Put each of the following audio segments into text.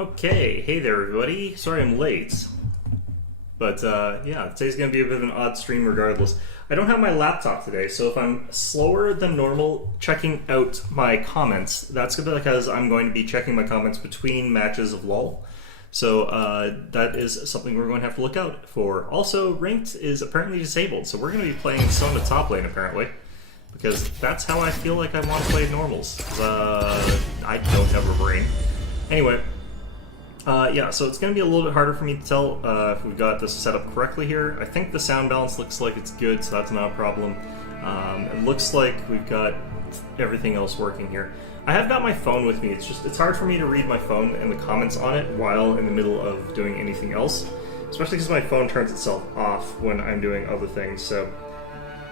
Okay, hey there everybody. Sorry I'm late. But yeah, today's going to be a bit of an odd stream regardless. I don't have my laptop today, so if I'm slower than normal checking out my comments, that's because I'm going to be checking my comments between matches of LoL. So that is something we're going to have to look out for. Also, Ranked is apparently disabled, so we're going to be playing Sona top lane apparently. Because that's how I feel like I want to play normals. I don't have a brain. Anyway, yeah, so it's going to be a little bit harder for me to tell if we've got this set up correctly here. I think the sound balance looks like it's good, so that's not a problem. It looks like we've got everything else working here. I have got my phone with me. It's hard for me to read my phone and the comments on it while in the middle of doing anything else. Especially because my phone turns itself off when I'm doing other things, so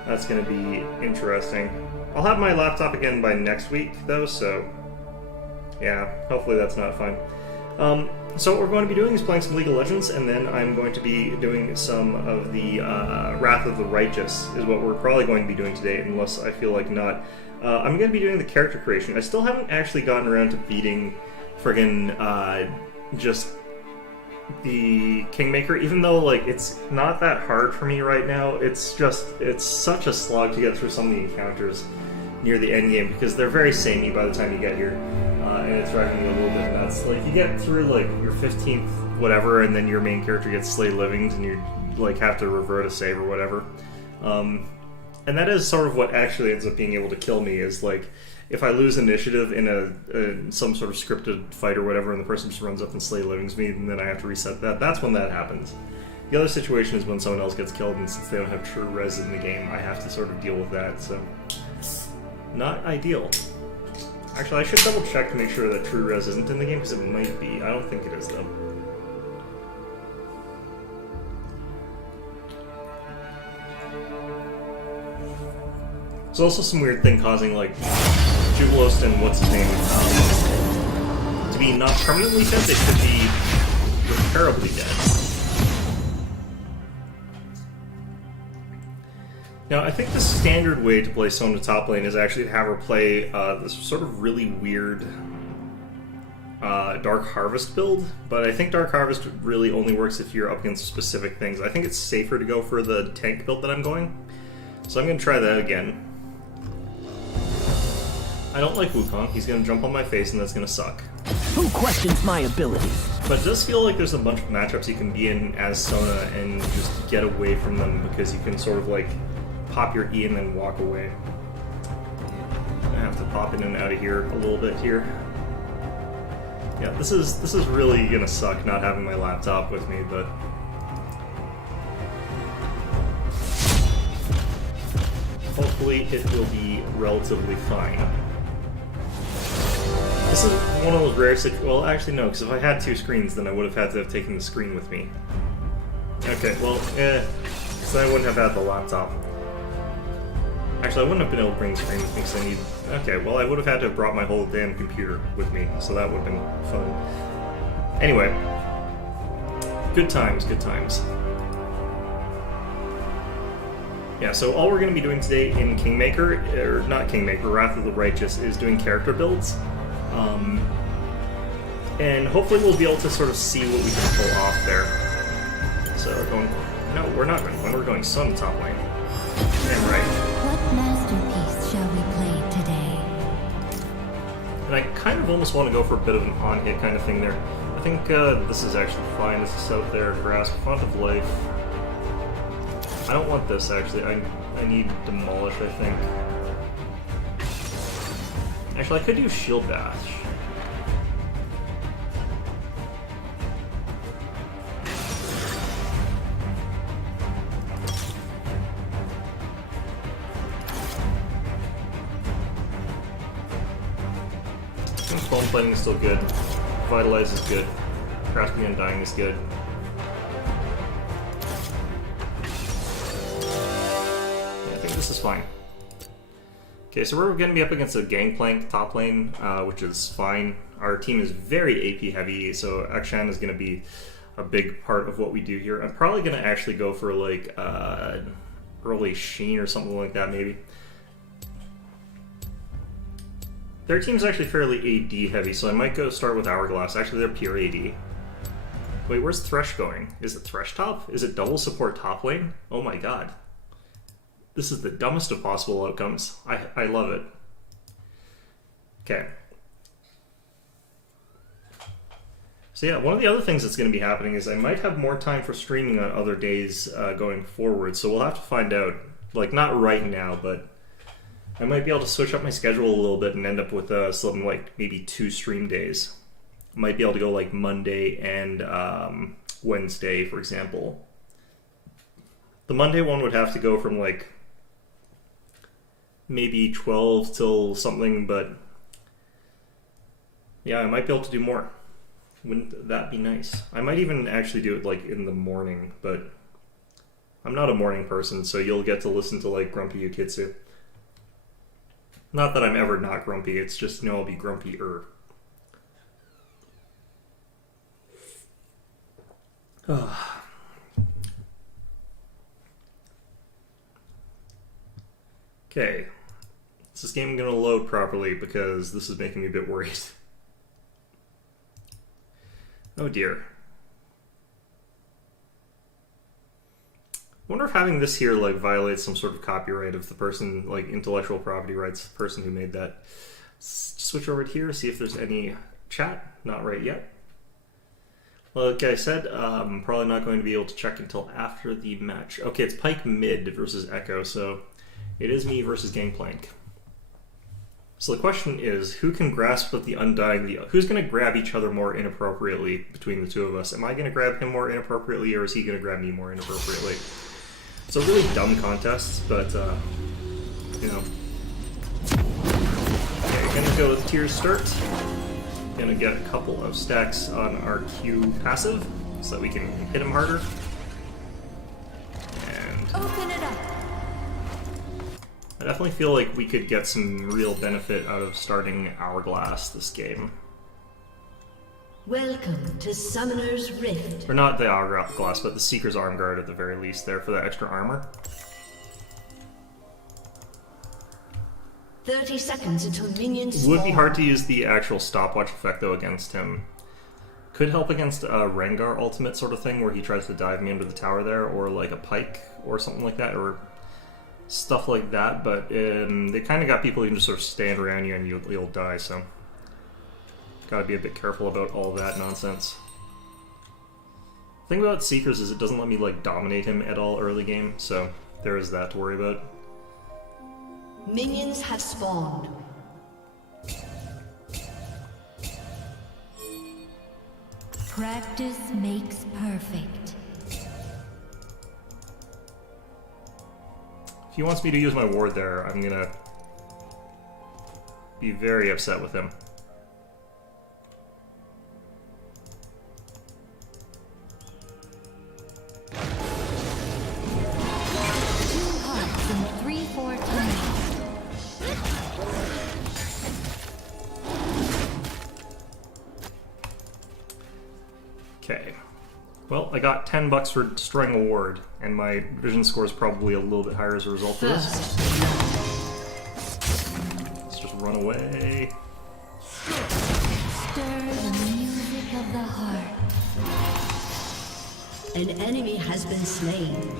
that's going to be interesting. I'll have my laptop again by next week, though, so yeah, hopefully that's not fine. So what we're going to be doing is playing some League of Legends, and then I'm going to be doing some of the Wrath of the Righteous, is what we're probably going to be doing today, unless I feel like not. I'm going to be doing the character creation. I still haven't actually gotten around to beating friggin' just the Kingmaker, even though like it's not that hard for me right now. It's such a slog to get through some of the encounters near the end game because they're very samey by the time you get here, and it's driving me a little bit nuts. Like you get through like your 15th whatever, and then your main character gets slayed livings, and you like have to revert a save or whatever. And that is sort of what actually ends up being able to kill me, is like if I lose initiative in some sort of scripted fight or whatever, and the person just runs up and slay livings me, and then I have to reset that. That's when that happens. The other situation is when someone else gets killed, and since they don't have true res in the game, I have to sort of deal with that, so not ideal. Actually, I should double check to make sure that true res isn't in the game, because it might be. I don't think it is, though. There's also some weird thing causing, like, Jubilost and what's-his-name to be not permanently dead. They should be repairably dead. Now, I think the standard way to play Sona top lane is actually to have her play this sort of really weird Dark Harvest build, but I think Dark Harvest really only works if you're up against specific things. I think it's safer to go for the tank build that I'm going, so I'm going to try that again. I don't like Wukong. He's going to jump on my face, and that's going to suck. Who questions my abilities? But it does feel like there's a bunch of matchups you can be in as Sona and just get away from them, because you can sort of like pop your E and then walk away. I have to pop in and out of here a little bit here. Yeah, this is really going to suck not having my laptop with me, but hopefully it will be relatively fine. This is one of those rare situations. Well, actually, no, because if I had two screens, then I would have had to have taken the screen with me. Okay, well, because I wouldn't have had the laptop. Actually, I wouldn't have been able to bring the screen with me because I need. Okay, well, I would have had to have brought my whole damn computer with me, so that would have been fun. Anyway, good times, good times. Yeah, so all we're going to be doing today in Kingmaker, or not Kingmaker, Wrath of the Righteous, is doing character builds. And hopefully we'll be able to sort of see what we can pull off there. So we're going... No, we're not going to. We're going Sun top lane. Damn right. What masterpiece shall we play today? And I kind of almost want to go for a bit of an on-hit kind of thing there. I think this is actually fine. This is out there. Grasp, Font of Life. I don't want this, actually. I need Demolish, I think. Actually, I could use Shield Bash. Foam Plating is still good. Vitalize is good. Grasping and Undying is good. This is fine. Okay, so we're going to be up against a Gangplank top lane, which is fine. Our team is very AP heavy, so Akshan is going to be a big part of what we do here. I'm probably going to actually go for like early Sheen or something like that, maybe. Their team's actually fairly AD heavy, so I might go start with Hourglass. Actually, they're pure AD. Wait, where's Thresh going? Is it Thresh top? Is it double support top lane? Oh my god. This is the dumbest of possible outcomes. I love it. Okay. So yeah, one of the other things that's going to be happening is I might have more time for streaming on other days going forward, so we'll have to find out. Like, not right now, but I might be able to switch up my schedule a little bit and end up with something like maybe 2 stream days. Might be able to go like Monday and Wednesday, for example. The Monday one would have to go from like maybe 12 till something, but yeah, I might be able to do more. Wouldn't that be nice? I might even actually do it like in the morning, but I'm not a morning person, so you'll get to listen to like Grumpy Yukitsu. Not that I'm ever not grumpy, it's just, I'll be grumpier. Okay. Is this game going to load properly? Because this is making me a bit worried. Oh dear. I wonder if having this here like violates some sort of copyright of the person, like intellectual property rights, the person who made that. Let's switch over here, see if there's any chat. Not right yet. Well, like I said, I'm probably not going to be able to check until after the match. Okay, it's Pyke mid versus Echo, so it is me versus Gangplank. So the question is, who can grasp with the Undying? Who's going to grab each other more inappropriately between the two of us? Am I going to grab him more inappropriately, or is he going to grab me more inappropriately? It's a really dumb contest, but, you know. Okay, gonna go with Tears Start. Gonna get a couple of stacks on our Q passive, so that we can hit him harder. And Open it up. I definitely feel like we could get some real benefit out of starting Hourglass this game. Welcome to Summoner's Rift. Or not the Hourglass, but the Seeker's Arm Guard at the very least there for that extra armor. 30 seconds until minions It would be spawn. hard to use the actual stopwatch effect though against him. Could help against a Rengar ultimate sort of thing where he tries to dive me under the tower there, or like a Pyke or something like that, or stuff like that, but they kind of got people who can just sort of stand around you and you'll die, so gotta be a bit careful about all that nonsense. The thing about Seekers is it doesn't let me like dominate him at all early game, so there is that to worry about. Minions have spawned. Practice makes perfect. If he wants me to use my ward there, I'm gonna be very upset with him. Okay. Well, I got $10 for destroying a ward, and my vision score is probably a little bit higher as a result of this. Let's just run away. Stir the music of the heart. An enemy has been slain.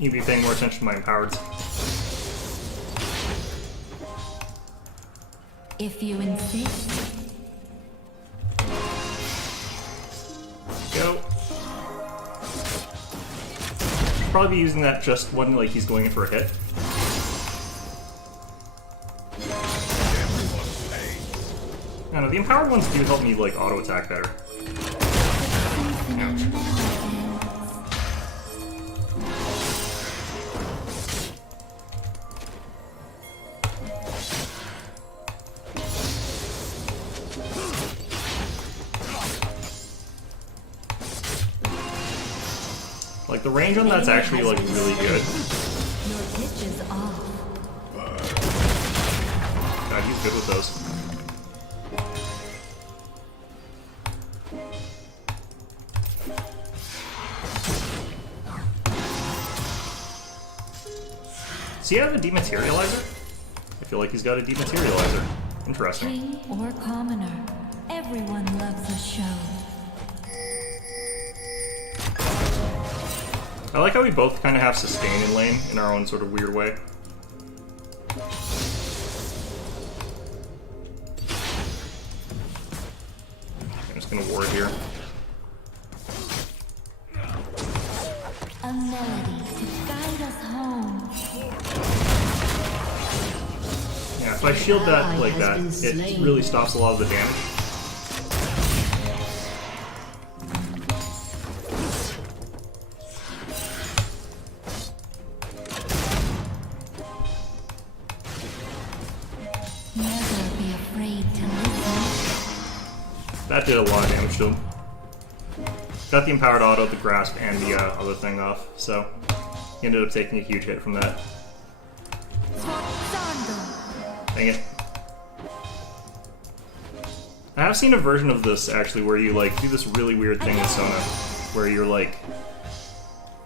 You'd be paying more attention to my empowereds. If you insist. Go. Probably be using that just when like he's going in for a hit. I don't know, the empowered ones do help me like auto attack better. Ouch. Like the range on that's actually like really good. Your pitch is off. God, he's good with those. Does he have a dematerializer? I feel like he's got a dematerializer. Interesting. King or commoner, everyone loves a show. I like how we both kind of have sustain in lane in our own sort of weird way. I'm just gonna ward here. A melody to guide us home. Yeah, if I shield that like that, it really stops a lot of the damage. Never be afraid to listen. That did a lot of damage to him. Got the empowered auto, the grasp, and the other thing off, so he ended up taking a huge hit from that. Dang it. I have seen a version of this actually where you like do this really weird thing with Sona, where you're like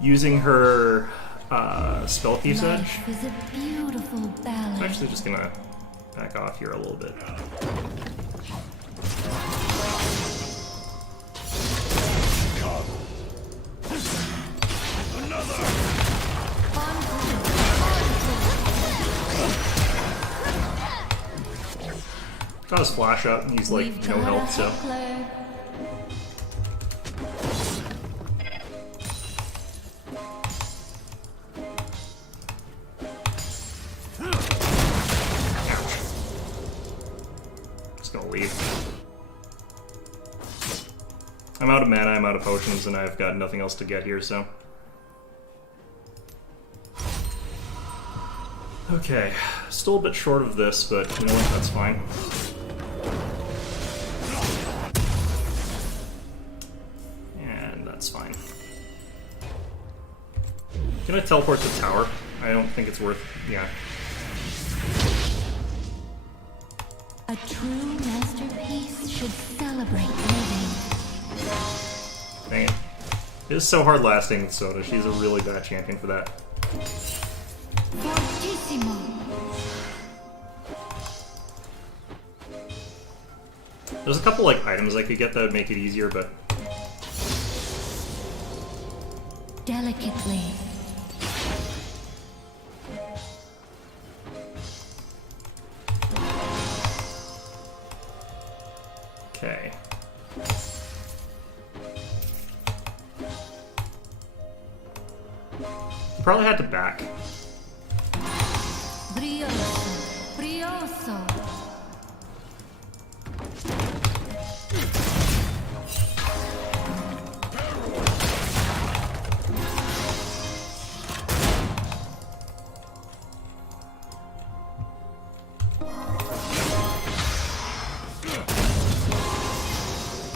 using her spell thief's edge. Life is a beautiful I'm balance. actually just gonna back off here a little bit. Got his flash up, and he's like no health, so. Just gonna leave. I'm out of mana, I'm out of potions, and I've got nothing else to get here, so. Okay, still a bit short of this, but you know what, that's fine. And that's fine. Can I teleport to the tower? I don't think it's worth, yeah. A true masterpiece should celebrate living. Dang it. It is so hard lasting with Soda, she's a really bad champion for that. Fortissimo. There's a couple like items I could get that would make it easier, but Delicately. okay. You probably had to back. Brioso. Brioso.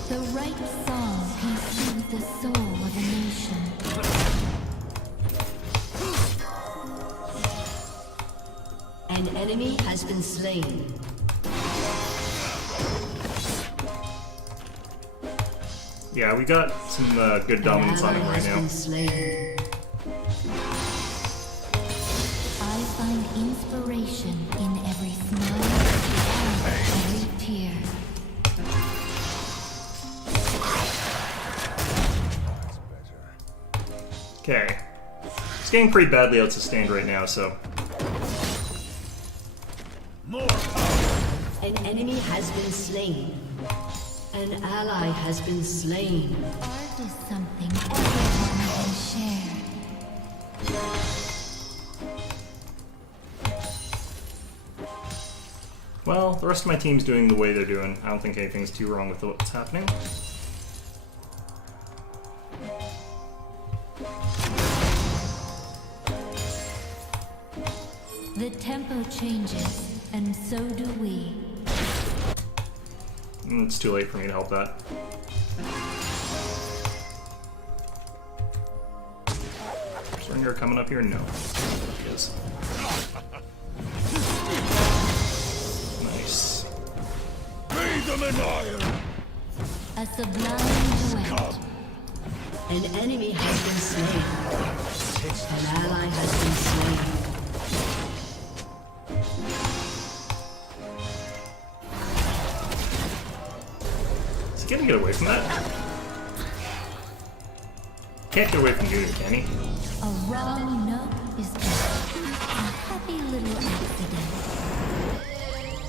The right song can soothe the soul of a nation. An enemy has been slain. Yeah, we got some good dominance on him right now. Been slain. I find inspiration in every smile and every tear. Okay. It's getting pretty badly out-sustained right now, so. An enemy has been slain. An ally has been slain. Art is something everyone can share. Well, the rest of my team's doing the way they're doing. I don't think anything's too wrong with what's happening. The tempo changes, and so do we. It's too late for me to help that. Springer coming up here? No. He is. Nice. A sublime duet. An enemy has been slain. An ally has been slain. Is he gonna get away from that? Can't get away from you, can he? A wrong note is just a happy little accident.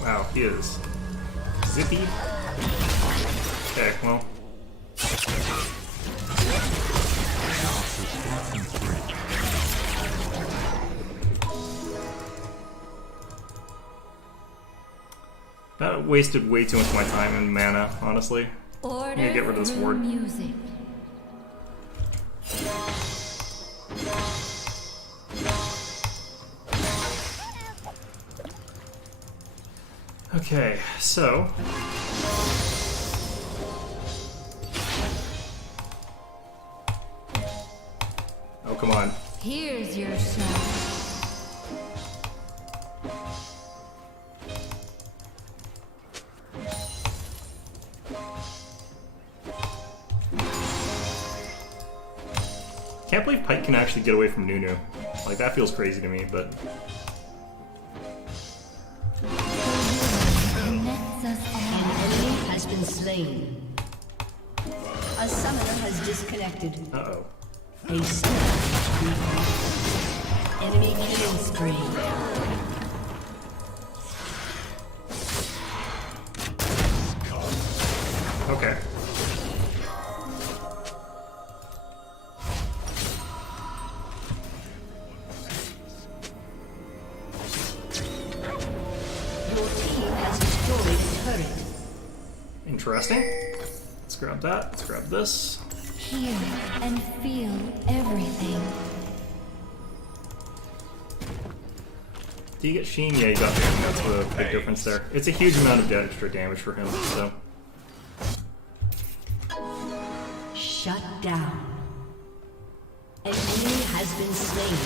Wow, he is zippy. Okay, well. That wasted way too much of my time and mana, honestly. Order I'm gonna get rid of this through ward. music. Okay, so. Oh, come on. Here's your shot. Can't believe Pike can actually get away from Nunu. Like, that feels crazy to me, but. Connects us all. An enemy has been slain. A summoner has disconnected. Uh-oh. A summoner. Enemy killing spree. Okay. Your team has destroyed a turret. Interesting. Let's grab that. Let's grab this. Hear and feel everything. Do you get Sheen? Yeah, you got Sheen. That's the big difference there. It's a huge amount of extra damage for him, so. Shut down. An enemy has been slain.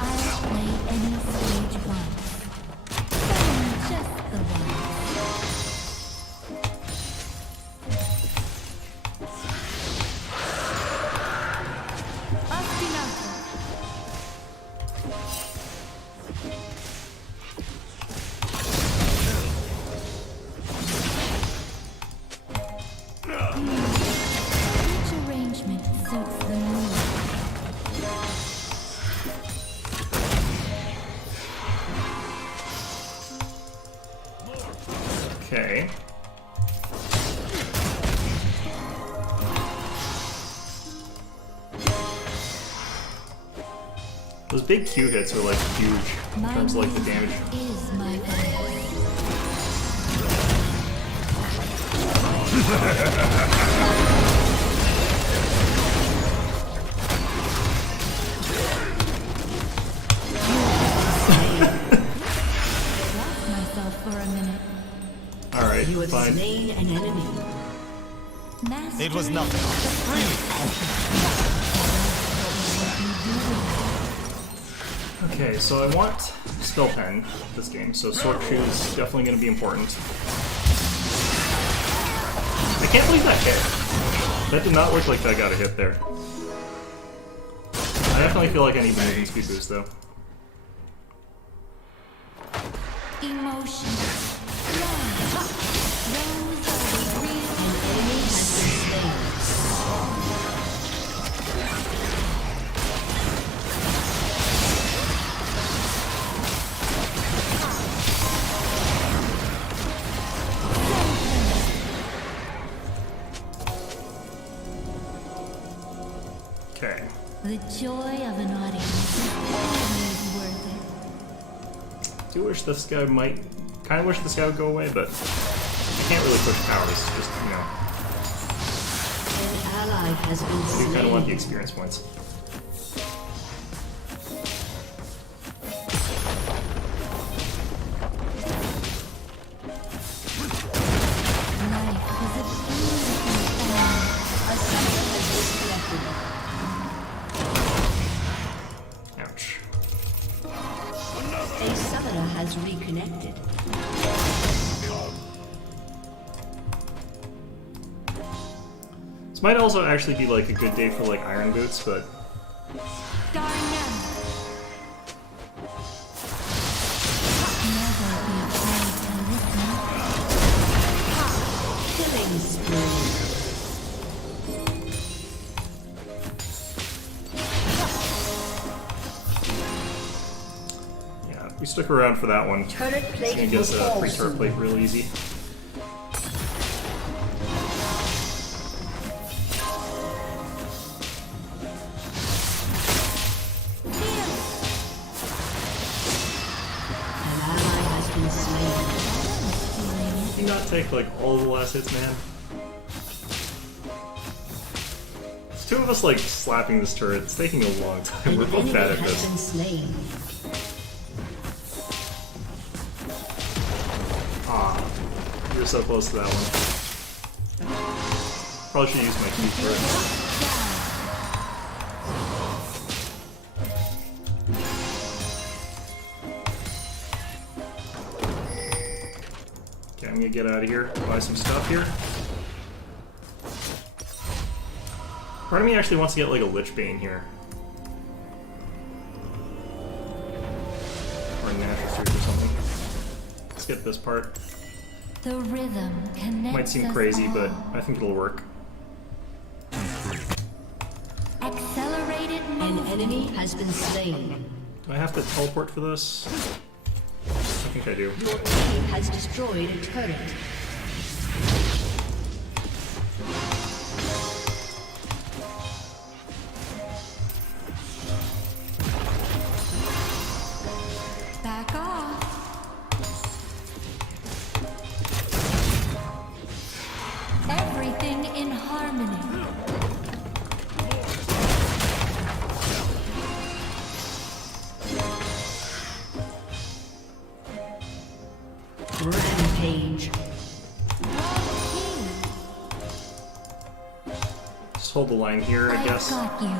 I'll play any stage once. Then just the one. Ostinato. Which arrangement suits the mood? Okay. Those big Q hits are like huge in My terms of like the damage. is my voice. Lost myself for a minute. Alright, You have fine. slain an enemy. Mastery It was nothing. Okay, so I want Spell Pen this game, so Sword Shoe is definitely going to be important. I can't believe that hit. That did not look like that got a hit there. I definitely feel like I need the movement speed boost though. emotion. Love. Those are the real An enemy has been slain. Okay. The joy of an audience is always worth it. Do wish this guy might... kind of wish this guy would go away, but I can't really push powers. Just, you know, An ally has been I do slain. kind of want the experience points. Life is a beautiful thing. A summoner has disconnected. Ouch. A summoner has reconnected. This might also actually be like a good day for like iron boots, but Dynamic. Never be afraid to listen. stick around for that one. Turret It's plate gonna will get us a fall free turret soon. plate real easy. An ally has been slain. Can you not take like all the last hits, man? It's two of us like slapping this turret. It's taking a long time. An We're both enemy bad at has this. been slain. Ah, you're so close to that one. Probably should use my key for it. Okay, I'm gonna get out of here, buy some stuff here. Part of me actually wants to get like a Lich Bane here. Or a natural streak or something. Let's get this part. The rhythm connects Might seem us crazy, all. but I think it'll work. Accelerated An movement. enemy has been slain. Do I have to teleport for this? I think I do. Your team has destroyed a turret. Back off. Everything in harmony. Rampage. Just hold the line here, I guess. Got you.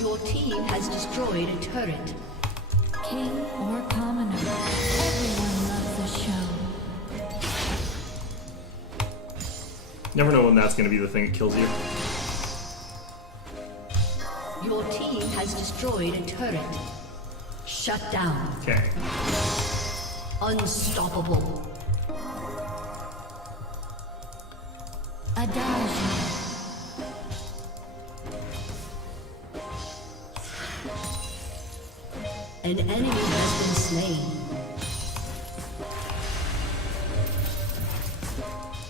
Your team has destroyed a turret. King or commoner, everyone loves a show. Never know when that's going to be the thing that kills you. Your team has destroyed a turret. Shut down. Okay. Unstoppable. Adagio. An enemy has been slain.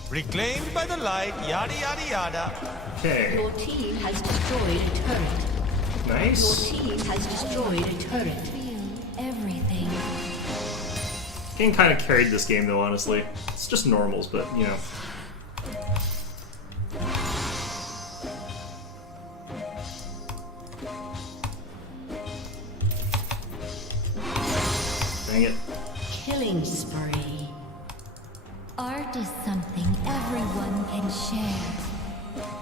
Reclaimed by the light, yada yada yada. Okay. Your team has destroyed a turret. Your Nice. team has destroyed a turret. Feel everything. Game kind of carried this game though, honestly. It's just normals, but you know. Dang it. Killing spree. Art is something everyone can share.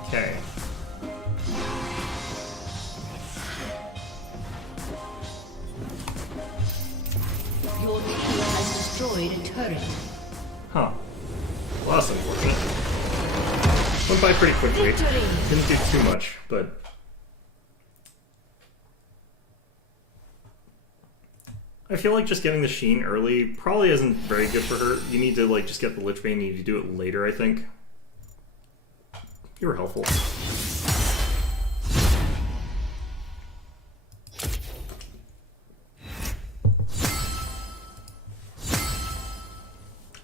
Okay. Your team has destroyed a turret. Huh. Well, that's unfortunate. Went by pretty quickly. Victory! Didn't do too much, but... I feel like just getting the Sheen early probably isn't very good for her. You need to, like, just get the Lich Bane. You need to do it later, I think. You were helpful.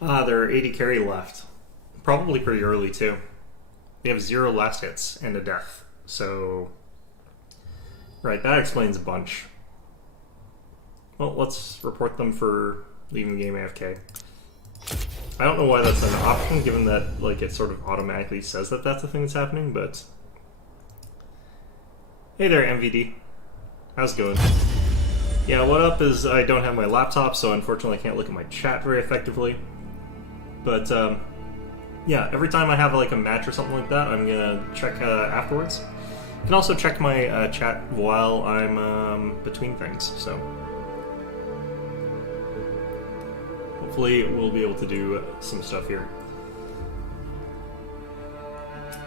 Ah, there are 80 carry left. Probably pretty early, too. They have 0 last hits and a death. So... Right, that explains a bunch. Well, let's report them for leaving the game AFK. I don't know why that's an option, given that like it sort of automatically says that that's the thing that's happening, but... Hey there, MVD. How's it going? Yeah, what up is I don't have my laptop, so unfortunately I can't look at my chat very effectively. But, yeah, every time I have like a match or something like that, I'm gonna check afterwards. You can also check my chat while I'm between things, so... Hopefully we'll be able to do some stuff here.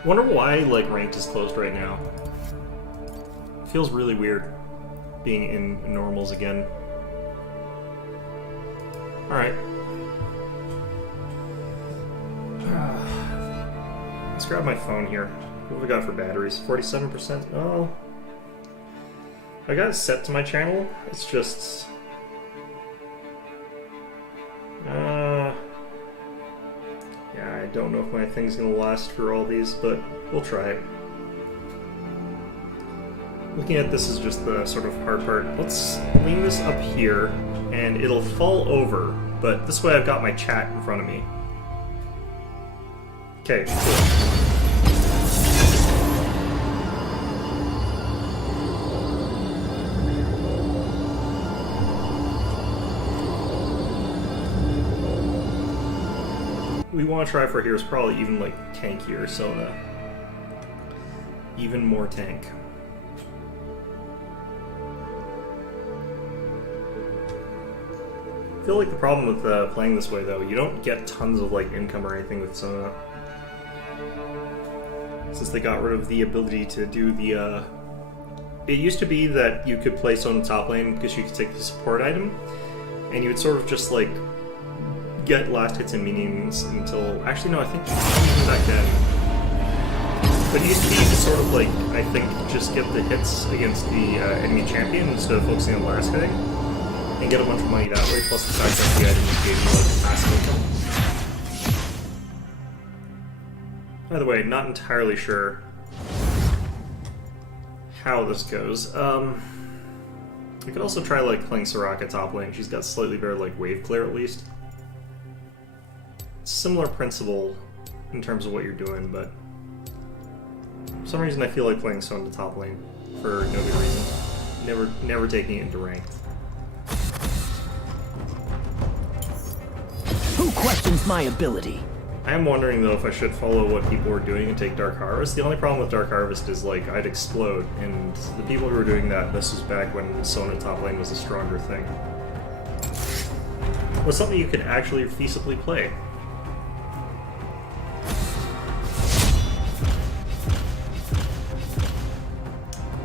Wonder why like ranked is closed right now. Feels really weird being in normals again. Alright. Let's grab my phone here. What have we got for batteries? 47%? Oh. I got it set to my channel. It's just... yeah, I don't know if my thing's gonna last for all these, but we'll try it. Looking at this is just the sort of hard part. Let's lean this up here, and it'll fall over, but this way I've got my chat in front of me. Okay, cool. We want to try for here is probably even like tankier, so even more tank. I feel like the problem with playing this way, though, you don't get tons of like income or anything with Sona. Since they got rid of the ability to do the... It used to be that you could play Sona top lane because you could take the support item, and you would sort of just like get last hits and minions until... Actually, no, I think even back then. But it used to be to sort of like, I think, just get the hits against the enemy champion instead of focusing on last hitting. And get a bunch of money that way, plus the fact that the items gave you like passive income. By the way, not entirely sure how this goes. I could also try like playing Soraka top lane. She's got slightly better like wave clear at least. Similar principle in terms of what you're doing, but for some reason I feel like playing Sona top lane for no good reason. Never taking it into ranked. Who questions my ability? I am wondering though if I should follow what people were doing and take Dark Harvest. The only problem with Dark Harvest is like I'd explode, and the people who were doing that, this was back when Sona top lane was a stronger thing. It was something you could actually feasibly play.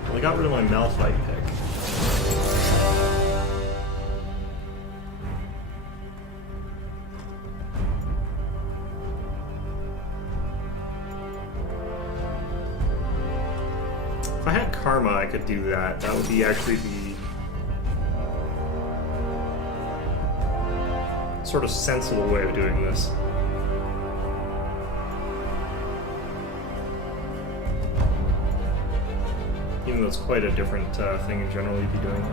Well, I got rid of my Malphite pick. If I had Karma, I could do that. That would be actually the sort of sensible way of doing this. Even though it's quite a different thing in general you'd be doing.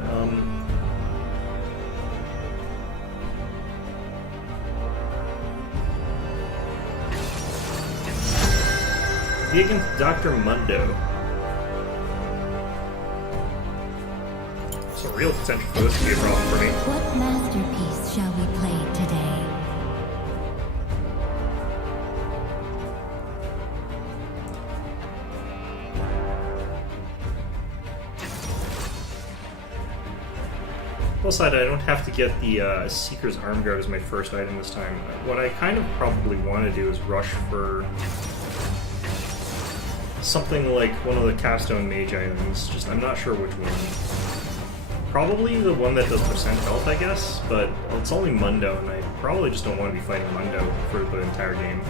Be against Dr. Mundo. There's a real potential for this to be a problem for me. What masterpiece shall we play today? Plus side, I don't have to get the Seeker's Arm Guard as my first item this time. What I kind of probably want to do is rush for something like one of the Capstone Mage items. Just I'm not sure which one. Probably the one that does percent health, I guess, but it's only Mundo, and I probably just don't want to be fighting Mundo for the entire game.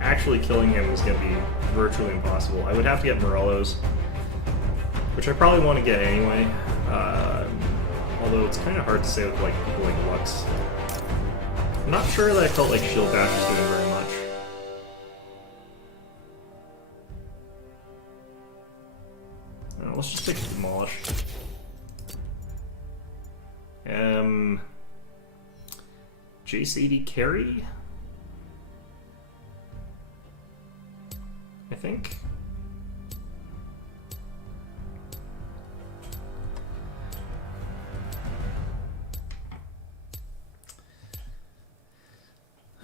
Actually killing him is going to be virtually impossible. I would have to get Morello's, which I probably want to get anyway, although it's kind of hard to say with like people like Lux. I'm not sure that I felt like Shield Bash was doing very much. Let's just take Demolish. JCD carry? I think.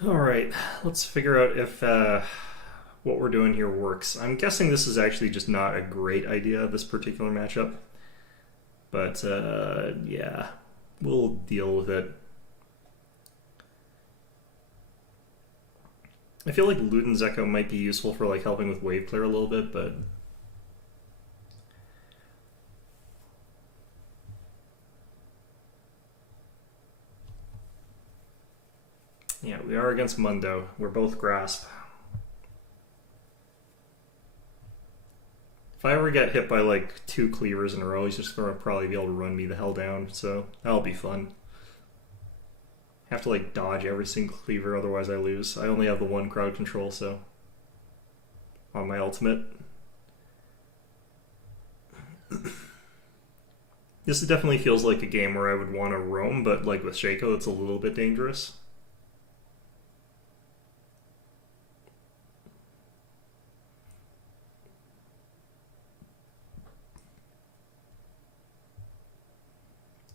Alright, let's figure out if what we're doing here works. I'm guessing this is actually just not a great idea, this particular matchup. But, yeah, we'll deal with it. I feel like Luden's Echo might be useful for like helping with wave clear a little bit, but we are against Mundo. We're both grasp. If I ever get hit by like 2 cleavers in a row, he's just gonna probably be able to run me the hell down, so that'll be fun. I have to like dodge every single cleaver, otherwise I lose. I only have the 1 crowd control, so on my ultimate. This definitely feels like a game where I would want to roam, but like with Shaco, it's a little bit dangerous.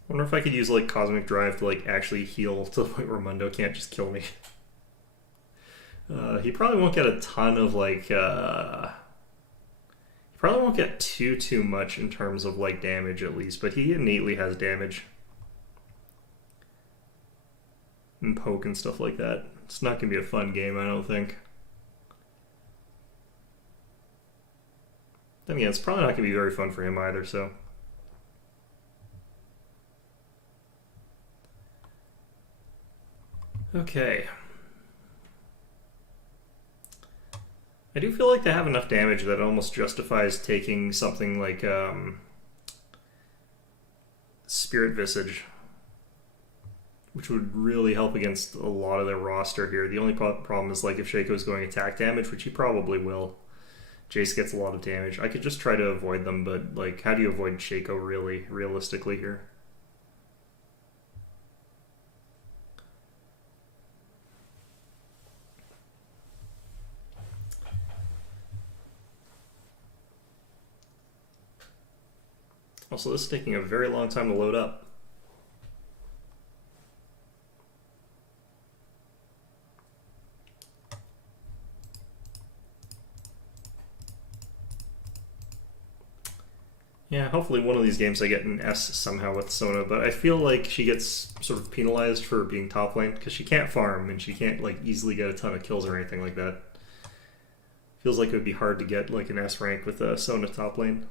I wonder if I could use like Cosmic Drive to like actually heal to the point where Mundo can't just kill me. He probably won't get a ton of like he probably won't get too much in terms of like damage at least, but he innately has damage and poke and stuff like that. It's not gonna be a fun game, I don't think. Then again, it's probably not gonna be very fun for him either, so. Okay. I do feel like they have enough damage that it almost justifies taking something like Spirit Visage, which would really help against a lot of their roster here. The only problem is like if Shaco's going attack damage, which he probably will, Jace gets a lot of damage. I could just try to avoid them, but like how do you avoid Shaco really, realistically here? Also, this is taking a very long time to load up. Yeah, hopefully one of these games I get an S somehow with Sona, but I feel like she gets sort of penalized for being top lane because she can't farm and she can't like easily get a ton of kills or anything like that. Feels like it would be hard to get like an S rank with a Sona top lane.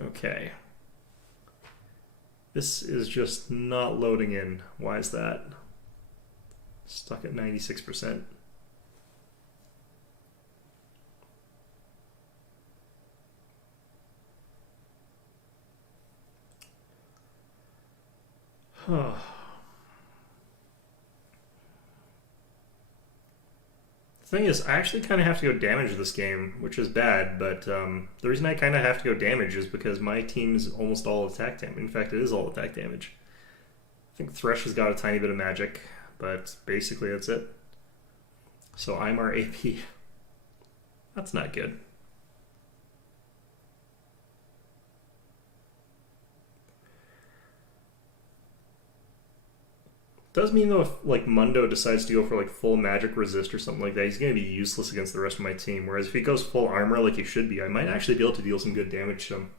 Okay. This is just not loading in. Why is that? Stuck at 96%. Huh. The thing is, I actually kind of have to go damage this game, which is bad, but the reason I kind of have to go damage is because my team is almost all attack damage. In fact, it is all attack damage. I think Thresh has got a tiny bit of magic, but basically that's it. So I'm our AP. That's not good. Does mean though if like Mundo decides to go for like full magic resist or something like that, he's going to be useless against the rest of my team. Whereas if he goes full armor like he should be, I might actually be able to deal some good damage to him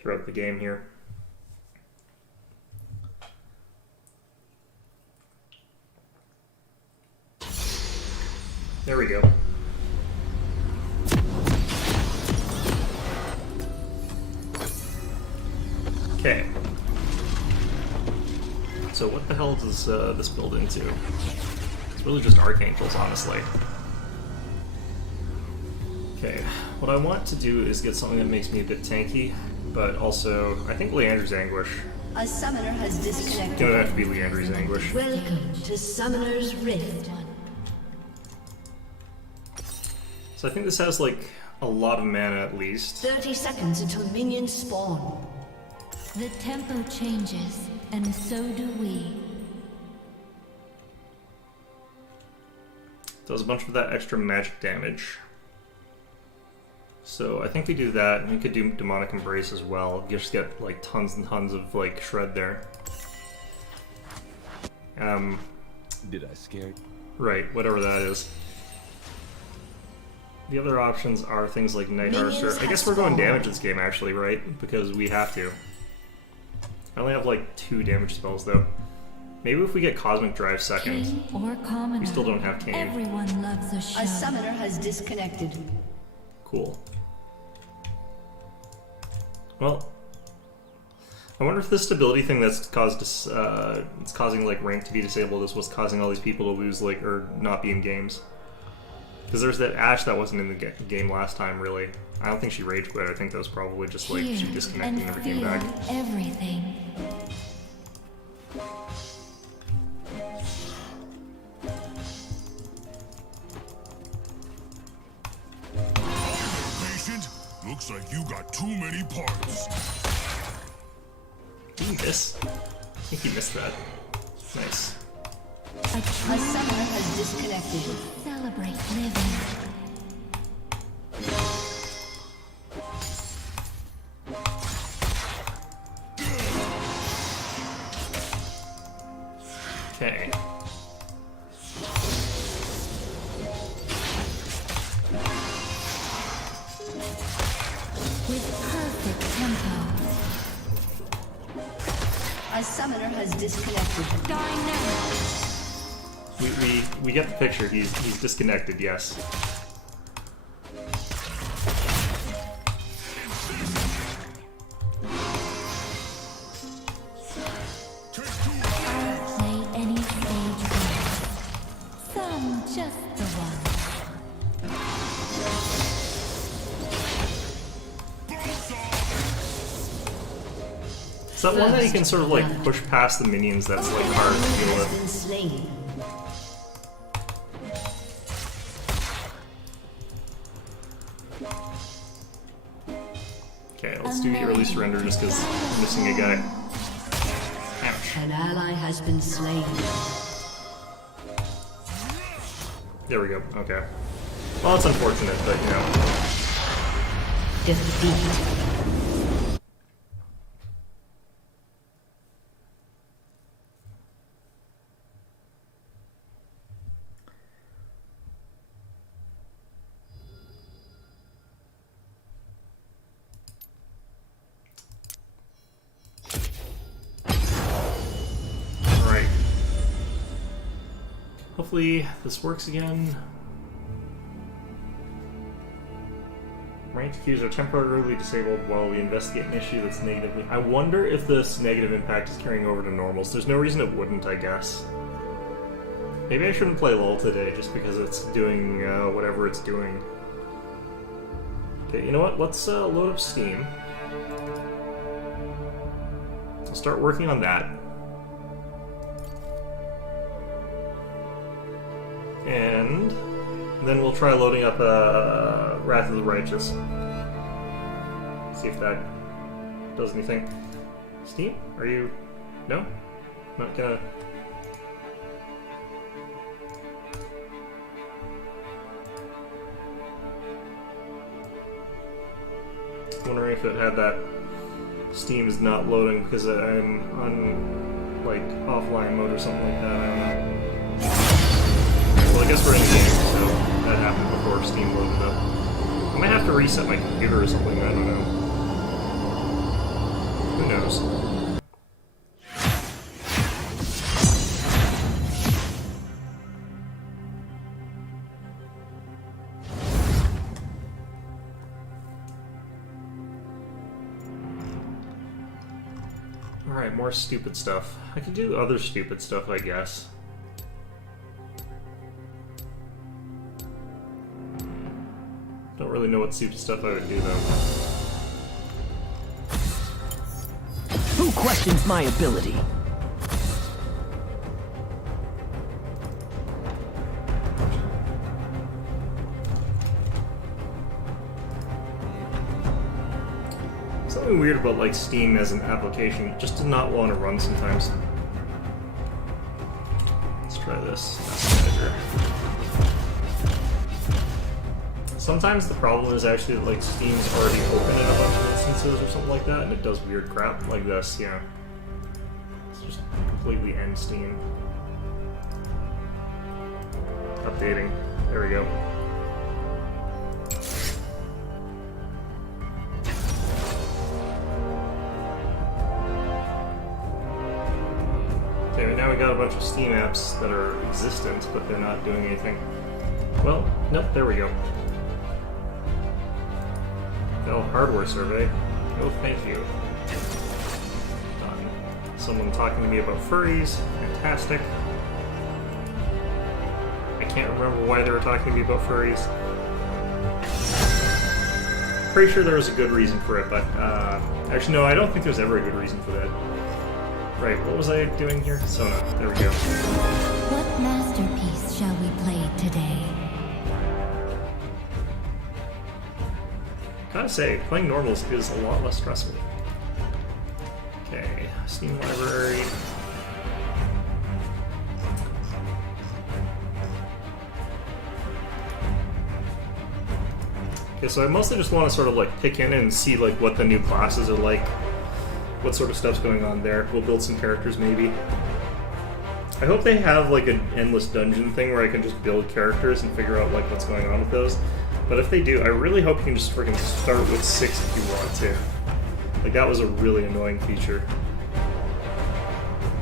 throughout the game here. There we go. Okay. So what the hell does this build into? It's really just Archangels, honestly. Okay, what I want to do is get something that makes me a bit tanky, but also, I think Leander's Anguish. A summoner has disconnected. It's gonna have to be Leander's Anguish. Welcome to Summoner's Rift. So I think this has like a lot of mana at least. 30 seconds until minions spawn. The tempo changes, and so do we. Does a bunch of that extra magic damage. So I think we do that, and we could do Demonic Embrace as well. You just get like tons and tons of like shred there. Did I scare you? Right, whatever that is. The other options are things like Night Harvester. I guess we're going damage this game actually, right? Because we have to. I only have like 2 damage spells though. Maybe if we get Cosmic Drive second. King or commoner, We still don't have King. everyone loves a show. A summoner has disconnected. Cool. Well, I wonder if this stability thing that's caused it's causing like rank to be disabled is what's causing all these people to lose like or not be in games. Because there's that Ashe that wasn't in the game last time, really. I don't think she rage quit. I think that was probably just like she disconnected and never came back. Everything. Patient, looks like you got too many parts. Did he miss? I think he missed that. Nice. A A summoner has disconnected. celebrate living. Okay. With perfect tempo. A summoner has disconnected. Dying now. We get the picture. He's disconnected. Yes. I'll play any stage once. Some just the one. Is that one that you can sort of like push past the minions? That's like hard to deal Has with. been slain. Okay, let's do the early surrender just because I'm missing a guy. Ouch. An ally has been slain. There we go. Okay. Well, it's unfortunate, but you know. Defeat. Alright. Hopefully this works again. Ranked queues are temporarily disabled while we investigate an issue that's negatively... I wonder if this negative impact is carrying over to normals. There's no reason it wouldn't, I guess. Maybe I shouldn't play LoL today just because it's doing whatever it's doing. Okay, you know what? Let's load up Steam. I'll start working on that. And then we'll try loading up Wrath of the Righteous. See if that does anything. Steam? Are you... No? Not gonna... Wondering if it had that Steam is not loading because I'm on like offline mode or something like that. I don't know. Well, I guess we're in the game, so that happened before Steam loaded up. I might have to reset my computer or something. I don't know. Who knows? Alright, more stupid stuff. I could do other stupid stuff, I guess. Don't really know what stupid stuff I would do, though. Who questions my ability? Something weird about like Steam as an application. It just did not want to run sometimes. Let's try this. Manager. Sometimes the problem is actually that like Steam's already open in a bunch of instances or something like that, and it does weird crap like this. Yeah, it's just completely end Steam. Updating. There we go. Okay, now we got a bunch of Steam apps that are existent, but they're not doing anything. Well, nope, there we go. Oh, hardware survey. Oh, thank you. Someone talking to me about furries. Fantastic. I can't remember why they were talking to me about furries. Pretty sure there was a good reason for it, but actually no, I don't think there's ever a good reason for that. Right, what was I doing here? Sona, there we go. What masterpiece shall we play today? Gotta say, playing normals is a lot less stressful. Okay, Steam Library. Okay, so I mostly just want to sort of like pick in and see like what the new classes are like, what sort of stuff's going on there. We'll build some characters maybe. I hope they have like an endless dungeon thing where I can just build characters and figure out like what's going on with those. But if they do, I really hope you can just freaking start with 6 if you want to. Like that was a really annoying feature.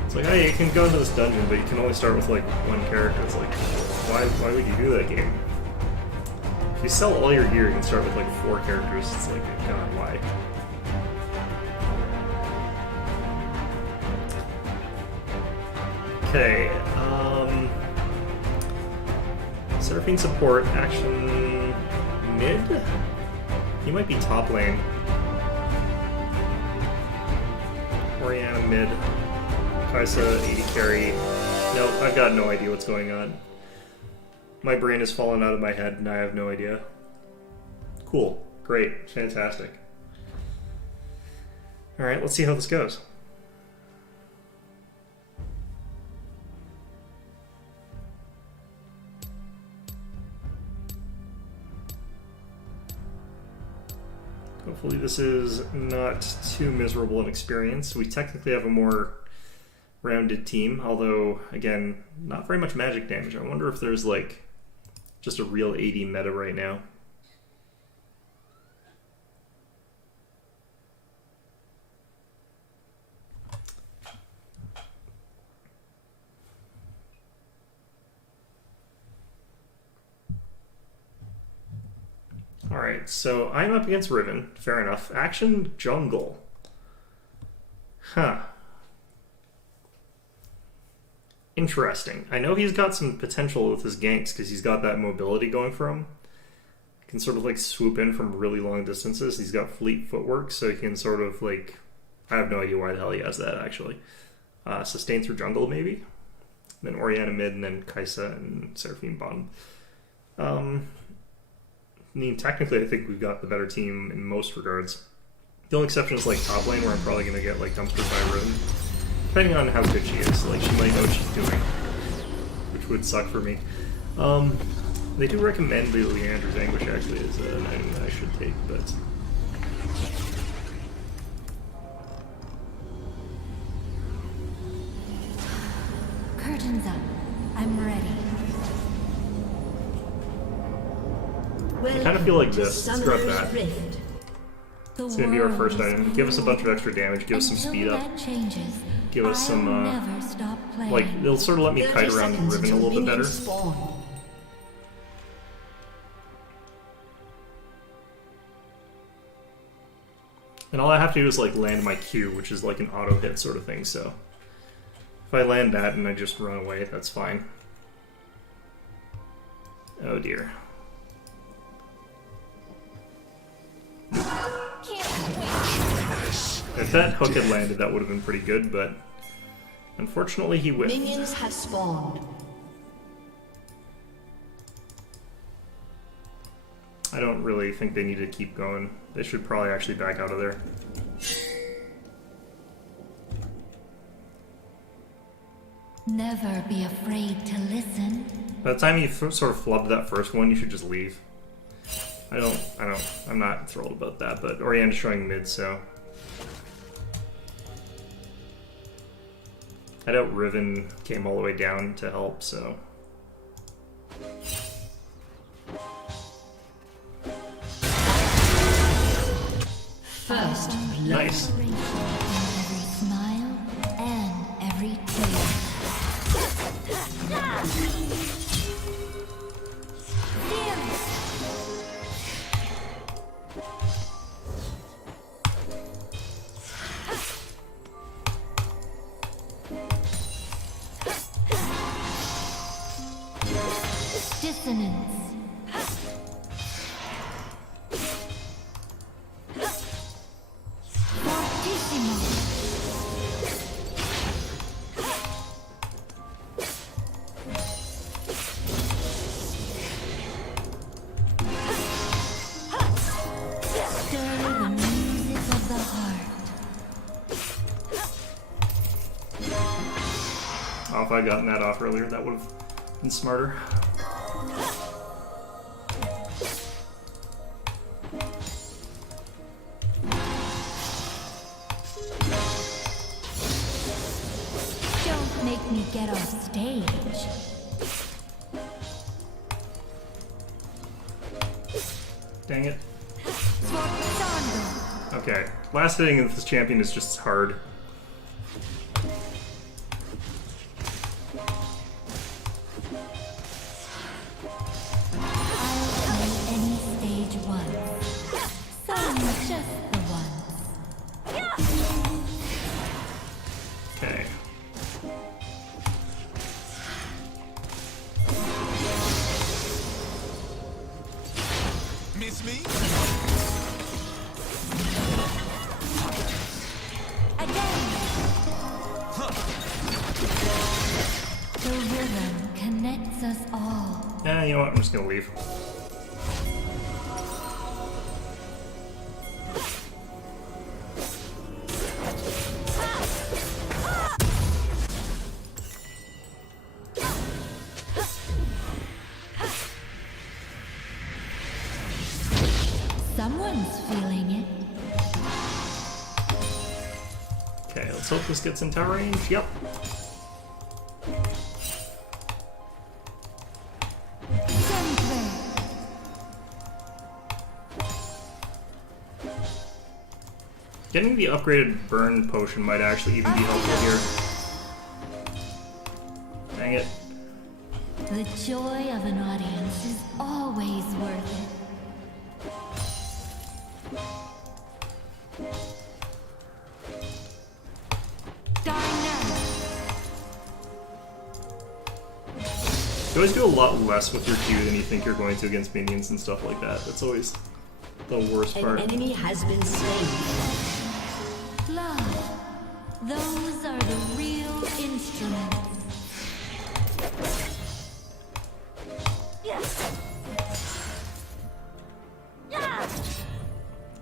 It's like, hey, you can go into this dungeon, but you can only start with like 1 character. It's like, why would you do that game? If you sell all your gear, you can start with like 4 characters. It's like, God, why? Okay, Seraphine support, action mid? He might be top lane. Oriana mid. Kaisa 80 carry. Nope, I've got no idea what's going on. My brain has fallen out of my head and I have no idea. Cool. Great. Fantastic. Alright, let's see how this goes. Hopefully this is not too miserable an experience. We technically have a more rounded team, although, again, not very much magic damage. I wonder if there's, like, just a real AD meta right now. Alright, so I'm up against Riven. Fair enough. Action jungle. Huh. Interesting. I know he's got some potential with his ganks because he's got that mobility going for him. He can sort of like swoop in from really long distances. He's got fleet footwork, so he can sort of like... I have no idea why the hell he has that, actually. Sustain through jungle, maybe? Then Oriana mid, and then Kaisa and Seraphine bottom. I mean, technically, I think we've got the better team in most regards. The only exception is, like, top lane, where I'm probably going to get, like, dumpstered by Riven. Depending on how good she is. Like, she might know what she's doing. Which would suck for me. They do recommend the Leander's Anguish, actually, as an item that I should take, but... Curtains up. I'm ready. I kind of feel like this. Scrub that. It's going to be our first item. Give us a bunch of extra damage, give us some speed up. Give us some, like, it'll sort of let me kite around Riven a little bit better. And all I have to do is, like, land my Q, which is like an auto hit sort of thing, so... If I land that and I just run away, that's fine. Oh dear. If that hook had landed, that would have been pretty good, but unfortunately he whiffed. Minions have spawned. I don't really think they need to keep going. They should probably actually back out of there. Never be afraid to listen. By the time you sort of flubbed that first one, you should just leave. I'm not thrilled about that, but Oriana's showing mid, so... I doubt Riven came all the way down to help, so... First blood. Nice. Every smile and every tear. dissonance. Fortissimo. Stir the music of the heart. Oh, if I'd gotten that off earlier, that would have been smarter. Don't make me get off stage. Dang it. Sforzando. Okay, last hitting of this champion is just hard. I'll play any stage once. Some just the ones. Okay. Miss me? Again. The rhythm connects us all. Yeah, you know what? I'm just gonna leave. Someone's feeling it. Okay, let's hope this gets into range. Yep. Sempre. Getting the upgraded burn potion might actually even be helpful here. Dang it. The joy of an audience is always worth it. Dynamic. You always do a lot less with your Q than you think you're going to against minions and stuff like that. That's always the worst An part. enemy has been slain. Love. Those are the real instruments.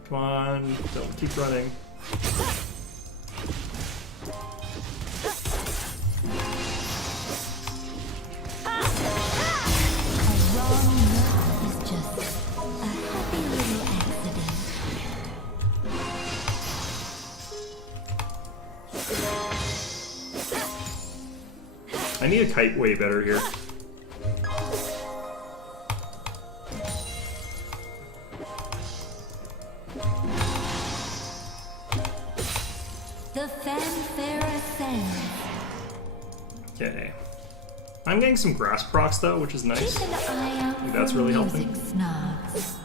Come on, don't keep running. A wrong note is just a happy little accident. I need a kite way better here. The fanfare ascends. Okay. I'm getting some grass procs though, which is nice. Keep an eye out think that's for really music helping. snobs.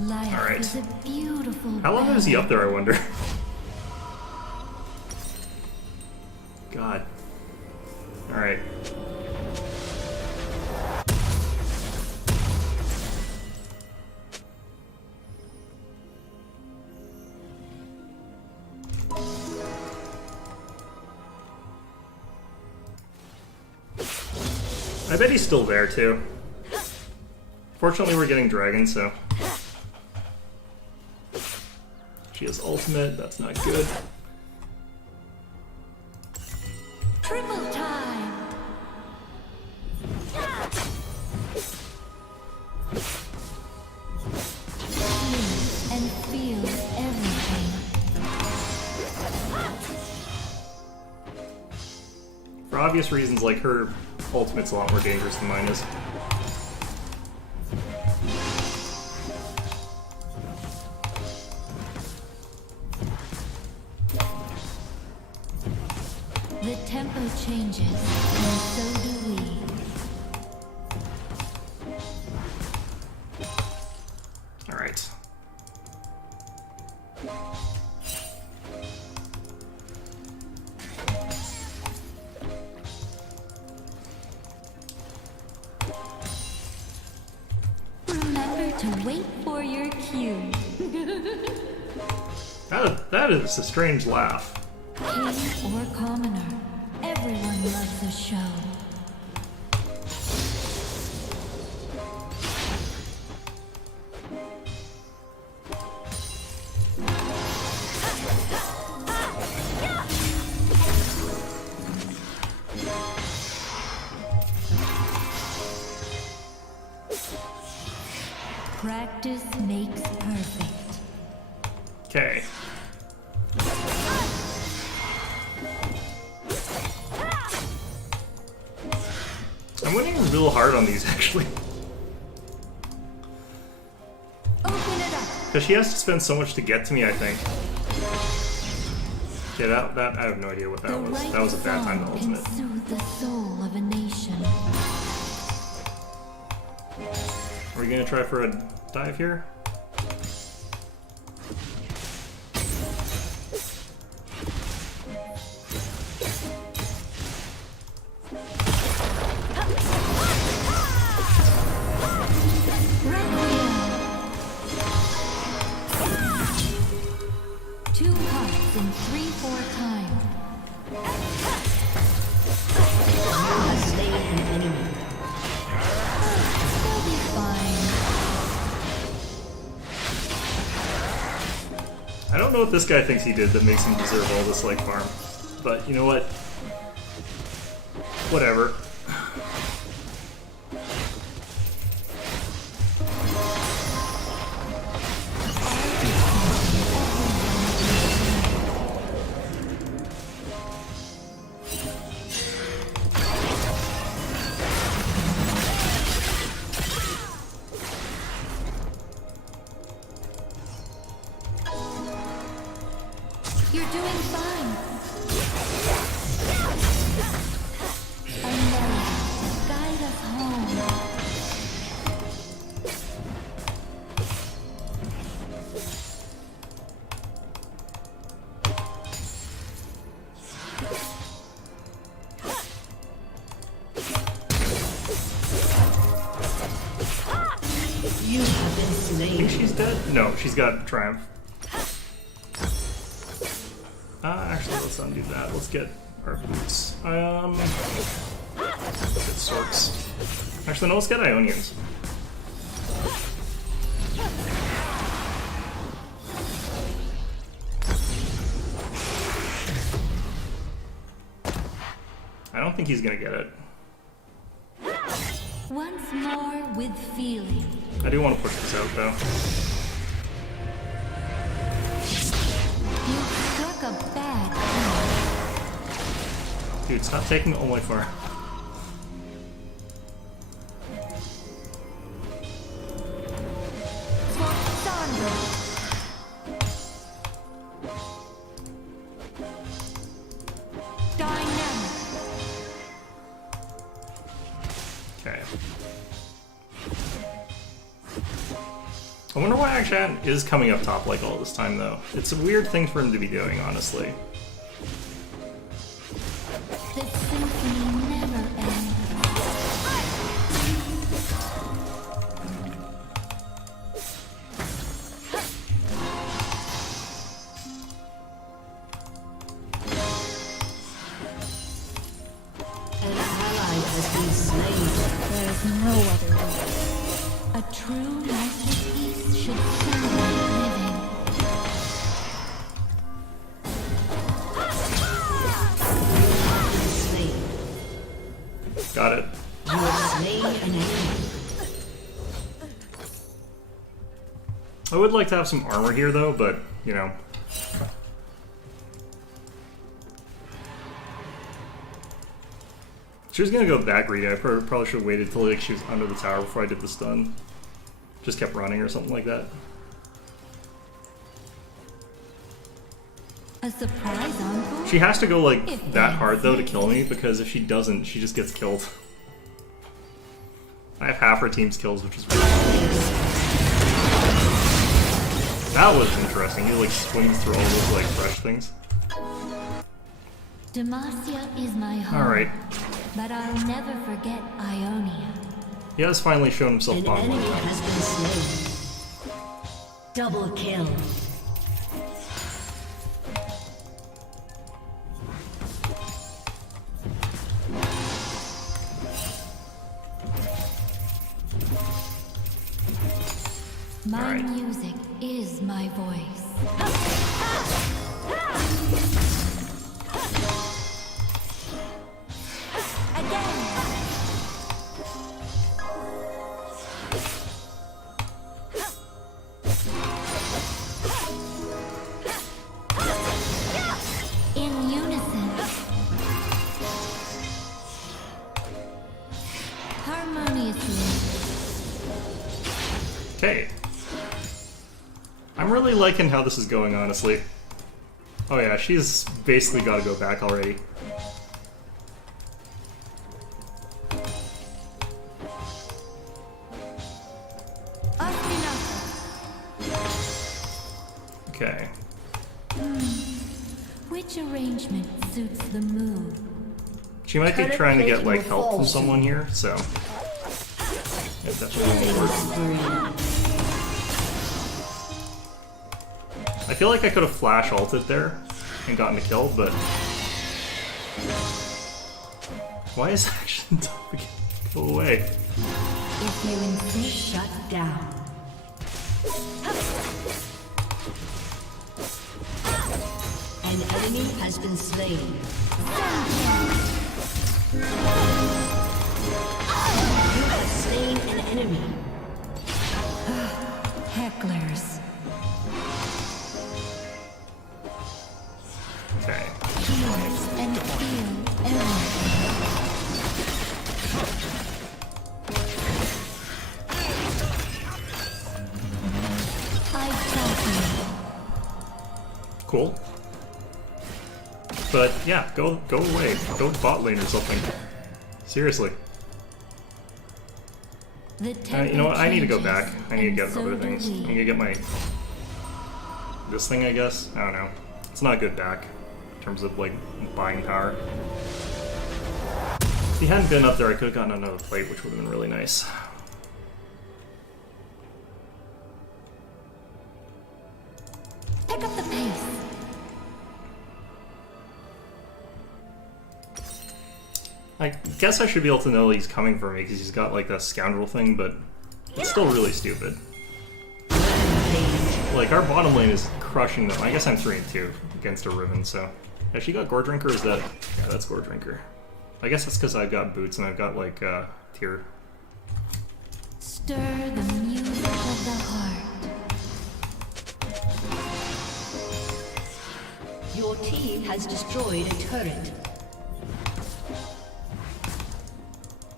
Life All right. is a beautiful How long is he ballet. up there, I wonder? God. Alright. I bet he's still there too. Fortunately, we're getting dragons, so. She has ultimate, that's not good. Triple time. Feel and feel everything. For obvious reasons, like her ultimate's a lot more dangerous than mine is. The tempo changes, and so do we. Alright. to wait for your cue. That is a strange laugh. King or commoner, everyone loves a show. Practice makes perfect. Okay. I'm winning real hard on these, actually. Open it up. Because she has to spend so much to get to me, I think. Okay, that I have no idea what that was. right That was a bad time to song ultimate. can soothe the soul of a nation. Are we gonna try for a dive here? Two hearts in 3/4 time. Has slain an enemy. They'll be fine. I don't know what this guy thinks he did that makes him deserve all this like farm. But you know what? Whatever. You're doing fine. A melody, guide us home. You have been I slain. think she's dead? No, she's got Triumph. Actually, let's undo that. Let's get our boots. Let's get Sorks. Actually, no, let's get Ionians. I don't think he's gonna get it. Once more with feeling. I do want to push this out, though. You struck a bad time. Dude, stop taking all my far. Sandra. Dynamic. Okay. I wonder why Akshan is coming up top like all this time, though. It's a weird thing for him to be doing, honestly. The symphony never ends. An ally has been slain. There is no other way. A true masterpiece should sound like living. Slain. Got it. You have slain an enemy. I would like to have some armor here, though, but, you know. She was gonna go that greedy. I probably should have waited till like, she was under the tower before I did the stun. Just kept running or something like that. A surprise encore? She has to go like that hard though to kill me, because if she doesn't, she just gets killed. I have half her team's kills, which is really cool. That was interesting. He like swings through all those like fresh things. Demacia is my home. Alright. But I'll never forget Ionia. He has finally shown himself An on enemy one. has been slain. Double kill. My Alright. music is my voice. In unison. Harmoniously. Okay. I'm really liking how this is going, honestly. Oh yeah, she's basically got to go back already. Okay. Which arrangement suits the mood? She might be Turret trying to get, plating like, will help fall from soon. someone here, so... It definitely won't work. I feel like I could have flash ulted there and gotten a kill, but... Why is action top again? Go away. If you insist, shut down. An enemy has been slain. You have slain an enemy. Hecklers. Okay. Hear and feel everything. I got you. Cool. But yeah, go away. Go bot lane or something. Seriously. The You know what? I need to go tempo back. I need to get changes, and other so do things. I we. need to get my... This thing, I guess? I don't know. It's not good back in terms of, like, buying power. If he hadn't been up there, I could have gotten another plate, which would have been really nice. Pick up the pace. I guess I should be able to know he's coming for me because he's got like that scoundrel thing, but it's still really stupid. Like, our bottom lane is crushing them. I guess I'm 3-2 against a Riven, so... Has she got Gore Drinker or is that... Yeah, that's Gore Drinker. I guess that's because I've got boots and I've got like tier. Stir the music of the heart. Your team has destroyed a turret.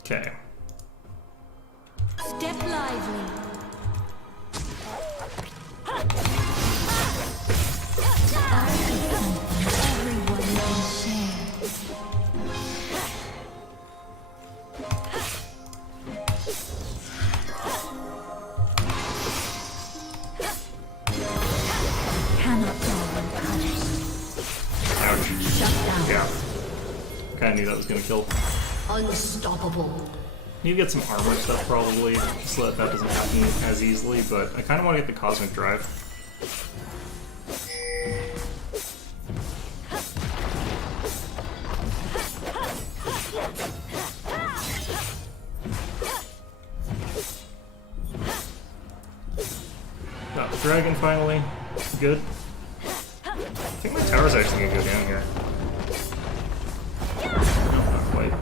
Okay. Step lively. Art is something everyone can share. Cannot go unpunished. Ouch. Shut down. Yeah. Kinda knew that was gonna kill. Unstoppable. Need to get some armor stuff probably, so that doesn't happen as easily, but I kinda want to get the Cosmic Drive. Got the dragon finally. Good. I think my tower's actually gonna go down here. No, not quite.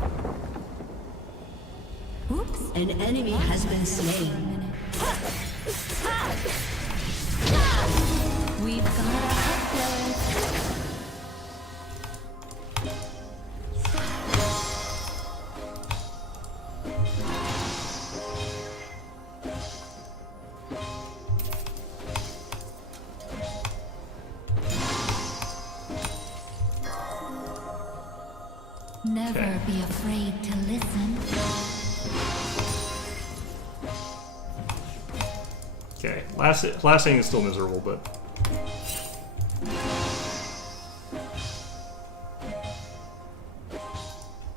Oops. An enemy has been slain. We've got a heckler. Never Okay. be afraid to listen. Okay, last thing is still miserable, but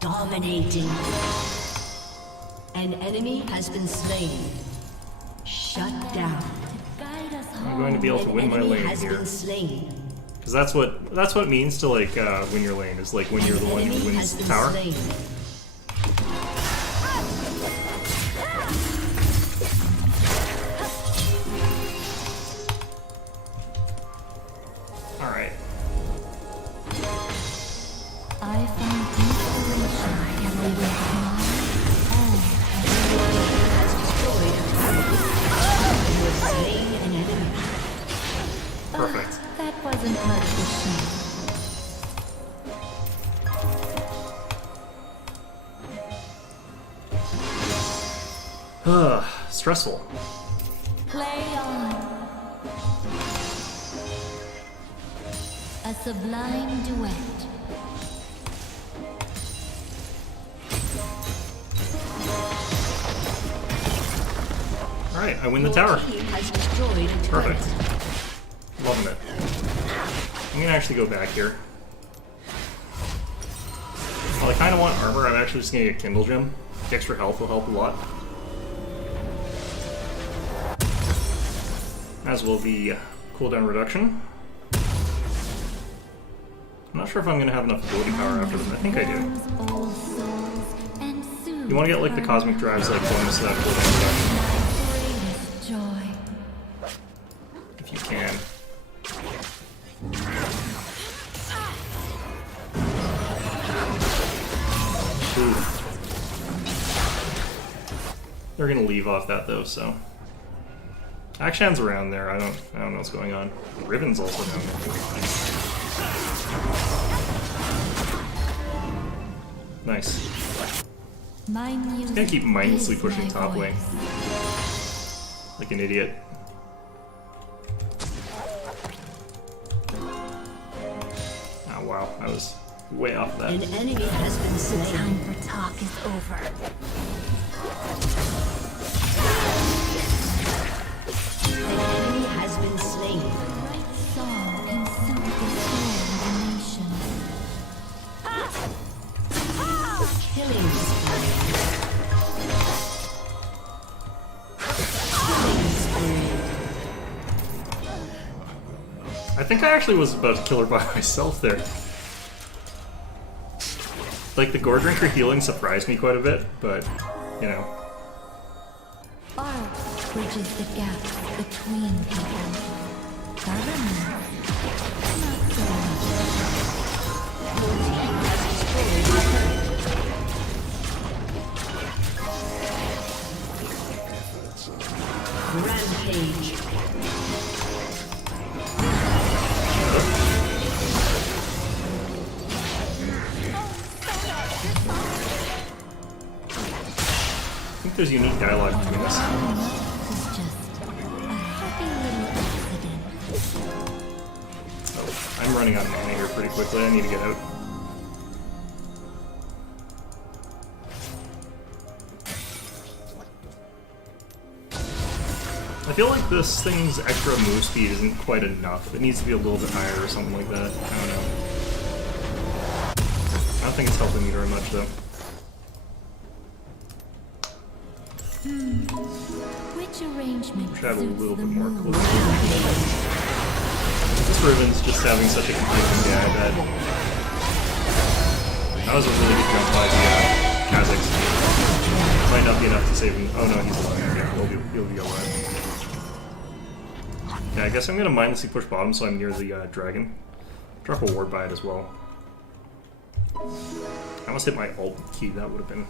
Dominating. An enemy has been slain. Shut down. Guide us I'm going to be able to win my lane here. Because that's what it means to like win your lane, is like when you're the one who wins the tower. Alright. I found inspiration in the Perfect. That wasn't part of the show. Stressful. Play on. A sublime duet. Alright, I win the tower. Perfect. Loving it. I'm gonna actually go back here. Well, I kinda want armor, I'm actually just gonna get Kindle Gem. The extra health will help a lot. As will the cooldown reduction. I'm not sure if I'm gonna have enough ability power after them. I think I do. You wanna get like the Cosmic Drive's like bonus to that cooldown reduction. If you can. Ooh. They're gonna leave off that though, so. Akshan's around there. I don't know what's going on. Riven's also down there. Nice. I'm gonna keep mindlessly pushing top lane. Like an idiot. Oh wow, I was way off that. An enemy has been slain. Time for talk is over. An enemy has been slain. The right song can soothe the soul of a nation. Killing spree. I think I actually was about to kill her by myself there. Like, the Gore Drinker healing surprised me quite a bit, but, you know. Art bridges the gap between people. Government, not so Rampage. I think there's unique dialogue between us. This is just a happy little accident. Oh, I'm running out of mana here pretty quickly. I need to get out. I feel like this thing's extra move speed isn't quite enough. It needs to be a little bit higher or something like that. I don't know. I don't think it's helping me very much though. Which arrangement Wish I had a suits little the bit more mood? cooldown. This Riven's just having such a confusing day, I bet. That was a really good jump by the Kazakhs. Might not be enough to save him. Oh no, he's alive. Yeah, he'll be alive. Yeah, I guess I'm gonna mindlessly push bottom so I'm near the dragon. Drop a ward by it as well. I almost hit my ult key, that would have been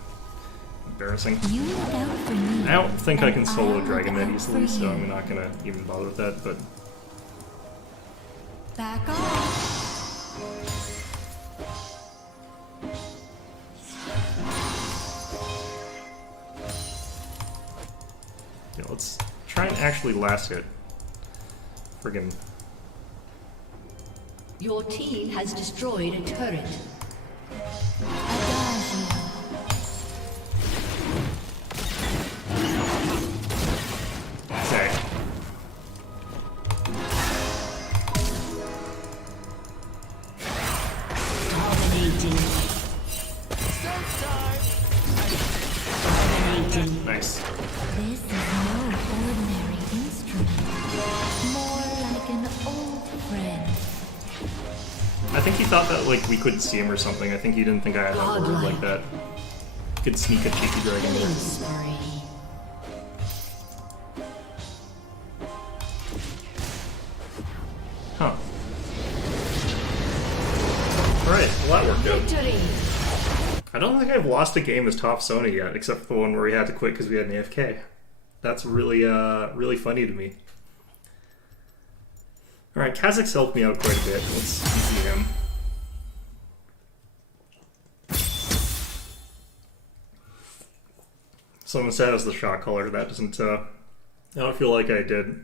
embarrassing. You look out for me. I don't think I can and solo I'll dragon look that out easily, for so you. I'm not gonna even bother with that, but Back off. yeah, let's try and actually last it. Friggin' Your team has destroyed a turret. Adagio. okay. Dominating. Dominating. Nice. This is no ordinary instrument. More thought that like we couldn't see him or something. I think he didn't think I had that word like that. Could sneak a cheeky dragon there. Huh. Alright, well that worked out. I don't think I've lost a game as top Sona yet, except for the one where we had to quit because we had an AFK. That's really, really funny to me. Alright, Kazakh's helped me out quite a bit. Let's see him. Someone said it was the shot color. That doesn't, I don't feel like I did.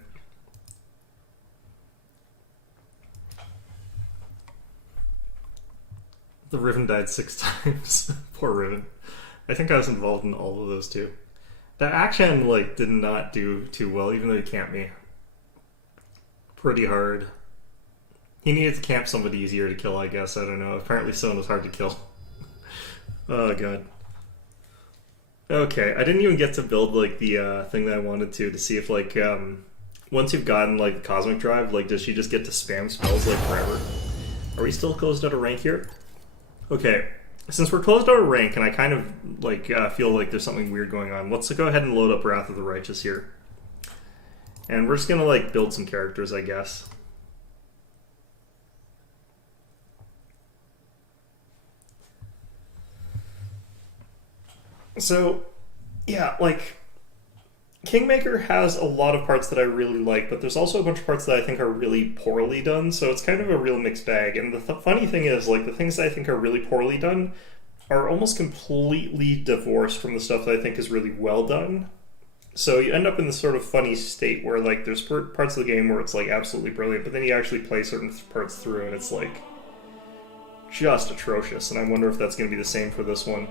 The Riven died 6 times. Poor Riven. I think I was involved in all of those too. That action, like, did not do too well, even though he camped me. Pretty hard. He needed to camp somebody easier to kill, I guess. I don't know. Apparently Son was hard to kill. Oh, God. Okay, I didn't even get to build, like, the thing that I wanted to see if, like, once you've gotten, like, the Cosmic Drive, like, does she just get to spam spells, like, forever? Are we still closed out of rank here? Okay, since we're closed out of rank, and I kind of, like, feel like there's something weird going on, let's go ahead and load up Wrath of the Righteous here. And we're just gonna, like, build some characters, I guess. So, yeah, like, Kingmaker has a lot of parts that I really like, but there's also a bunch of parts that I think are really poorly done, so it's kind of a real mixed bag. And the funny thing is, like, the things that I think are really poorly done are almost completely divorced from the stuff that I think is really well done. So you end up in this sort of funny state where, like, there's parts of the game where it's, like, absolutely brilliant, but then you actually play certain parts through and it's, like, just atrocious. And I wonder if that's going to be the same for this one.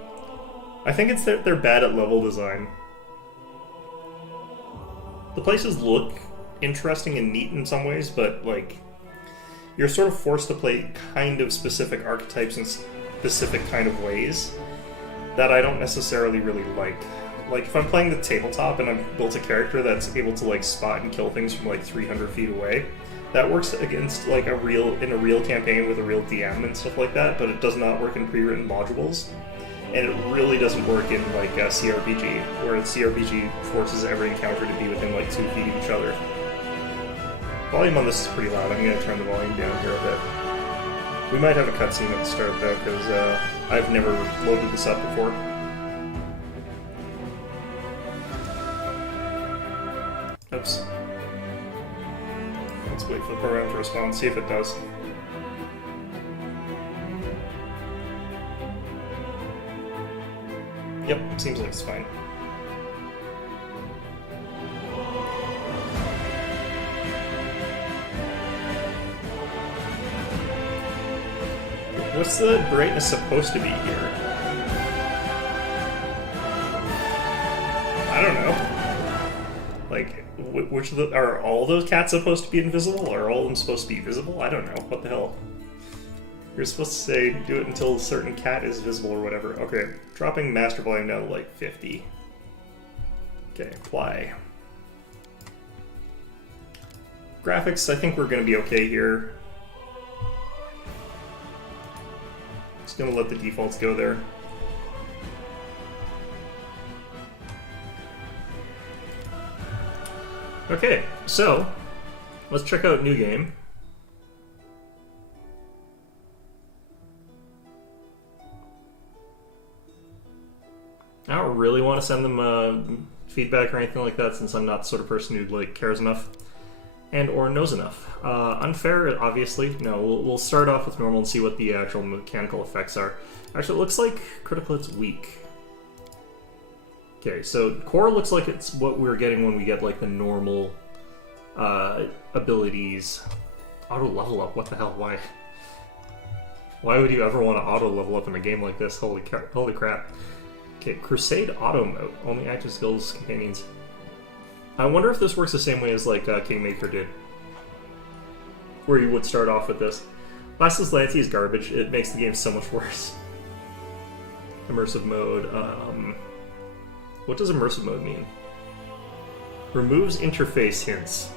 I think it's that they're bad at level design. The places look interesting and neat in some ways, but, like, you're sort of forced to play kind of specific archetypes in specific kind of ways that I don't necessarily really like. Like, if I'm playing the tabletop and I've built a character that's able to, like, spot and kill things from, like, 300 feet away, that works against, like, in a real campaign with a real DM and stuff like that, but it does not work in pre-written modules. And it really doesn't work in, like, a CRPG, where the CRPG forces every encounter to be within, like, 2 feet of each other. Volume on this is pretty loud. I'm going to turn the volume down here a bit. We might have a cutscene at the start, though, because I've never loaded this up before. Oops. Let's wait for the program to respond, see if it does. Yep, seems like it's fine. What's the brightness supposed to be here? I don't know. Like, which of the... Are all those cats supposed to be invisible? Or are all of them supposed to be visible? I don't know. What the hell? You're supposed to say, do it until a certain cat is visible or whatever. Okay, dropping master volume down to like 50. Okay, apply. Graphics, I think we're going to be okay here. Just going to let the defaults go there. Okay, so let's check out new game. I don't really want to send them feedback or anything like that, since I'm not the sort of person who, like, cares enough and or knows enough. Unfair, obviously. No, we'll start off with normal and see what the actual mechanical effects are. Actually, it looks like critical hit's weak. Okay, so core looks like it's what we're getting when we get, like, the normal abilities. Auto level up, what the hell, why? Why would you ever want to auto level up in a game like this? Holy crap. Okay, Crusade Auto Mode. Only active skills, companions. I wonder if this works the same way as, like, Kingmaker did. Where you would start off with this. Lastless Lancy is garbage. It makes the game so much worse. Immersive mode. What does immersive mode mean? Removes interface hints.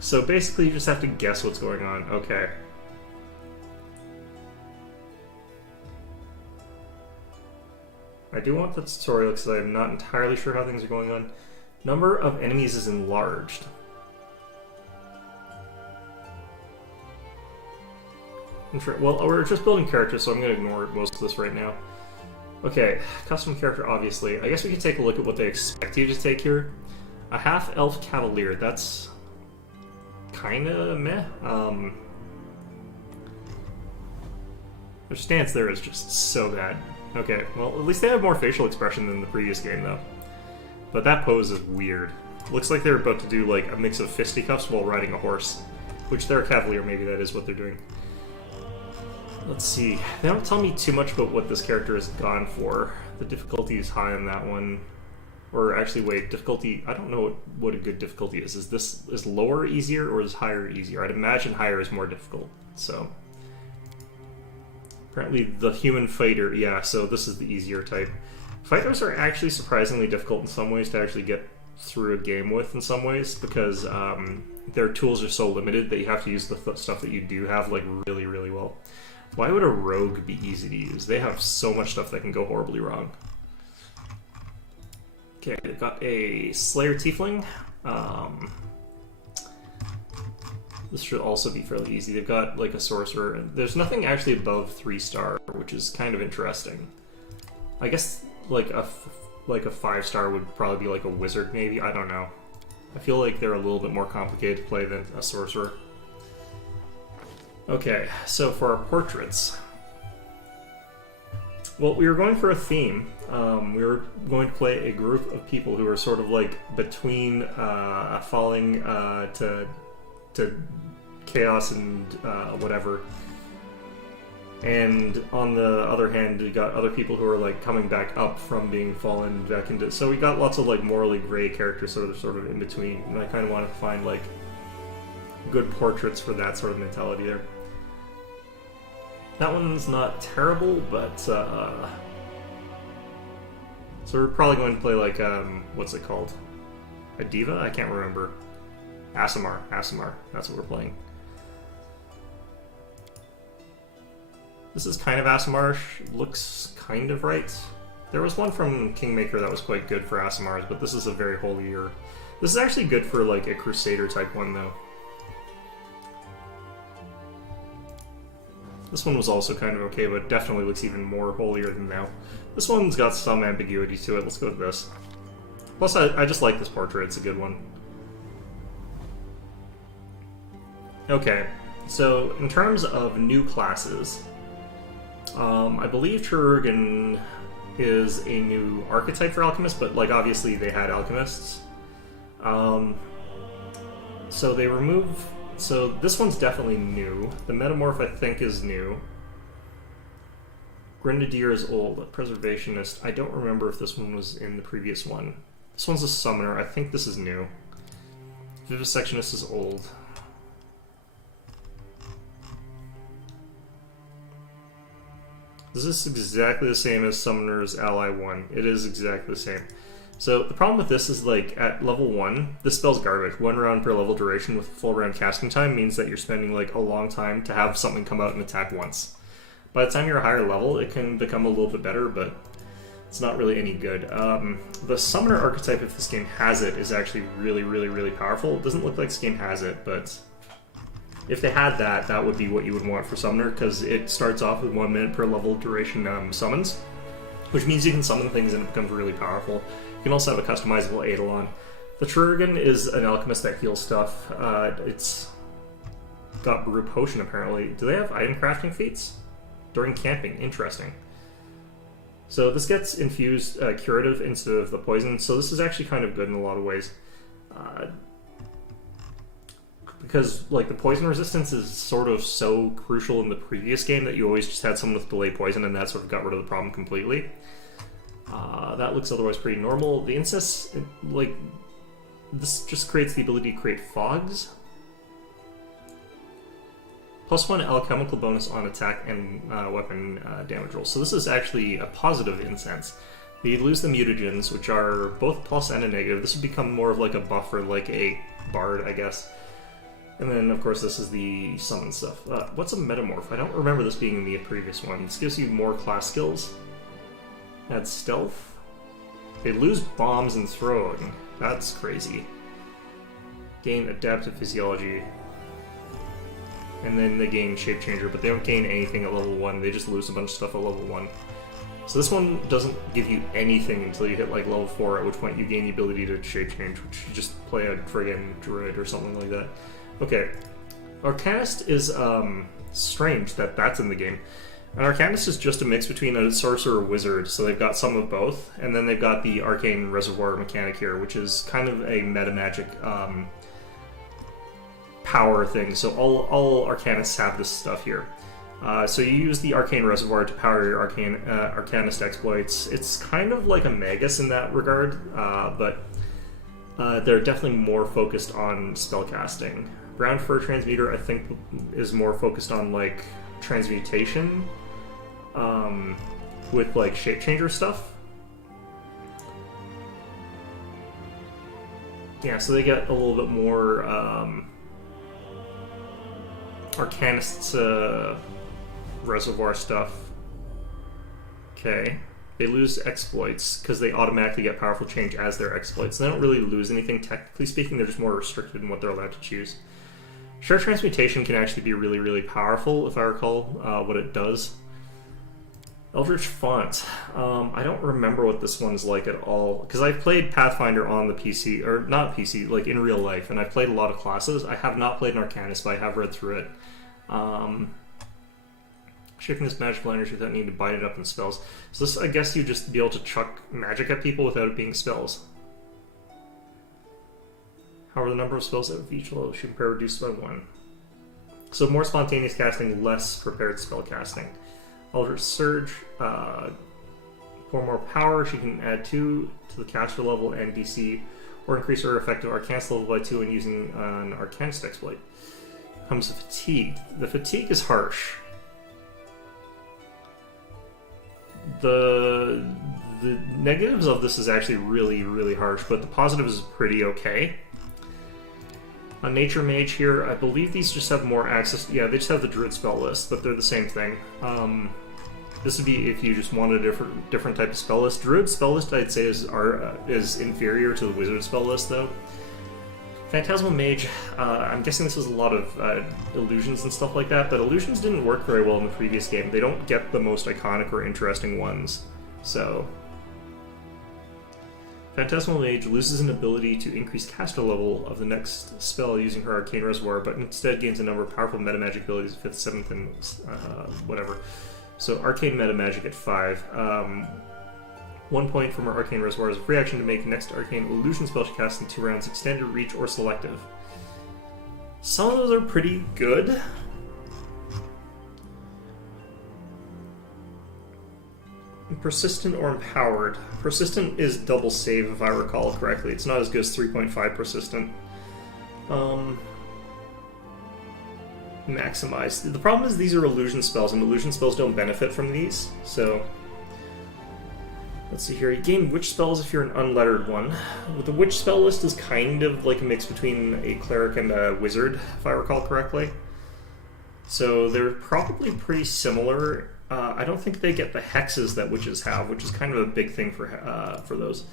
So basically you just have to guess what's going on. Okay. I do want the tutorial because I'm not entirely sure how things are going on. Number of enemies is enlarged. Well, we're just building characters, so I'm going to ignore most of this right now. Okay, custom character, obviously. I guess we can take a look at what they expect you to take here. A half-elf cavalier, that's kinda meh. Their stance there is just so bad. Okay, well, at least they have more facial expression than the previous game, though. But that pose is weird. Looks like they're about to do, like, a mix of fisticuffs while riding a horse. Which they're a cavalier, maybe that is what they're doing. Let's see. They don't tell me too much about what this character has gone for. The difficulty is high on that one. Or actually, wait, difficulty... I don't know what a good difficulty is. Is lower easier or is higher easier? I'd imagine higher is more difficult, so... Apparently the human fighter, yeah, so this is the easier type. Fighters are actually surprisingly difficult in some ways to actually get through a game with in some ways, because their tools are so limited that you have to use the stuff that you do have, like, really, really well. Why would a rogue be easy to use? They have so much stuff that can go horribly wrong. Okay, they've got a Slayer Tiefling. This should also be fairly easy. They've got, like, a Sorcerer. There's nothing actually above 3-star, which is kind of interesting. I guess, like a 5-star would probably be, like, a Wizard, maybe? I don't know. I feel like they're a little bit more complicated to play than a Sorcerer. Okay, so for our portraits... Well, we were going for a theme. We were going to play a group of people who are sort of like between falling to chaos and whatever. And on the other hand, we got other people who are like coming back up from being fallen back into... So we got lots of like morally gray characters sort of in between. And I kind of wanted to find like good portraits for that sort of mentality there. That one's not terrible, but, so we're probably going to play, like, what's it called? A diva? I can't remember. Aasimar. That's what we're playing. This is kind of Aasimar-ish. Looks kind of right. There was one from Kingmaker that was quite good for Aasimars, but this is a very holier. This is actually good for, like, a Crusader type one, though. This one was also kind of okay, but definitely looks even more holier than now. This one's got some ambiguity to it. Let's go with this. Plus, I just like this portrait. It's a good one. Okay, so in terms of new classes, I believe Chirurgan is a new archetype for alchemists, but like obviously they had alchemists. So they remove... So this one's definitely new. The Metamorph, I think, is new. Grenadier is old. Preservationist, I don't remember if this one was in the previous one. This one's a Summoner. I think this is new. Vivisectionist is old. This is exactly the same as Summoner's Ally 1. It is exactly the same. So the problem with this is, like, at level 1, this spell's garbage. 1 round per level duration with full round casting time means that you're spending, like, a long time to have something come out and attack once. By the time you're a higher level, it can become a little bit better, but it's not really any good. The Summoner archetype, if this game has it, is actually really, really, really powerful. It doesn't look like this game has it, but if they had that, that would be what you would want for Summoner, because it starts off with 1 minute per level duration summons, which means you can summon things and it becomes really powerful. You can also have a customizable Eidolon. The Chirurgan is an alchemist that heals stuff. It's got Brew Potion, apparently. Do they have item crafting feats? During camping. Interesting. So this gets infused curative instead of the poison, so this is actually kind of good in a lot of ways. Because, like, the poison resistance is sort of so crucial in the previous game that you always just had someone with delayed poison, and that sort of got rid of the problem completely. That looks otherwise pretty normal. The incest, like, this just creates the ability to create fogs. +1 alchemical bonus on attack and weapon damage rolls. So this is actually a positive incense. You lose the mutagens, which are both plus and a negative. This would become more of like a buffer, like a bard, I guess. And then, of course, this is the summon stuff. What's a metamorph? I don't remember this being in the previous one. This gives you more class skills. Add stealth. They lose bombs and throwing. That's crazy. Gain adaptive physiology. And then they gain shape changer, but they don't gain anything at level 1. They just lose a bunch of stuff at level 1. So this one doesn't give you anything until you hit like level 4, at which point you gain the ability to shape change, which you just play a friggin' druid or something like that. Okay. Arcanist is strange that that's in the game. An Arcanist is just a mix between a sorcerer and a wizard, so they've got some of both, and then they've got the arcane reservoir mechanic here, which is kind of a meta magic power thing. So all Arcanists have this stuff here. So you use the arcane reservoir to power your Arcanist exploits. It's kind of like a Magus in that regard, but they're definitely more focused on spellcasting. Brown Fur Transmuter, I think, is more focused on like transmutation with like shape changer stuff. Yeah, so they get a little bit more Arcanist reservoir stuff. Okay. They lose exploits because they automatically get powerful change as their exploits. They don't really lose anything technically speaking, they're just more restricted in what they're allowed to choose. Share Transmutation can actually be really, really powerful, if I recall what it does. Eldritch Font. I don't remember what this one's like at all, because I've played Pathfinder on the PC, or not PC, like in real life, and I've played a lot of classes. I have not played an Arcanist, but I have read through it. Shifting this magical energy without needing to bind it up in spells. So this, I guess you just be able to chuck magic at people without it being spells. However, the number of spells of each level should be reduced by 1. So more spontaneous casting, less prepared spell casting. Eldritch Surge, 4 more power. She can add 2 to the caster level and DC, or increase her effective Arcanist level by 2 when using an Arcanist exploit. Comes to Fatigue. The Fatigue is harsh. The negatives of this is actually really, really harsh, but the positive is pretty okay. On Nature Mage here, I believe these just have more access. Yeah, they just have the Druid spell list, but they're the same thing. This would be if you just wanted a different type of spell list. Druid spell list, I'd say, is inferior to the Wizard spell list, though. Phantasmal Mage, I'm guessing this is a lot of illusions and stuff like that, but illusions didn't work very well in the previous game. They don't get the most iconic or interesting ones, so... Phantasmal Mage loses an ability to increase caster level of the next spell using her Arcane Reservoir, but instead gains a number of powerful meta magic abilities, 5th, 7th, and whatever. So Arcane Meta Magic at 5. 1 point from her Arcane Reservoir is a free action to make next Arcane Illusion spell she casts in 2 rounds, extended, reach, or selective. Some of those are pretty good. Persistent or Empowered. Persistent is double save, if I recall correctly. It's not as good as 3.5 Persistent. Maximize. The problem is these are illusion spells, and illusion spells don't benefit from these, so... Let's see here. You gain witch spells if you're an unlettered one. The witch spell list is kind of like a mix between a cleric and a wizard, if I recall correctly. So they're probably pretty similar. I don't think they get the hexes that witches have, which is kind of a big thing for those.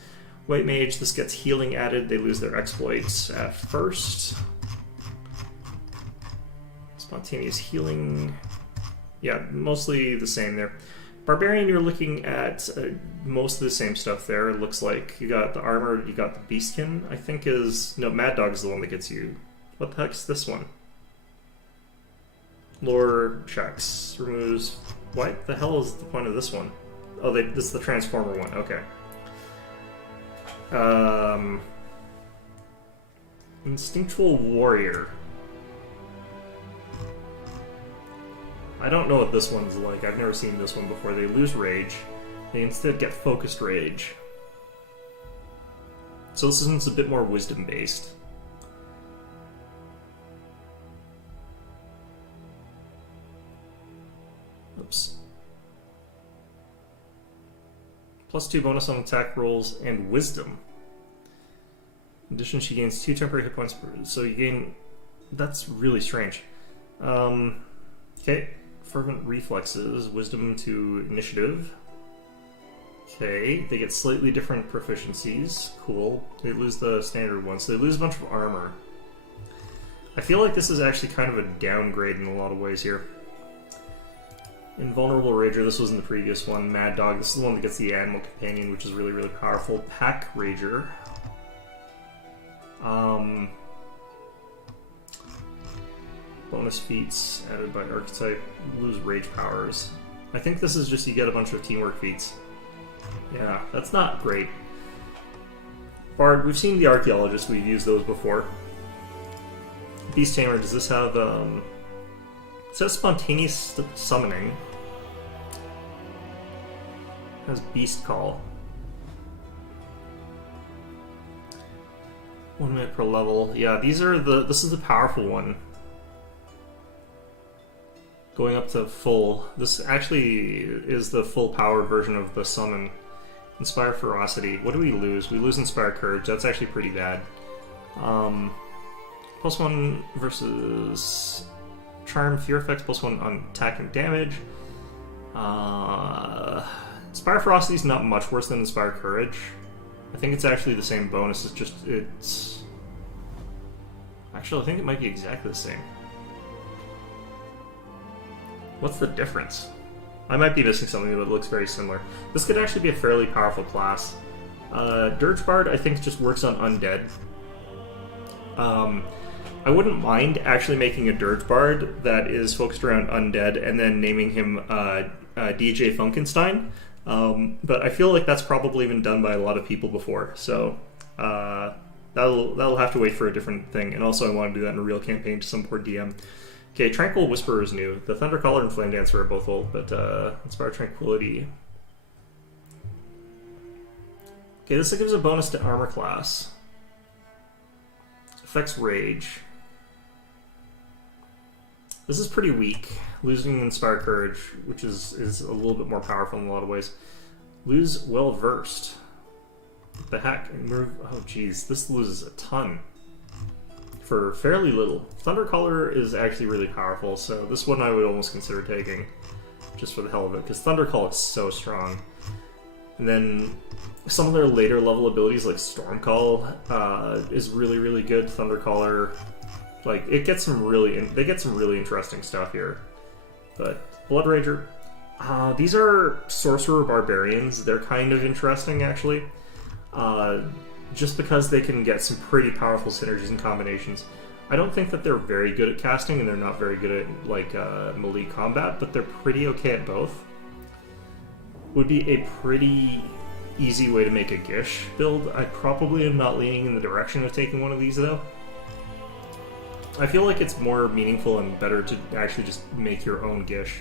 White mage, this gets healing added. They lose their exploits at first. Spontaneous healing. Yeah, mostly the same there. Barbarian, you're looking at most of the same stuff there. It looks like you got the armor, you got the beastkin, I think is... No, Mad Dog is the one that gets you. What the heck's this one? Lore checks. Removes... What the hell is the point of this one? Oh, this is the Transformer one. Okay. Instinctual Warrior. I don't know what this one's like. I've never seen this one before. They lose rage. They instead get focused rage. So this one's a bit more wisdom-based. Oops. +2 bonus on attack rolls and wisdom. In addition, she gains 2 temporary hit points. So you gain... That's really strange. Okay. Fervent Reflexes. Wisdom to initiative. Okay, they get slightly different proficiencies. Cool. They lose the standard one, so they lose a bunch of armor. I feel like this is actually kind of a downgrade in a lot of ways here. Invulnerable Rager, this was in the previous one. Mad Dog, this is the one that gets the Animal Companion, which is really, really powerful. Pack Rager. Bonus feats added by archetype. Lose rage powers. I think this is just you get a bunch of teamwork feats. Yeah, that's not great. Bard, we've seen the Archaeologist, we've used those before. Beast Tamer, does this have, it says Spontaneous Summoning. It has Beast Call. 1 minute per level. Yeah, this is the powerful one. Going up to full. This actually is the full powered version of the summon. Inspire Ferocity. What do we lose? We lose Inspire Courage. That's actually pretty bad. +1 versus Charm, Fear Effects, +1 on attack and damage. Inspire Ferocity is not much worse than Inspire Courage. I think it's actually the same bonus, it's... Actually, I think it might be exactly the same. What's the difference? I might be missing something that looks very similar. This could actually be a fairly powerful class. Dirge Bard, I think, just works on undead. I wouldn't mind actually making a Dirge Bard that is focused around undead and then naming him DJ Funkenstein. But I feel like that's probably been done by a lot of people before, so that'll have to wait for a different thing. And also I want to do that in a real campaign to some poor DM. Okay, Tranquil Whisperer is new. The Thundercaller and Flame Dancer are both old, but Inspire Tranquility. Okay, this gives a bonus to armor class. Affects Rage. This is pretty weak. Losing Inspire Courage, which is a little bit more powerful in a lot of ways. Lose Well Versed. The heck? Oh jeez, this loses a ton. For fairly little. Thundercaller is actually really powerful, so this one I would almost consider taking. Just for the hell of it, because Thundercall is so strong. And then some of their later level abilities, like Stormcall, is really, really good. Thundercaller, like, they get some really interesting stuff here. But Blood Rager, these are Sorcerer Barbarians. They're kind of interesting, actually. Just because they can get some pretty powerful synergies and combinations. I don't think that they're very good at casting, and they're not very good at, like, melee combat, but they're pretty okay at both. Would be a pretty easy way to make a Gish build. I probably am not leaning in the direction of taking one of these, though. I feel like it's more meaningful and better to actually just make your own Gish.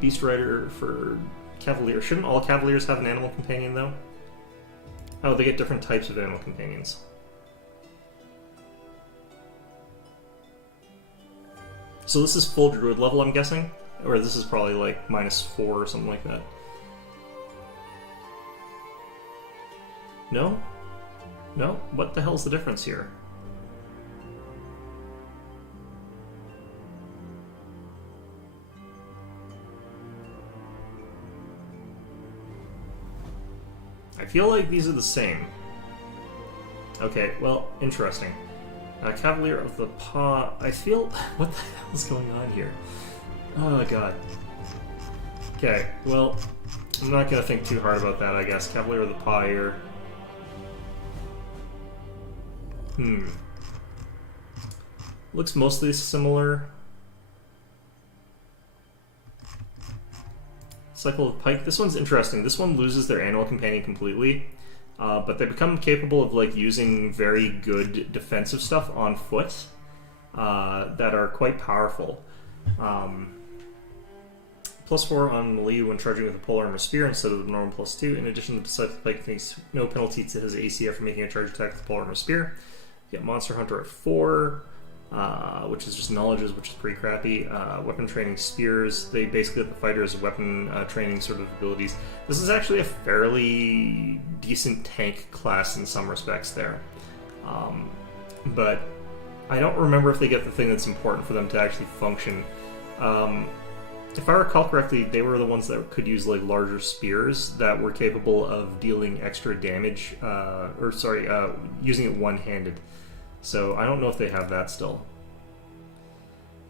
Beast Rider for Cavalier. Shouldn't all Cavaliers have an animal companion, though? Oh, they get different types of animal companions. So this is full Druid level, I'm guessing? Or this is probably like -4 or something like that. No? No? What the hell's the difference here? I feel like these are the same. Okay, well, interesting. Cavalier of the Paw... I feel... What the hell is going on here? Oh, God. Okay, well, I'm not going to think too hard about that, I guess. Cavalier of the Paw here. Looks mostly similar. Cycle of Pike. This one's interesting. This one loses their animal companion completely, but they become capable of like using very good defensive stuff on foot that are quite powerful. +4 on melee when charging with a pole armor spear instead of the normal +2. In addition, the Cycle of Pike takes no penalty to his AC after making a charge attack with the pole armor spear. You get Monster Hunter at 4. Which is just knowledges, which is pretty crappy. Weapon training spears. They basically let the fighters weapon training sort of abilities. This is actually a fairly decent tank class in some respects there. But I don't remember if they get the thing that's important for them to actually function. If I recall correctly, they were the ones that could use like larger spears that were capable of dealing extra damage, using it one-handed. So I don't know if they have that still.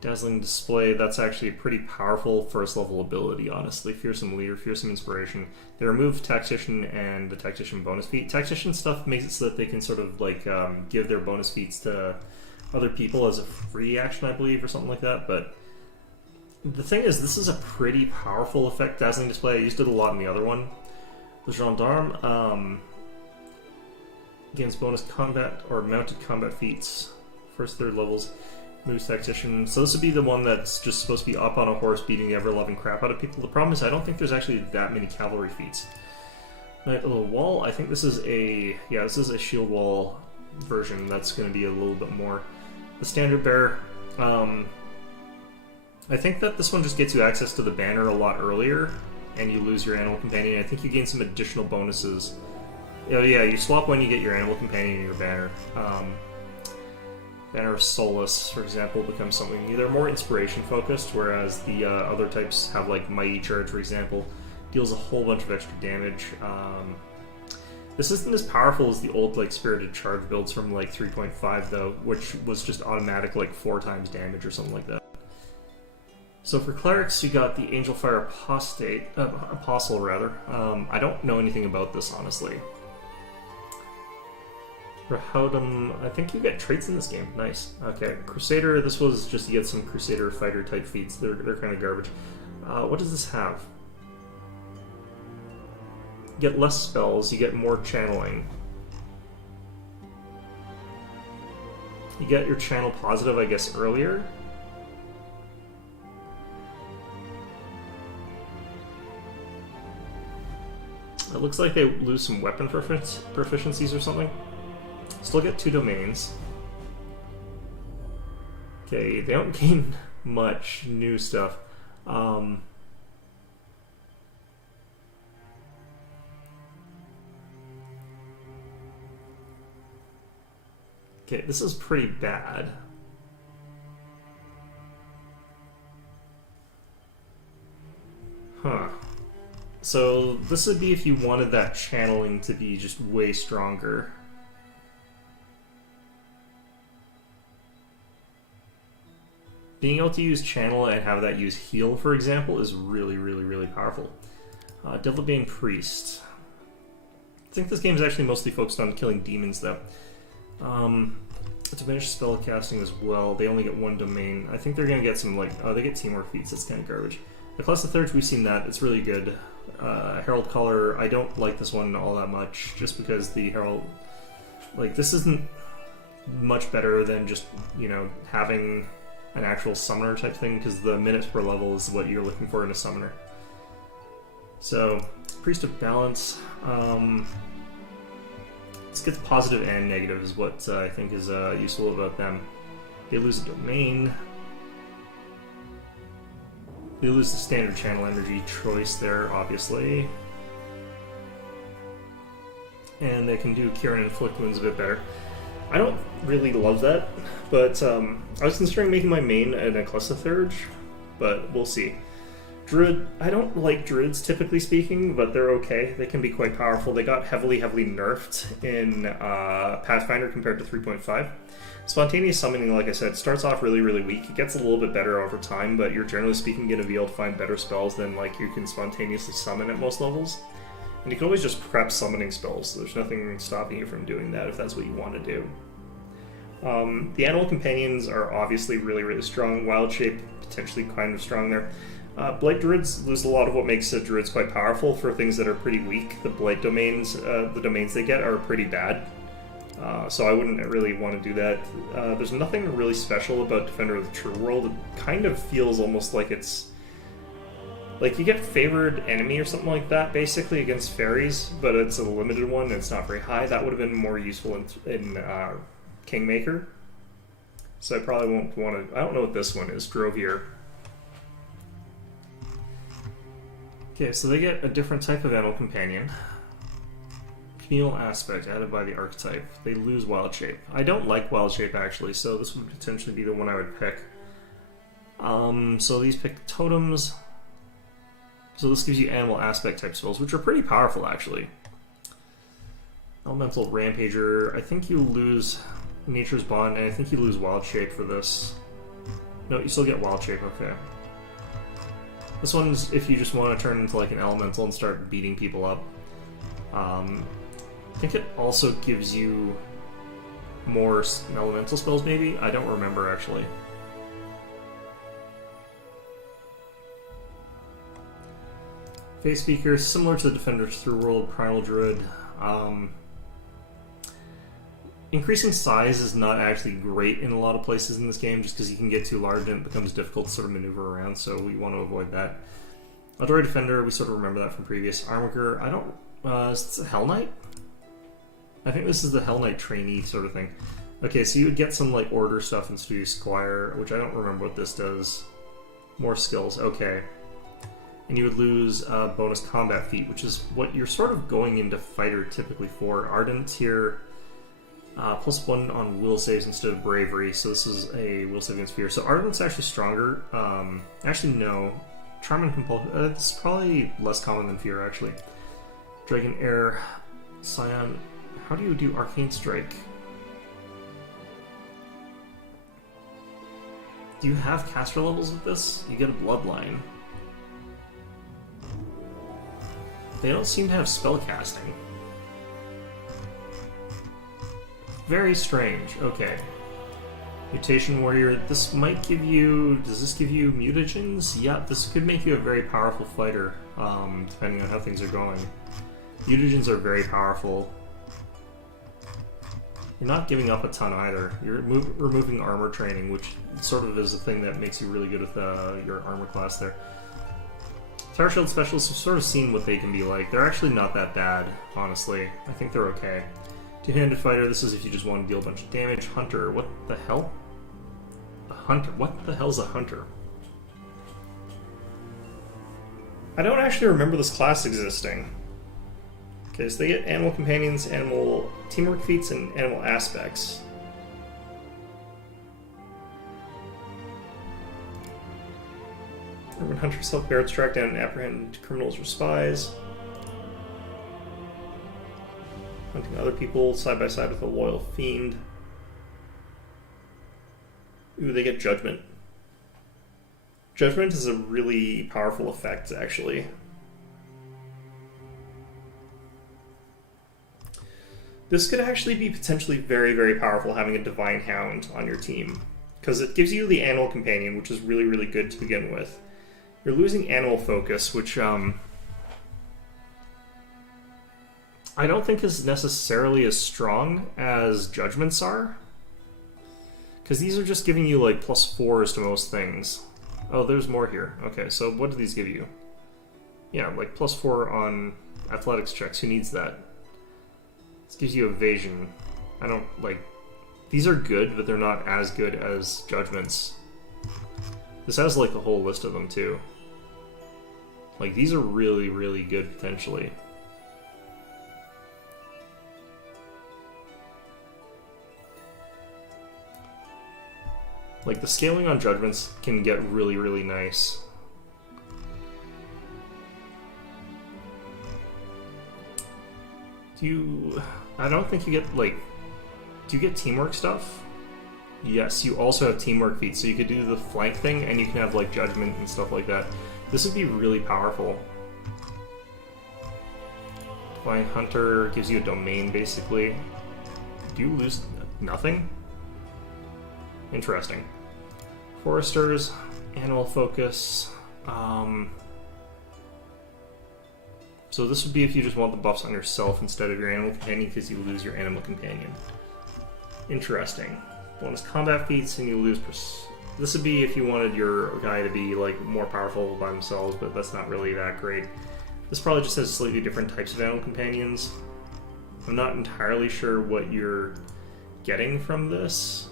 Dazzling Display, that's actually a pretty powerful first level ability, honestly. Fearsome Leader, Fearsome Inspiration. They remove Tactician and the Tactician bonus feat. Tactician stuff makes it so that they can sort of like give their bonus feats to other people as a free action, I believe, or something like that. But the thing is, this is a pretty powerful effect, Dazzling Display. I used it a lot in the other one. The Gendarme gains bonus combat or mounted combat feats, first, third levels. Moves Tactician. So this would be the one that's just supposed to be up on a horse beating the ever-loving crap out of people. The problem is I don't think there's actually that many cavalry feats. Knight of the Wall, I think this is a... yeah, this is a shield wall version that's going to be a little bit more. The Standard Bearer, I think that this one just gets you access to the banner a lot earlier, and you lose your Animal Companion. I think you gain some additional bonuses. Yeah, you swap when you get your Animal Companion and your banner. Banner of Solace, for example, becomes something either more inspiration-focused, whereas the other types have, like, Mighty Charge, for example, deals a whole bunch of extra damage. This isn't as powerful as the old, like, Spirited Charge builds from, like, 3.5, though, which was just automatic, like, 4 times damage or something like that. So for Clerics, you got the Angel Fire Apostle, rather. I don't know anything about this, honestly. Rahodum, I think you get traits in this game. Nice. Okay, Crusader, this was just you get some Crusader fighter type feats. They're kind of garbage. What does this have? You get less spells, you get more channeling. You get your channel positive, I guess, earlier. It looks like they lose some weapon proficiencies or something. Still get 2 domains. Okay, they don't gain much new stuff. Okay, this is pretty bad. Huh. So this would be if you wanted that channeling to be just way stronger. Being able to use Channel and have that use Heal, for example, is really, really, really powerful. Devilbane Priest. I think this game is actually mostly focused on killing demons, though. Diminished spellcasting as well. They only get 1 domain. I think they're going to get some, like... oh, they get teamwork feats. That's kind of garbage. The Class of Thirds, we've seen that. It's really good. Herald Color, I don't like this one all that much, just because the Herald... like, this isn't much better than just, you know, having an actual summoner type thing, because the minutes per level is what you're looking for in a summoner. So, Priest of Balance, this gets positive and negative is what I think is useful about them. They lose a domain. They lose the standard channel energy choice there, obviously. And they can do Cure and Inflict Wounds a bit better. I don't really love that, but I was considering making my main an Eclipsethurge, but we'll see. Druid, I don't like Druids typically speaking, but they're okay. They can be quite powerful. They got heavily nerfed in Pathfinder compared to 3.5. Spontaneous Summoning, like I said, starts off really, really weak. It gets a little bit better over time, but you're generally speaking going to be able to find better spells than like you can spontaneously summon at most levels. And you can always just prep summoning spells, so there's nothing stopping you from doing that if that's what you want to do. The Animal Companions are obviously really, really strong. Wild Shape, potentially kind of strong there. Blight Druids lose a lot of what makes Druids quite powerful for things that are pretty weak. The Blight domains, the domains they get are pretty bad. So I wouldn't really want to do that. There's nothing really special about Defender of the True World. It kind of feels almost like it's... like, you get Favored Enemy or something like that, basically, against fairies, but it's a limited one, and it's not very high. That would have been more useful in Kingmaker. So I probably won't want to... I don't know what this one is. Drovier. Okay, so they get a different type of Animal Companion. Communal Aspect added by the archetype. They lose Wild Shape. I don't like Wild Shape, actually, so this would potentially be the one I would pick. So these pick totems. So this gives you animal aspect type spells, which are pretty powerful actually. Elemental Rampager, I think you lose Nature's Bond, and I think you lose Wild Shape for this. No, you still get Wild Shape, okay. This one's if you just want to turn into like an elemental and start beating people up. I think it also gives you more elemental spells maybe? I don't remember actually. Face Speaker, similar to the Defenders Through World, Primal Druid. Increasing size is not actually great in a lot of places in this game, just because you can get too large and it becomes difficult to sort of maneuver around, so we want to avoid that. Eldritch Defender, we sort of remember that from previous. Armiger, I don't... is this a Hell Knight? I think this is the Hell Knight trainee sort of thing. Okay, so you would get some like order stuff in Studio Squire, which I don't remember what this does. More skills, okay. And you would lose bonus combat feat, which is what you're sort of going into fighter typically for. Ardent here, +1 on will saves instead of bravery, so this is a will save against fear. So Ardent's actually stronger. Actually, no. Charm and Compulsion, it's probably less common than fear, actually. Dragon Air, Scion, how do you do Arcane Strike? Do you have caster levels with this? You get a Bloodline. They don't seem to have spell casting. Very strange. Okay. Mutation Warrior. This might give you... Does this give you mutagens? Yeah, this could make you a very powerful fighter, depending on how things are going. Mutagens are very powerful. You're not giving up a ton either. You're removing armor training, which sort of is the thing that makes you really good with your armor class there. Tower Shield Specialists, we've sort of seen what they can be like. They're actually not that bad, honestly. I think they're okay. Two-handed fighter, this is if you just want to deal a bunch of damage. Hunter, what the hell? A hunter? What the hell's a hunter? I don't actually remember this class existing. Okay, so they get animal companions, animal teamwork feats, and animal aspects. Urban hunters help guards track down and apprehend criminals or spies. Hunting other people side by side with a loyal fiend. Ooh, they get Judgment. Judgment is a really powerful effect, actually. This could actually be potentially very, very powerful having a Divine Hound on your team, because it gives you the Animal Companion, which is really, really good to begin with. You're losing Animal Focus, which I don't think is necessarily as strong as Judgments are, because these are just giving you like +4s to most things. Oh, there's more here. Okay, so what do these give you? Yeah, like +4 on athletics checks. Who needs that? This gives you evasion. I don't like... These are good, but they're not as good as Judgments. This has like a whole list of them too. Like, these are really, really good potentially. Like, the scaling on Judgments can get really, really nice. I don't think you get, like... Do you get teamwork stuff? Yes, you also have teamwork feats, so you could do the flank thing, and you can have, like, Judgment and stuff like that. This would be really powerful. Divine Hunter gives you a domain, basically. Do you lose nothing? Interesting. Foresters, Animal Focus. So this would be if you just want the buffs on yourself instead of your Animal Companion, because you lose your Animal Companion. Interesting. Bonus combat feats, and you lose... This would be if you wanted your guy to be like more powerful by themselves, but that's not really that great. This probably just has slightly different types of Animal Companions. I'm not entirely sure what you're getting from this.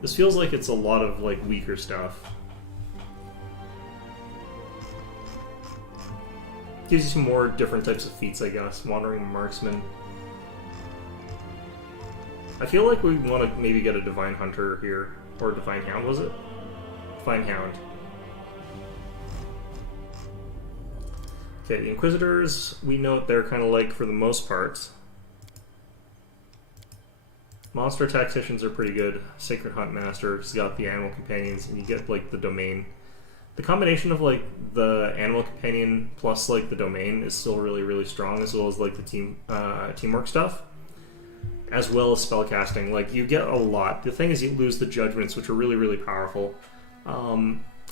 This feels like it's a lot of like weaker stuff. Gives you some more different types of feats, I guess. Wandering Marksman. I feel like we want to maybe get a Divine Hunter here. Or Divine Hound, was it? Divine Hound. Okay, the Inquisitors, we know what they're kind of like for the most part. Monster Tacticians are pretty good. Sacred Hunt Master, he's got the Animal Companions, and you get, like, the Domain. The combination of, like, the Animal Companion plus, like, the Domain is still really, really strong, as well as, like, the teamwork stuff. As well as spellcasting. Like, you get a lot. The thing is, you lose the Judgments, which are really, really powerful.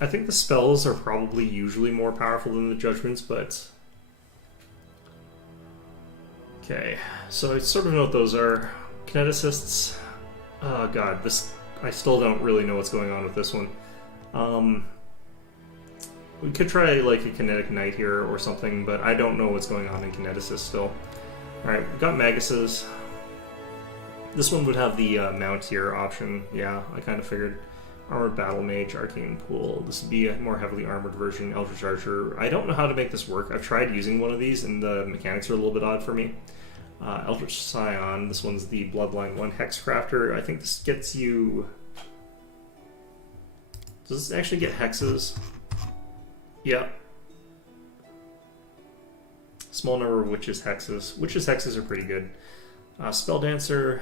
I think the spells are probably usually more powerful than the Judgments, but... Okay, so I sort of know what those are. Kineticists. Oh god, this... I still don't really know what's going on with this one. We could try, like, a Kinetic Knight here or something, but I don't know what's going on in Kineticist still. Alright, we've got Maguses. This one would have the mount here option. Yeah, I kind of figured. Armored Battle Mage, Arcane Pool. This would be a more heavily armored version. Eldritch Archer. I don't know how to make this work. I've tried using one of these, and the mechanics are a little bit odd for me. Eldritch Scion. This one's the Bloodline 1 Hexcrafter. I think this gets you... Does this actually get hexes? Yeah. Small number of Witches Hexes. Witches Hexes are pretty good. Spelldancer.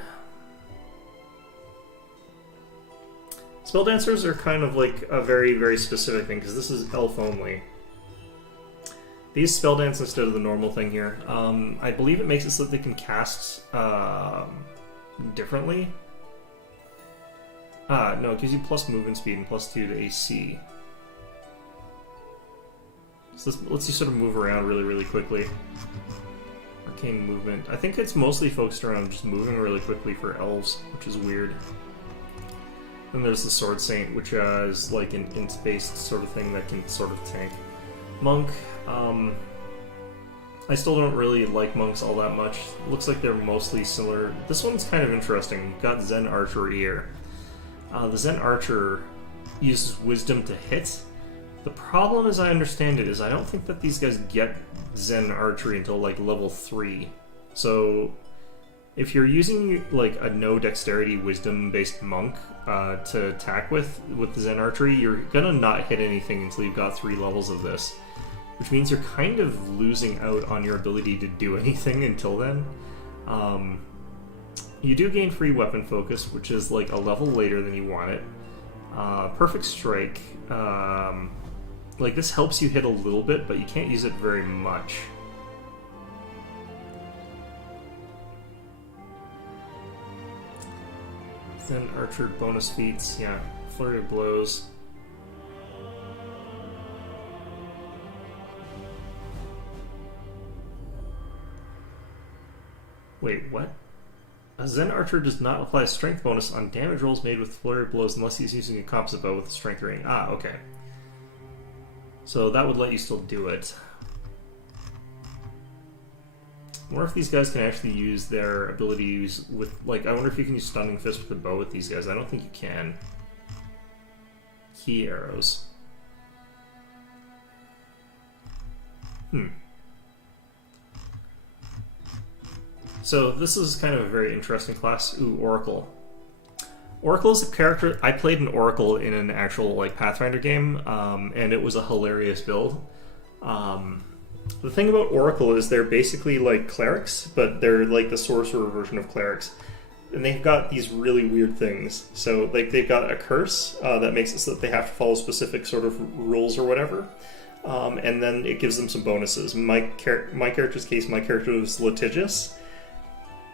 Spelldancers are kind of like a very, very specific thing, because this is elf only. These spelldance instead of the normal thing here. I believe it makes it so that they can cast differently. No, it gives you plus movement speed and plus 2 to AC. So this lets you sort of move around really, really quickly. Arcane movement. I think it's mostly focused around just moving really quickly for elves, which is weird. Then there's the Sword Saint, which is like an int-based sort of thing that can sort of tank. Monk. I still don't really like monks all that much. Looks like they're mostly similar. This one's kind of interesting. You've got Zen Archer here. The Zen Archer uses Wisdom to hit. The problem, as I understand it, is I don't think that these guys get Zen Archery until like level 3. So if you're using like a no dexterity wisdom based monk to attack with the Zen Archery, you're gonna not hit anything until you've got 3 levels of this. Which means you're kind of losing out on your ability to do anything until then. You do gain free weapon focus, which is like a level later than you want it. Perfect Strike. Like, this helps you hit a little bit, but you can't use it very much. Then Archer bonus feats, yeah. Flurry of Blows. Wait, what? A Zen Archer does not apply a strength bonus on damage rolls made with Flurry of Blows unless he's using a composite bow with a strength rating. Ah, okay. So that would let you still do it. I wonder if these guys can actually use their abilities with, like, I wonder if you can use Stunning Fist with a bow with these guys. I don't think you can. Key arrows. So this is kind of a very interesting class. Ooh, Oracle. Oracle is a character... I played an Oracle in an actual like Pathfinder game, and it was a hilarious build. The thing about Oracle is they're basically like clerics, but they're like the sorcerer version of clerics. And they've got these really weird things. So like they've got a curse that makes it so that they have to follow specific sort of rules or whatever. And then it gives them some bonuses. My character's case, my character was litigious,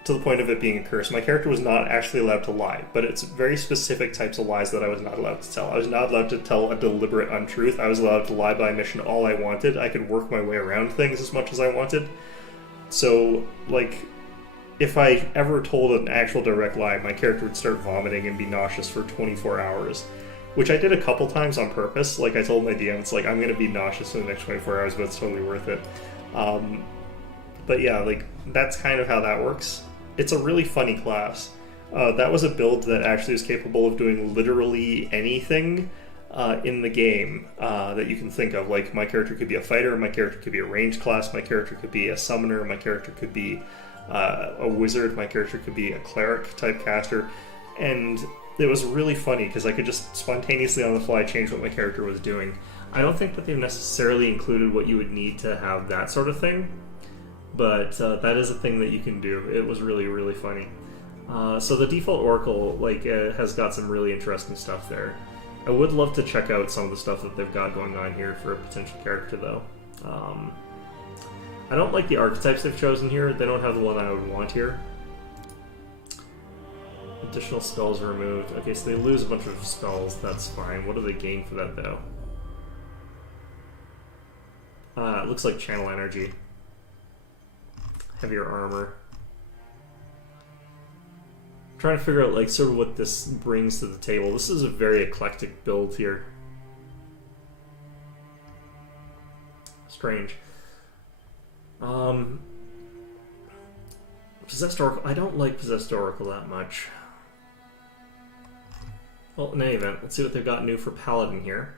to the point of it being a curse. My character was not actually allowed to lie, but it's very specific types of lies that I was not allowed to tell. I was not allowed to tell a deliberate untruth. I was allowed to lie by omission all I wanted. I could work my way around things as much as I wanted. So, like, if I ever told an actual direct lie, my character would start vomiting and be nauseous for 24 hours. Which I did a couple times on purpose. Like, I told my DM, it's like, I'm going to be nauseous in the next 24 hours, but it's totally worth it. But yeah, like, that's kind of how that works. It's a really funny class. That was a build that actually is capable of doing literally anything in the game that you can think of. Like, my character could be a fighter, my character could be a ranged class, my character could be a summoner, my character could be a wizard, my character could be a cleric type caster. And it was really funny because I could just spontaneously on the fly change what my character was doing. I don't think that they've necessarily included what you would need to have that sort of thing, but that is a thing that you can do. It was really, really funny. So the default Oracle has got some really interesting stuff there. I would love to check out some of the stuff that they've got going on here for a potential character, though. I don't like the archetypes they've chosen here. They don't have the one I would want here. Additional spells are removed. Okay, so they lose a bunch of spells. That's fine. What do they gain for that, though? It looks like channel energy. Heavier armor. I'm trying to figure out, like, sort of what this brings to the table. This is a very eclectic build here. Strange. Possessed Oracle. I don't like Possessed Oracle that much. Well, in any event, let's see what they've got new for Paladin here.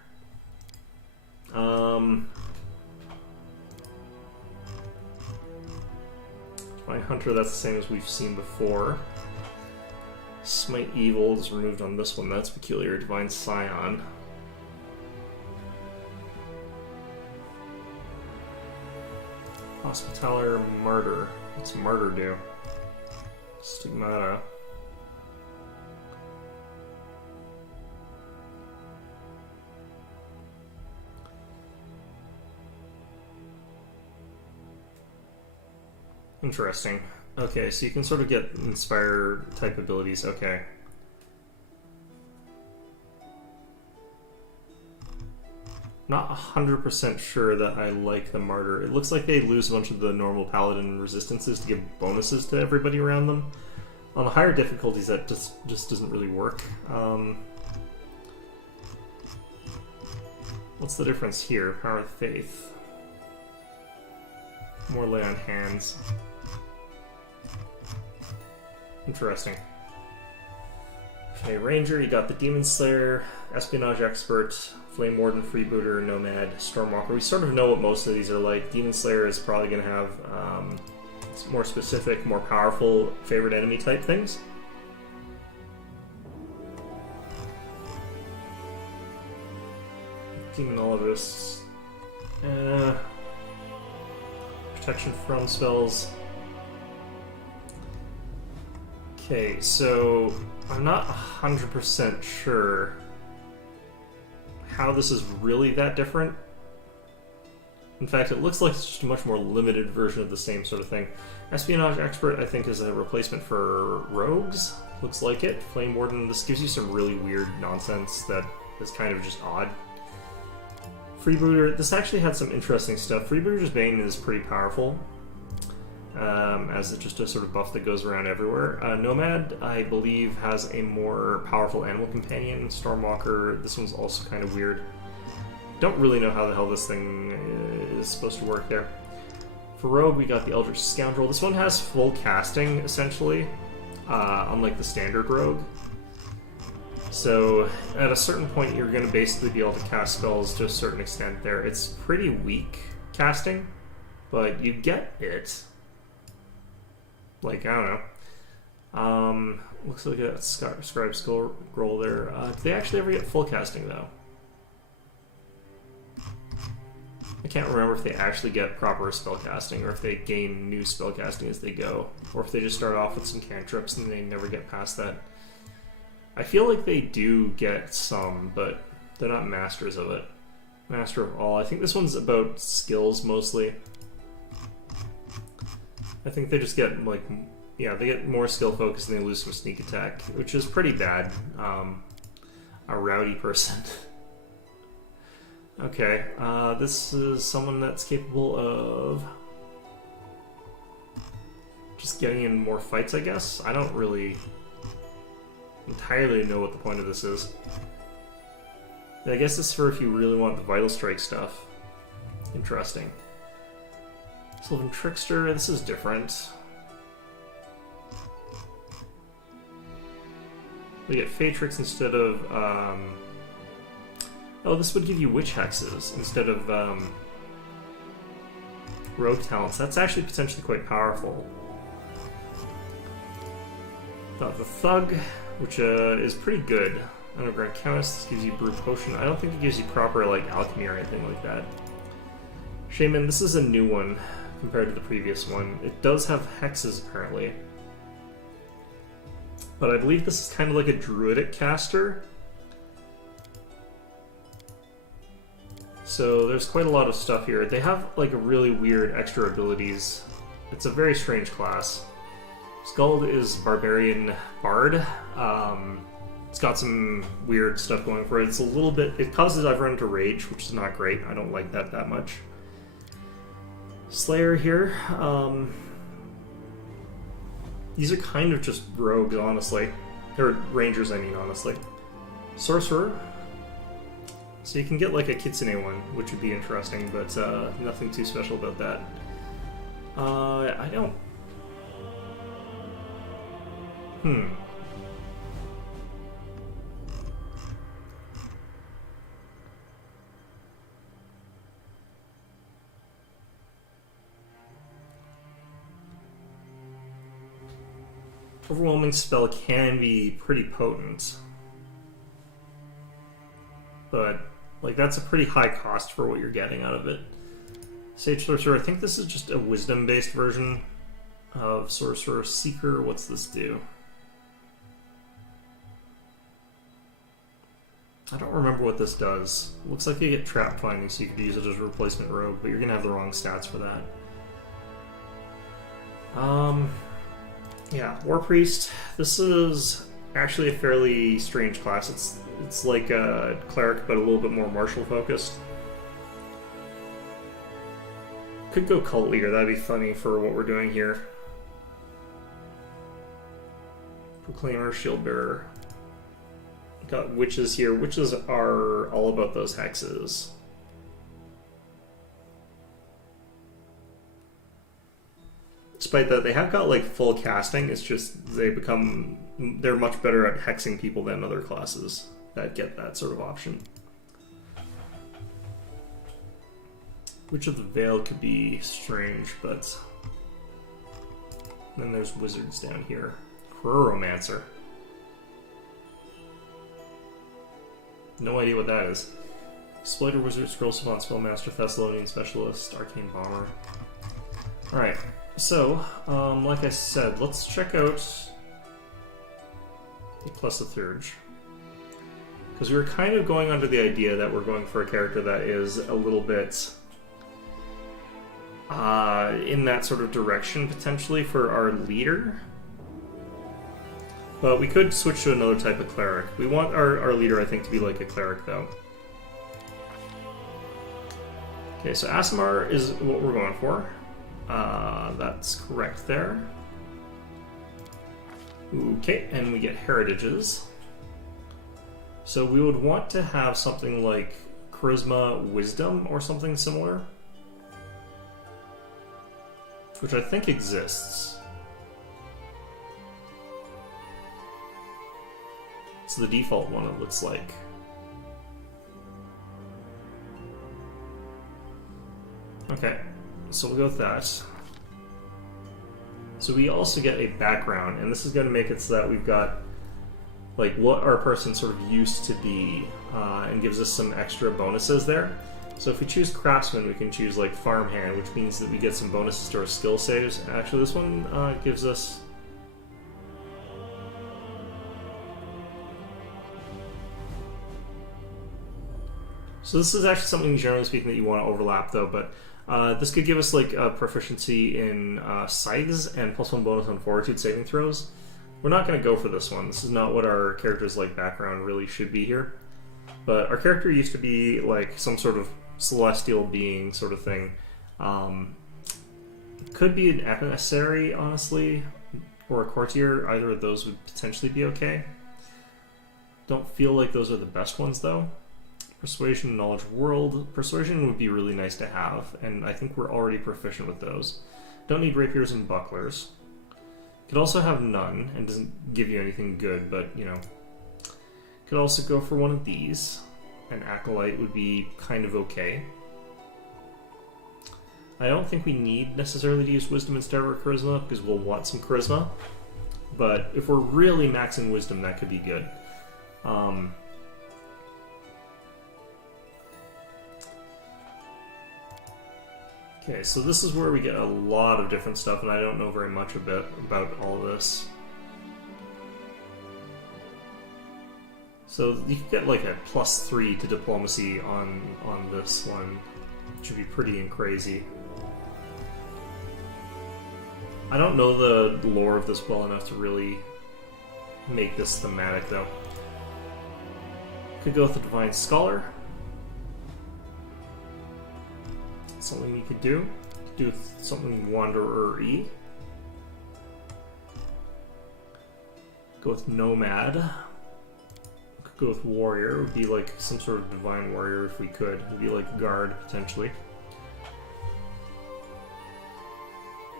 My Hunter, that's the same as we've seen before. Smite Evil is removed on this one. That's peculiar. Divine Scion. Hospitaller Martyr. What's Martyr do? Stigmata. Interesting. Okay, so you can sort of get Inspire type abilities. Okay. Not 100% sure that I like the Martyr. It looks like they lose a bunch of the normal Paladin resistances to give bonuses to everybody around them. On the higher difficulties, that just doesn't really work. What's the difference here? Power of Faith. More lay on hands. Interesting. Okay, Ranger, you got the Demon Slayer, Espionage Expert, Flame Warden, Freebooter, Nomad, Stormwalker. We sort of know what most of these are like. Demon Slayer is probably going to have more specific, more powerful favorite enemy type things. Demonologist. Protection from spells. Okay, so I'm not 100% sure how this is really that different. In fact, it looks like it's just a much more limited version of the same sort of thing. Espionage Expert, I think, is a replacement for Rogues. Looks like it. Flame Warden, this gives you some really weird nonsense that is kind of just odd. Freebooter, this actually had some interesting stuff. Freebooter's Bane is pretty powerful, as it's just a sort of buff that goes around everywhere. Nomad, I believe, has a more powerful animal companion. Stormwalker, this one's also kind of weird. Don't really know how the hell this thing is supposed to work there. For Rogue, we got the Eldritch Scoundrel. This one has full casting, essentially, unlike the standard Rogue. So, at a certain point, you're going to basically be able to cast spells to a certain extent there. It's pretty weak casting, but you get it. Like, I don't know. Looks like a Scribe Scroll there. Do they actually ever get full casting, though? I can't remember if they actually get proper spellcasting, or if they gain new spellcasting as they go, or if they just start off with some cantrips and they never get past that. I feel like they do get some, but they're not masters of it. Master of all. I think this one's about skills mostly. I think they just get, like, yeah, they get more skill focus and they lose some sneak attack, which is pretty bad. A rowdy person. Okay, this is someone that's capable of just getting in more fights, I guess. I don't really entirely know what the point of this is. I guess this is for if you really want the Vital Strike stuff. Interesting. Sylvan Trickster, this is different. We get Fatrix instead of, oh, this would give you Witch Hexes instead of Rogue Talents. That's actually potentially quite powerful. Got the Thug, which is pretty good. Underground Chemist. This gives you Brew Potion. I don't think it gives you proper, like, alchemy or anything like that. Shaman, this is a new one compared to the previous one. It does have hexes, apparently. But I believe this is kind of like a druidic caster. So there's quite a lot of stuff here. They have, like, really weird extra abilities. It's a very strange class. Skald is Barbarian Bard. It's got some weird stuff going for it. It's a little bit... It causes everyone to rage, which is not great. I don't like that much. Slayer here. These are kind of just rogues, honestly. Or rangers, I mean, honestly. Sorcerer. So you can get, like, a Kitsune one, which would be interesting, but nothing too special about that. I don't... Overwhelming spell can be pretty potent. But, like, that's a pretty high cost for what you're getting out of it. Sage Sorcerer, I think this is just a wisdom-based version of Sorcerer Seeker. What's this do? I don't remember what this does. Looks like you get trap finding, so you could use it as a replacement rogue, but you're gonna have the wrong stats for that. Yeah, War Priest. This is actually a fairly strange class. It's like a cleric, but a little bit more martial focused. Could go cult leader. That'd be funny for what we're doing here. Proclaimer, shield bearer. Got witches here. Witches are all about those hexes. Despite that, they have got, like, full casting. It's just they're much better at hexing people than other classes that get that sort of option. Witch of the Veil could be strange, but then there's wizards down here. Chronomancer. No idea what that is. Exploiter, Wizard, Scroll Savant, Spellmaster, Thessalonian Specialist, Arcane Bomber. Alright, so, like I said, let's check out a plus a Thurge. Because we were kind of going under the idea that we're going for a character that is a little bit in that sort of direction, potentially, for our leader. But we could switch to another type of cleric. We want our leader, I think, to be like a cleric, though. Okay, so Aasimar is what we're going for. That's correct there. Okay, and we get heritages. So we would want to have something like Charisma Wisdom or something similar. Which I think exists. It's the default one, it looks like. Okay, so we'll go with that. So we also get a background, and this is going to make it so that we've got like what our person sort of used to be, and gives us some extra bonuses there. So if we choose Craftsman, we can choose like Farmhand, which means that we get some bonuses to our skill saves. Actually, this one gives us... So this is actually something, generally speaking, that you want to overlap, though, but this could give us like a proficiency in Scythes and +1 bonus on Fortitude saving throws. We're not going to go for this one. This is not what our character's like background really should be here. But our character used to be like some sort of celestial being sort of thing. Could be an emissary, honestly, or a courtier. Either of those would potentially be okay. Don't feel like those are the best ones, though. Persuasion, Knowledge of World. Persuasion would be really nice to have, and I think we're already proficient with those. Don't need rapiers and bucklers. Could also have none, and doesn't give you anything good, but, you know. Could also go for one of these. An Acolyte would be kind of okay. I don't think we need necessarily to use Wisdom instead of our Charisma, because we'll want some Charisma. But if we're really maxing Wisdom, that could be good. Okay, so this is where we get a lot of different stuff, and I don't know very much about all this. So you can get like a +3 to diplomacy on this one, which would be pretty and crazy. I don't know the lore of this well enough to really make this thematic, though. Could go with the Divine Scholar. Something you could do. Could do something Wanderer-y. Go with Nomad. Could go with Warrior. It would be like some sort of Divine Warrior if we could. It would be like Guard, potentially.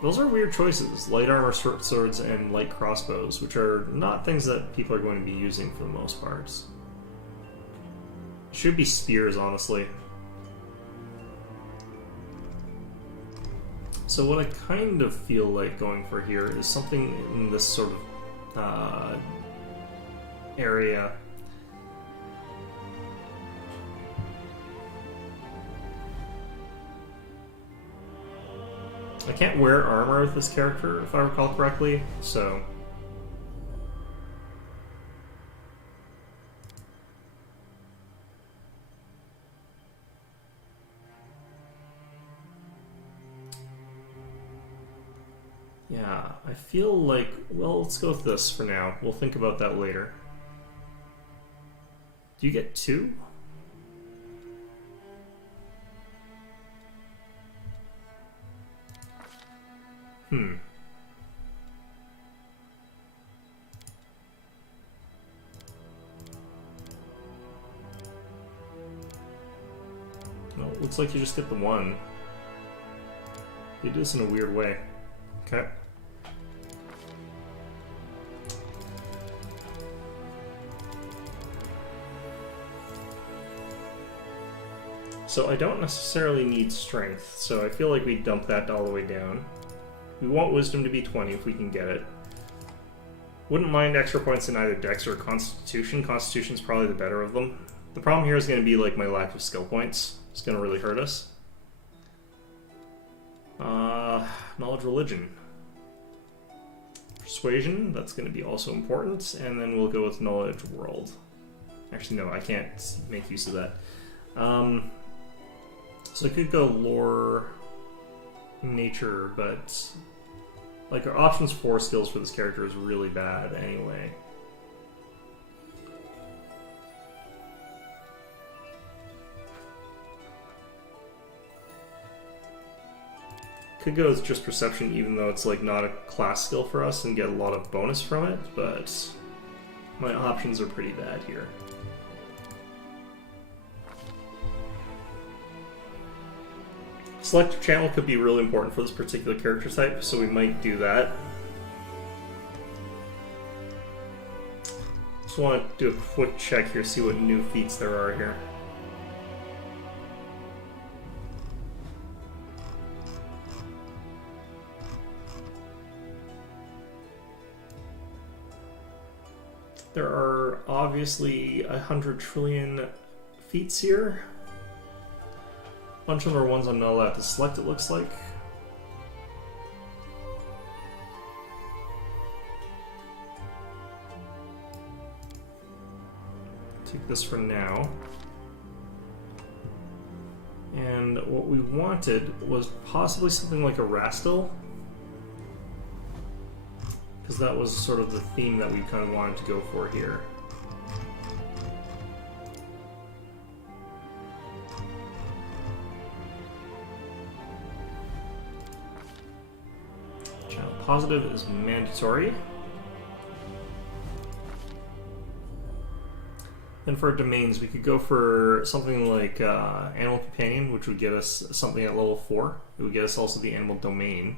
Those are weird choices. Light armor short swords and light crossbows, which are not things that people are going to be using for the most part. Should be spears, honestly. So what I kind of feel like going for here is something in this sort of area. I can't wear armor with this character, if I recall correctly, so... Yeah, I feel like... Well, let's go with this for now. We'll think about that later. Do you get 2? No, looks like you just get the 1. You do this in a weird way. Okay. So I don't necessarily need strength, so I feel like we dump that all the way down. We want wisdom to be 20 if we can get it. Wouldn't mind extra points in either dex or constitution. Constitution's probably the better of them. The problem here is going to be like my lack of skill points. It's going to really hurt us. Knowledge religion. Persuasion, that's going to be also important. And then we'll go with knowledge world. Actually, no, I can't make use of that. So I could go lore nature, but like our options 4 skills for this character is really bad anyway. Could go with just perception, even though it's like not a class skill for us and get a lot of bonus from it, but my options are pretty bad here. Selective channel could be really important for this particular character type, so we might do that. Just want to do a quick check here, see what new feats there are here. There are obviously 100 trillion feats here. A bunch of them are ones I'm not allowed to select, it looks like. Take this for now. And what we wanted was possibly something like a Rastal, because that was sort of the theme that we kind of wanted to go for here. Channel positive is mandatory. And for domains, we could go for something like Animal Companion, which would get us something at level 4. It would get us also the Animal Domain.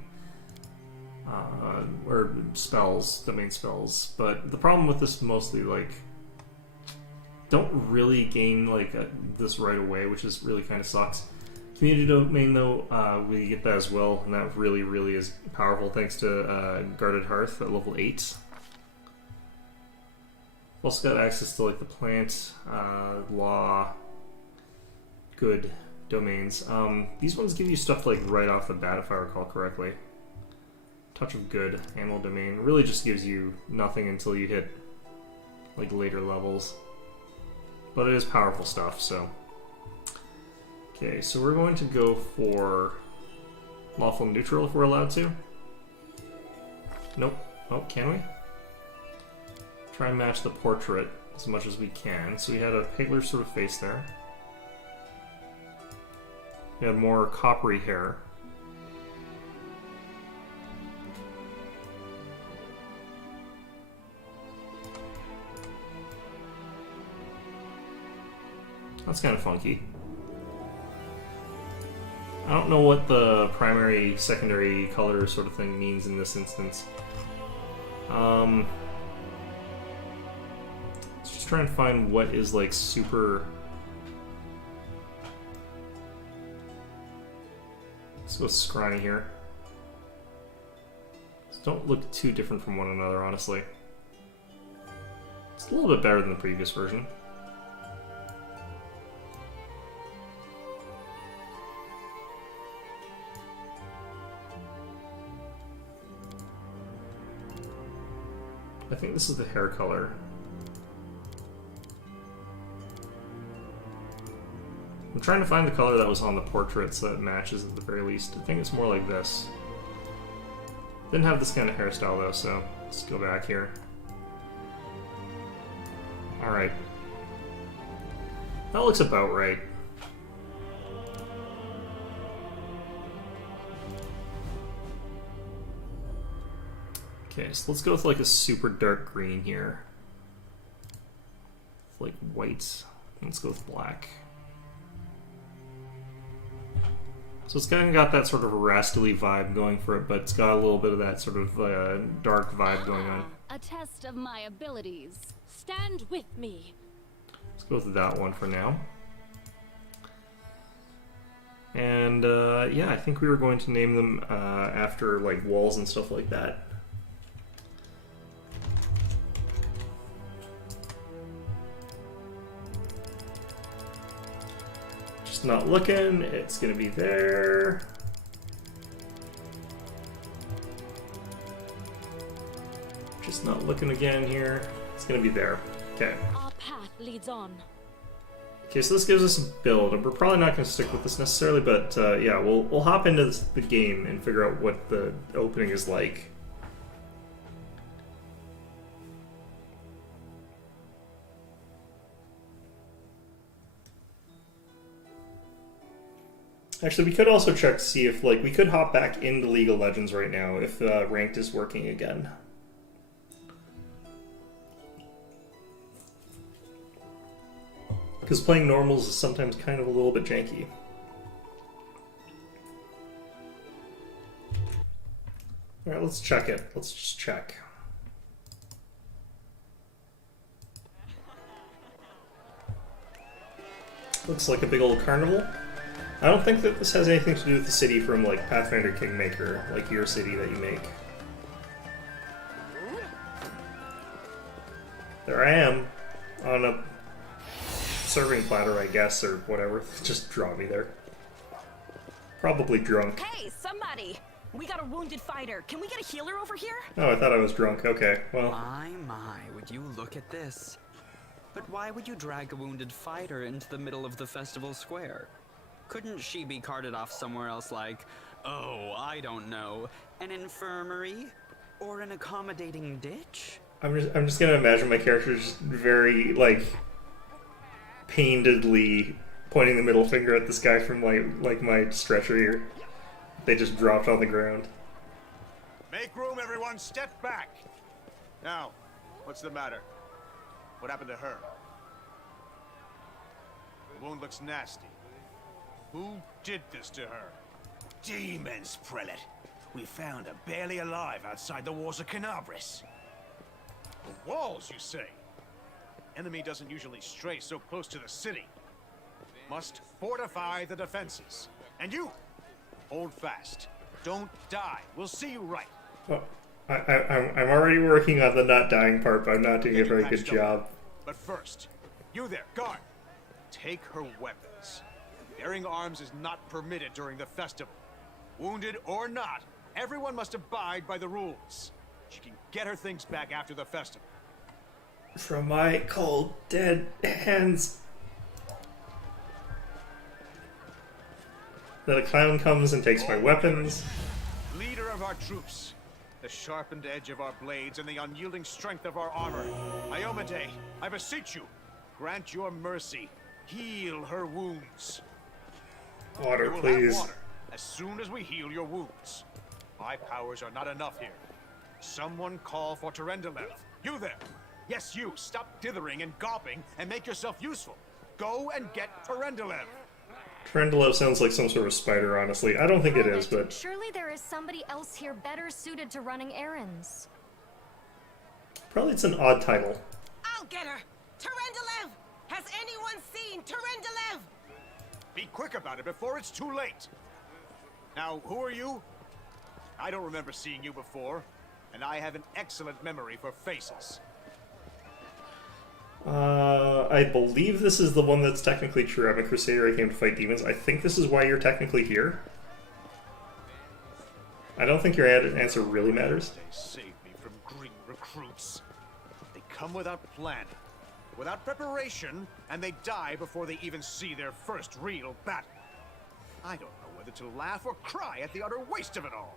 Or spells, domain spells. But the problem with this mostly, like, don't really gain, like, this right away, which is really kind of sucks. Community domain, though, we get that as well, and that really, really is powerful thanks to Guarded Hearth at level 8. We've also got access to, like, the plant, law, good domains. These ones give you stuff like right off the bat, if I recall correctly. Touch of Good, Animal Domain. Really just gives you nothing until you hit like later levels. But it is powerful stuff, so. Okay, so we're going to go for Lawful Neutral if we're allowed to. Nope. Oh, can we? Try and match the portrait as much as we can. So we had a paler sort of face there. We had more coppery hair. That's kind of funky. I don't know what the primary, secondary color sort of thing means in this instance. Let's just try and find what is like super... Let's go scrawny here. These don't look too different from one another, honestly. It's a little bit better than the previous version. I think this is the hair color. I'm trying to find the color that was on the portrait so that it matches at the very least. I think it's more like this. Didn't have this kind of hairstyle though, so let's go back here. Alright. That looks about right. Okay, so let's go with like a super dark green here. Like white. Let's go with black. So it's kind of got that sort of rascally vibe going for it, but it's got a little bit of that sort of dark vibe going on. A test of my abilities. Stand with me. Let's go with that one for now. And yeah, I think we were going to name them after like walls and stuff like that. Not looking, it's gonna be there. Just not looking again here. It's gonna be there. Okay. Our path leads on. Okay, so this gives us a build, and we're probably not gonna stick with this necessarily, but yeah, we'll hop into the game and figure out what the opening is like. Actually, we could also check to see if, like, we could hop back into League of Legends right now if Ranked is working again. Because playing normals is sometimes kind of a little bit janky. Alright, let's check it. Let's just check. Looks like a big old carnival. I don't think that this has anything to do with the city from, like, Pathfinder Kingmaker, like your city that you make. There I am, on a serving platter, I guess, or whatever. Just draw me there. Probably drunk. Hey, somebody! We got a wounded fighter. Can we get a healer over here? Oh, I thought I was drunk. Okay, well. My, would you look at this? But why would you drag a wounded fighter into the middle of the festival square? Couldn't she be carted off somewhere else like, oh, I don't know, an infirmary? Or an accommodating ditch? I'm just gonna imagine my character just very, like, painedly pointing the middle finger at this guy from, like my stretcher here. They just dropped on the ground. Make room, everyone. Step back. Now, what's the matter? What happened to her? The wound looks nasty. Who did this to her? Demons, Prelate. We found her barely alive outside the walls of Canabris. The walls, you say? Enemy doesn't usually stray so close to the city. Must fortify the defenses. And you, hold fast. Don't die. We'll see you right. Oh, I'm already working on the not dying part, but I'm not doing a very good job. But first, you there, guard. Take her weapons. Bearing arms is not permitted during the festival. Wounded or not, everyone must abide by the rules. She can get her things back after the festival. From my cold, dead hands. The clown comes and takes my weapons. Leader of our troops, the sharpened edge of our blades and the unyielding strength of our armor. Iomade, I beseech you, grant your mercy. Heal her wounds. Water, You will please. have water as soon as we heal your wounds. My powers are not enough here. Someone call for Terendelev. You there. Yes, you. Stop dithering and gawping and make yourself useful. Go and get Terendelev. Trendlow sounds like some sort of spider, honestly. I don't think it is, but Surely there is somebody else here better suited to running errands. probably it's an odd title. I'll get her! Terendelev! Has anyone seen Terendelev? Be quick about it before it's too late. Now, who are you? I don't remember seeing you before, and I have an excellent memory for faces. I believe this is the one that's technically true. I'm a crusader, I came to fight demons. I think this is why you're technically here. I don't think your answer really matters. They saved me from green recruits. They come without planning, without preparation, and they die before they even see their first real battle. I don't know whether to laugh or cry at the utter waste of it all.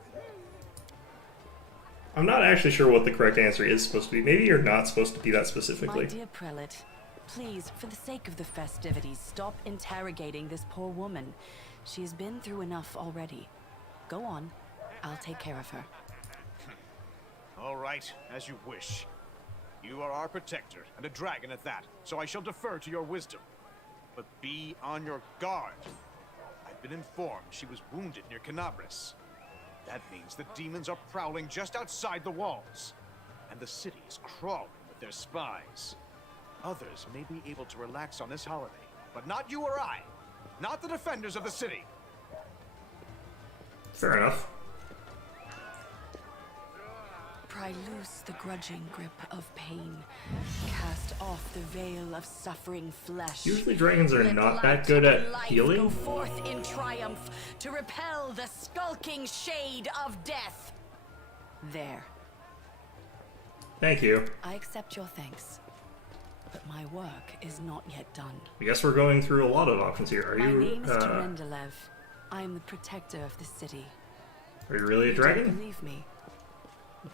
I'm not actually sure what the correct answer is supposed to be. Maybe you're not supposed to be that specifically. My dear prelate, please, for the sake of the festivities, stop interrogating this poor woman. She has been through enough already. Go on. I'll take care of her. All right, as you wish. You are our protector, and a dragon at that, so I shall defer to your wisdom. But be on your guard. I've been informed she was wounded near Canabris. That means the demons are prowling just outside the walls, and the city is crawling with their spies. Others may be able to relax on this holiday, but not you or I. Not the defenders of the city. Fair enough. Pry loose the grudging grip of pain. Cast off the veil of suffering flesh. Usually dragons are Let not light that good at and life healing. Go forth in triumph to repel the skulking shade of death. There. Thank you. I accept your thanks. But my work is not yet done. I guess we're going through a lot of options here. Are My you name's Terendelev. I am the protector of the city. Are you really a You don't dragon? believe me?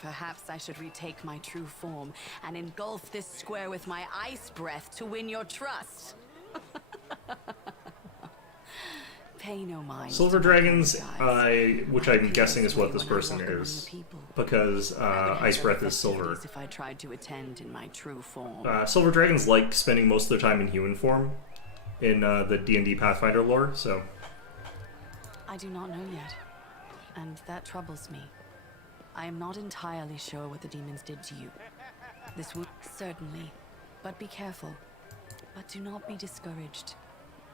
Perhaps I should retake my true form and engulf this square with my ice breath to win your trust. Pay no mind. Silver to my dragons, guys. which I'm guessing is what this person is, because ice breath is silver. If I tried to attend in my true form. Silver dragons like spending most of their time in human form in the D&D Pathfinder lore, so I do not know yet, and that troubles me. I am not entirely sure what the demons did to you. This would certainly, but be careful. But do not be discouraged.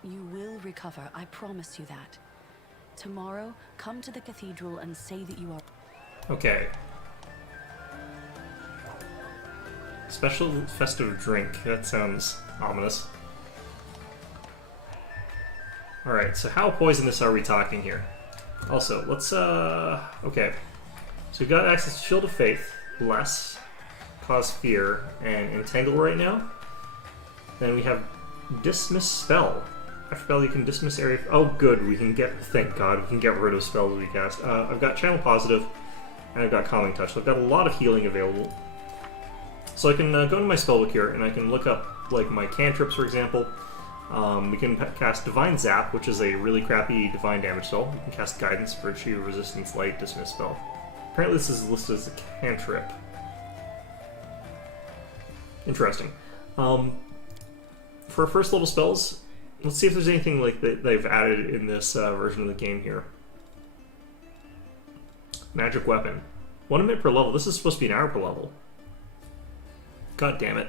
You will recover, I promise you that. Tomorrow, come to the cathedral and say that you are... okay. Special festive drink. That sounds ominous. Alright, so how poisonous are we talking here? Also, let's, okay. So we've got access to Shield of Faith, Bless, Cause Fear, and Entangle right now. Then we have Dismiss Spell. After spell, you can dismiss area... oh, good, we can get... thank God, we can get rid of spells we cast. I've got Channel Positive, and I've got Calming Touch, so I've got a lot of healing available. So I can go to my spellbook here, and I can look up, like, my cantrips, for example. We can cast Divine Zap, which is a really crappy divine damage spell. We can cast Guidance, Virtue, Resistance, Light, Dismiss Spell. Apparently this is listed as a cantrip. Interesting. For first level spells, let's see if there's anything like that they've added in this version of the game here. Magic Weapon. 1 minute per level. This is supposed to be an hour per level. God damn it.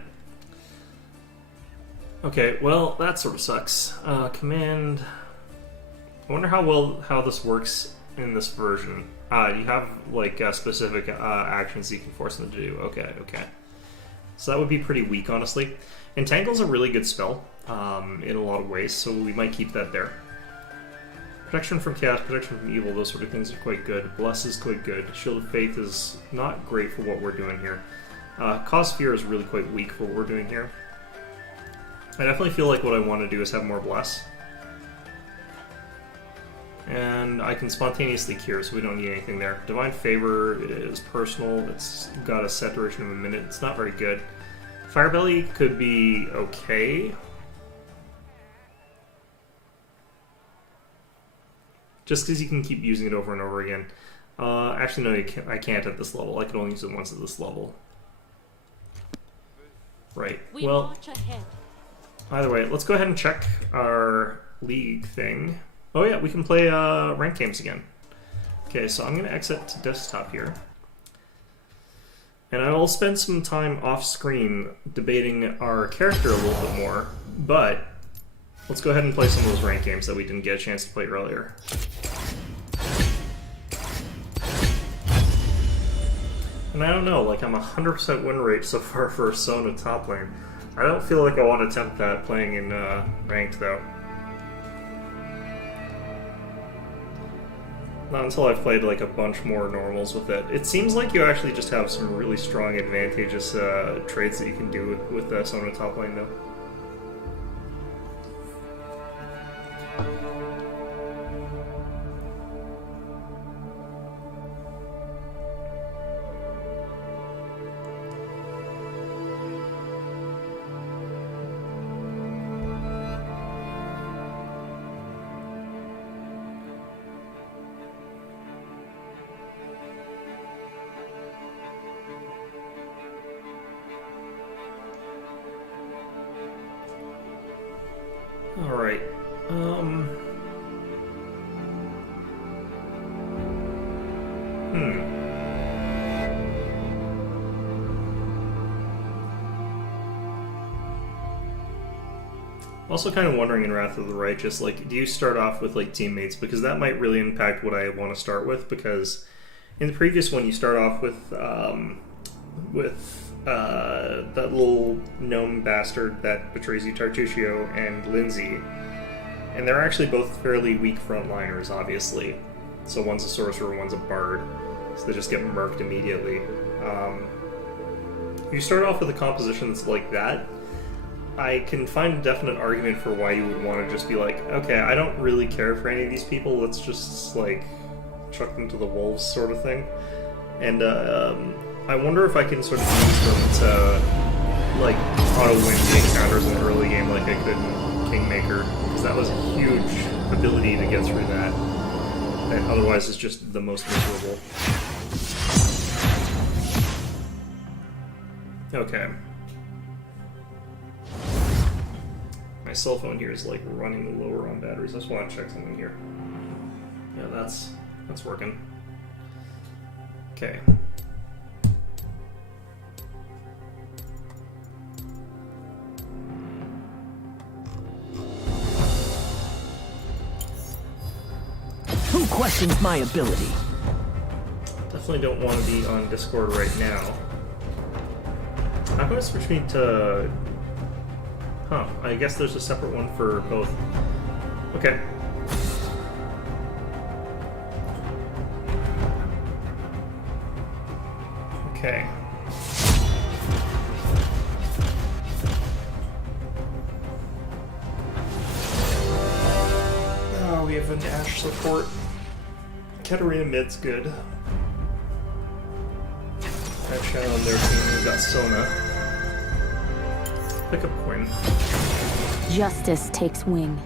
Okay, well, that sort of sucks. Command... I wonder how this works in this version. You have, like, specific actions you can force them to do. Okay. So that would be pretty weak, honestly. Entangle's a really good spell, in a lot of ways, so we might keep that there. Protection from chaos, protection from evil, those sort of things are quite good. Bless is quite good. Shield of Faith is not great for what we're doing here. Cause Fear is really quite weak for what we're doing here. I definitely feel like what I want to do is have more Bless. And I can spontaneously cure, so we don't need anything there. Divine Favor is personal. It's got a set duration of a minute. It's not very good. Firebelly could be okay. Just because you can keep using it over and over again. Actually, no, I can't at this level. I can only use it once at this level. Right. Well, either way, let's go ahead and check our league thing. Oh yeah, we can play ranked games again. Okay, so I'm going to exit to desktop here. And I will spend some time off screen debating our character a little bit more, but let's go ahead and play some of those ranked games that we didn't get a chance to play earlier. And I don't know, like I'm 100% win rate so far for Sona top lane. I don't feel like I want to attempt that playing in ranked though. Not until I've played like a bunch more normals with it. It seems like you actually just have some really strong advantageous traits that you can do with Sona top lane though. Alright, Also kind of wondering in Wrath of the Righteous, like, do you start off with, like, teammates? Because that might really impact what I want to start with, because in the previous one you start off with that little gnome bastard that betrays you, Tartuccio, and Lindsay. And they're actually both fairly weak frontliners, obviously. So one's a sorcerer, one's a bard. So they just get murked immediately. If you start off with a composition that's like that, I can find a definite argument for why you would want to just be like, okay, I don't really care for any of these people, let's just, like, chuck them to the wolves sort of thing. And, I wonder if I can sort of use them to, like, auto-win the encounters in the early game like I could in Kingmaker, because that was a huge ability to get through that. And otherwise it's just the most miserable. Okay. My cell phone here is, like, running lower on batteries. I just want to check something here. Yeah, that's working. Okay. Who questions my ability? Definitely don't want to be on Discord right now. I'm going to switch me to... Huh, I guess there's a separate one for both. Okay. Okay. Oh, we have an Ashe support. Katarina mid's good. Ashe on their team, we've got Sona. Pick up Quinn. Justice takes wing.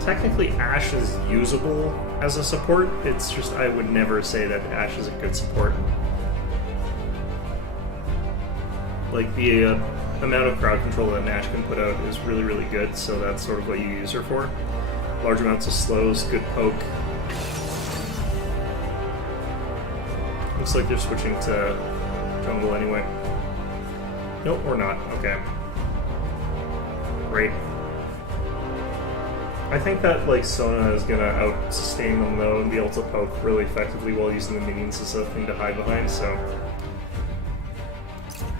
Technically, Ashe is usable as a support. It's just I would never say that Ashe is a good support. Like, the amount of crowd control that an Ashe can put out is really, really good, so that's sort of what you use her for. Large amounts of slows, good poke. Looks like they're switching to jungle anyway. Nope, or not. Okay. Great. I think that, like, Sona is gonna out-sustain them, though, and be able to poke really effectively while using the minions as a thing to hide behind, so...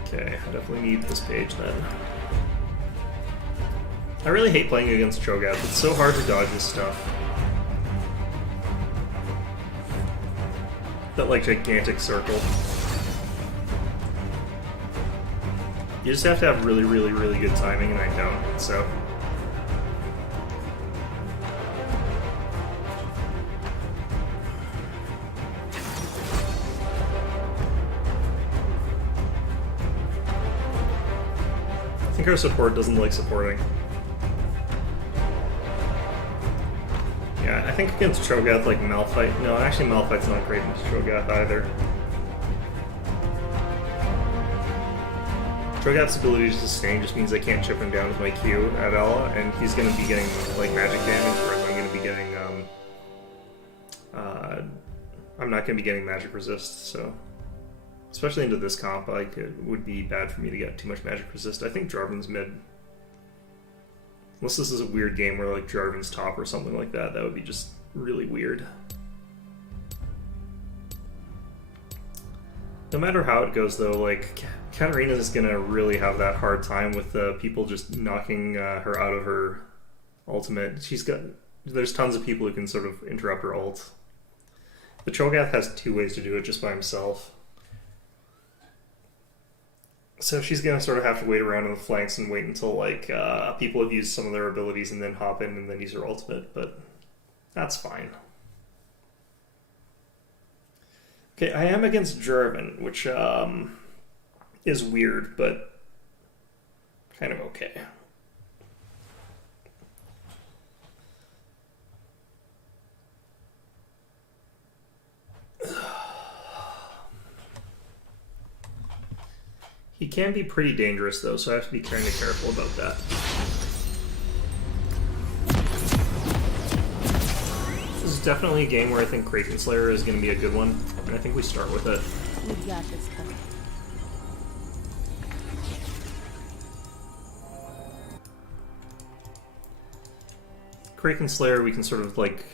Okay, I definitely need this page, then. I really hate playing against Cho'Gath. It's so hard to dodge this stuff. That like gigantic circle. You just have to have really, really, really good timing, and I don't, so. I think our support doesn't like supporting. Yeah, I think against Cho'Gath, like Malphite. No, actually Malphite's not great against Cho'Gath either. Cho'Gath's ability to sustain just means I can't chip him down with my Q at all, and he's going to be getting like magic damage, whereas I'm going to be getting I'm not going to be getting magic resist. So, especially into this comp, like it would be bad for me to get too much magic resist. I think Jarvan's mid. Unless this is a weird game where like Jarvan's top or something like that, that would be just really weird. No matter how it goes though, like Katarina is gonna really have that hard time with people just knocking her out of her ultimate. There's tons of people who can sort of interrupt her ult. The Cho'Gath has 2 ways to do it just by himself. So she's gonna sort of have to wait around on the flanks and wait until like people have used some of their abilities and then hop in and then use her ultimate, but that's fine. Okay, I am against Jarvan, which is weird, but kind of okay. He can be pretty dangerous though, so I have to be kind of careful about that. This is definitely a game where I think Kraken Slayer is going to be a good one, and I think we start with it. We've got this covered. Kraken Slayer, we can sort of like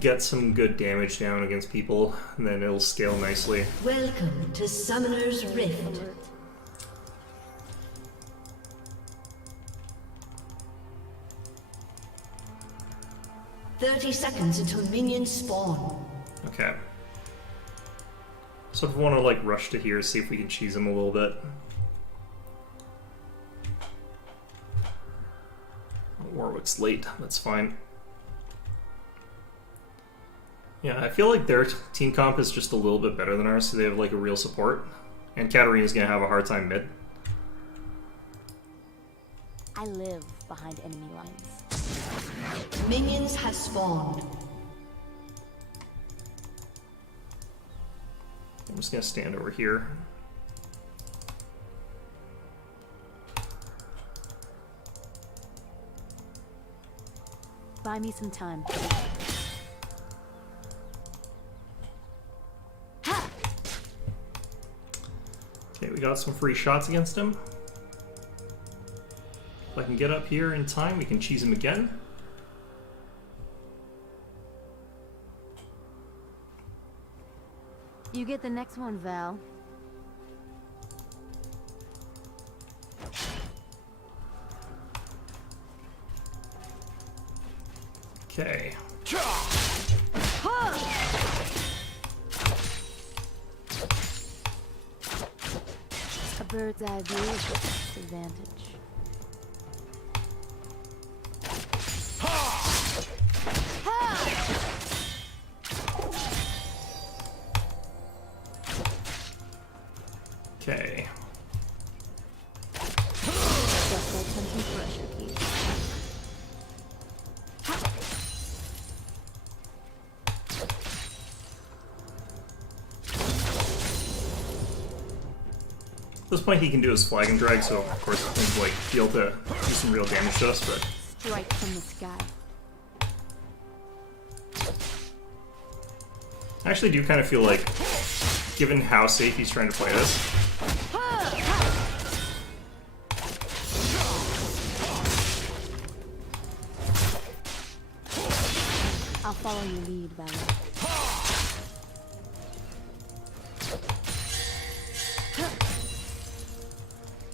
get some good damage down against people, and then it'll scale nicely. Welcome to Summoner's Rift. 30 seconds until minions spawn. Okay. So if we want to like rush to here, see if we can cheese him a little bit. Warwick's late, that's fine. Yeah, I feel like their team comp is just a little bit better than ours, so they have like a real support. And Katarina's gonna have a hard time mid. I live behind enemy lines. Minions have spawned. I'm just gonna stand over here. Buy me some time. Okay, we got some free shots against him. If I can get up here in time, we can cheese him again. You get the next one, Val. Okay. A bird's eye view is a disadvantage. Okay. Just like hunting pressure keys. At this point he can do his flag and drag, so of course he's like be able to do some real damage to us, but Strike from the sky. I actually do kind of feel like, given how safe he's trying to play this, I'll follow your lead, Val.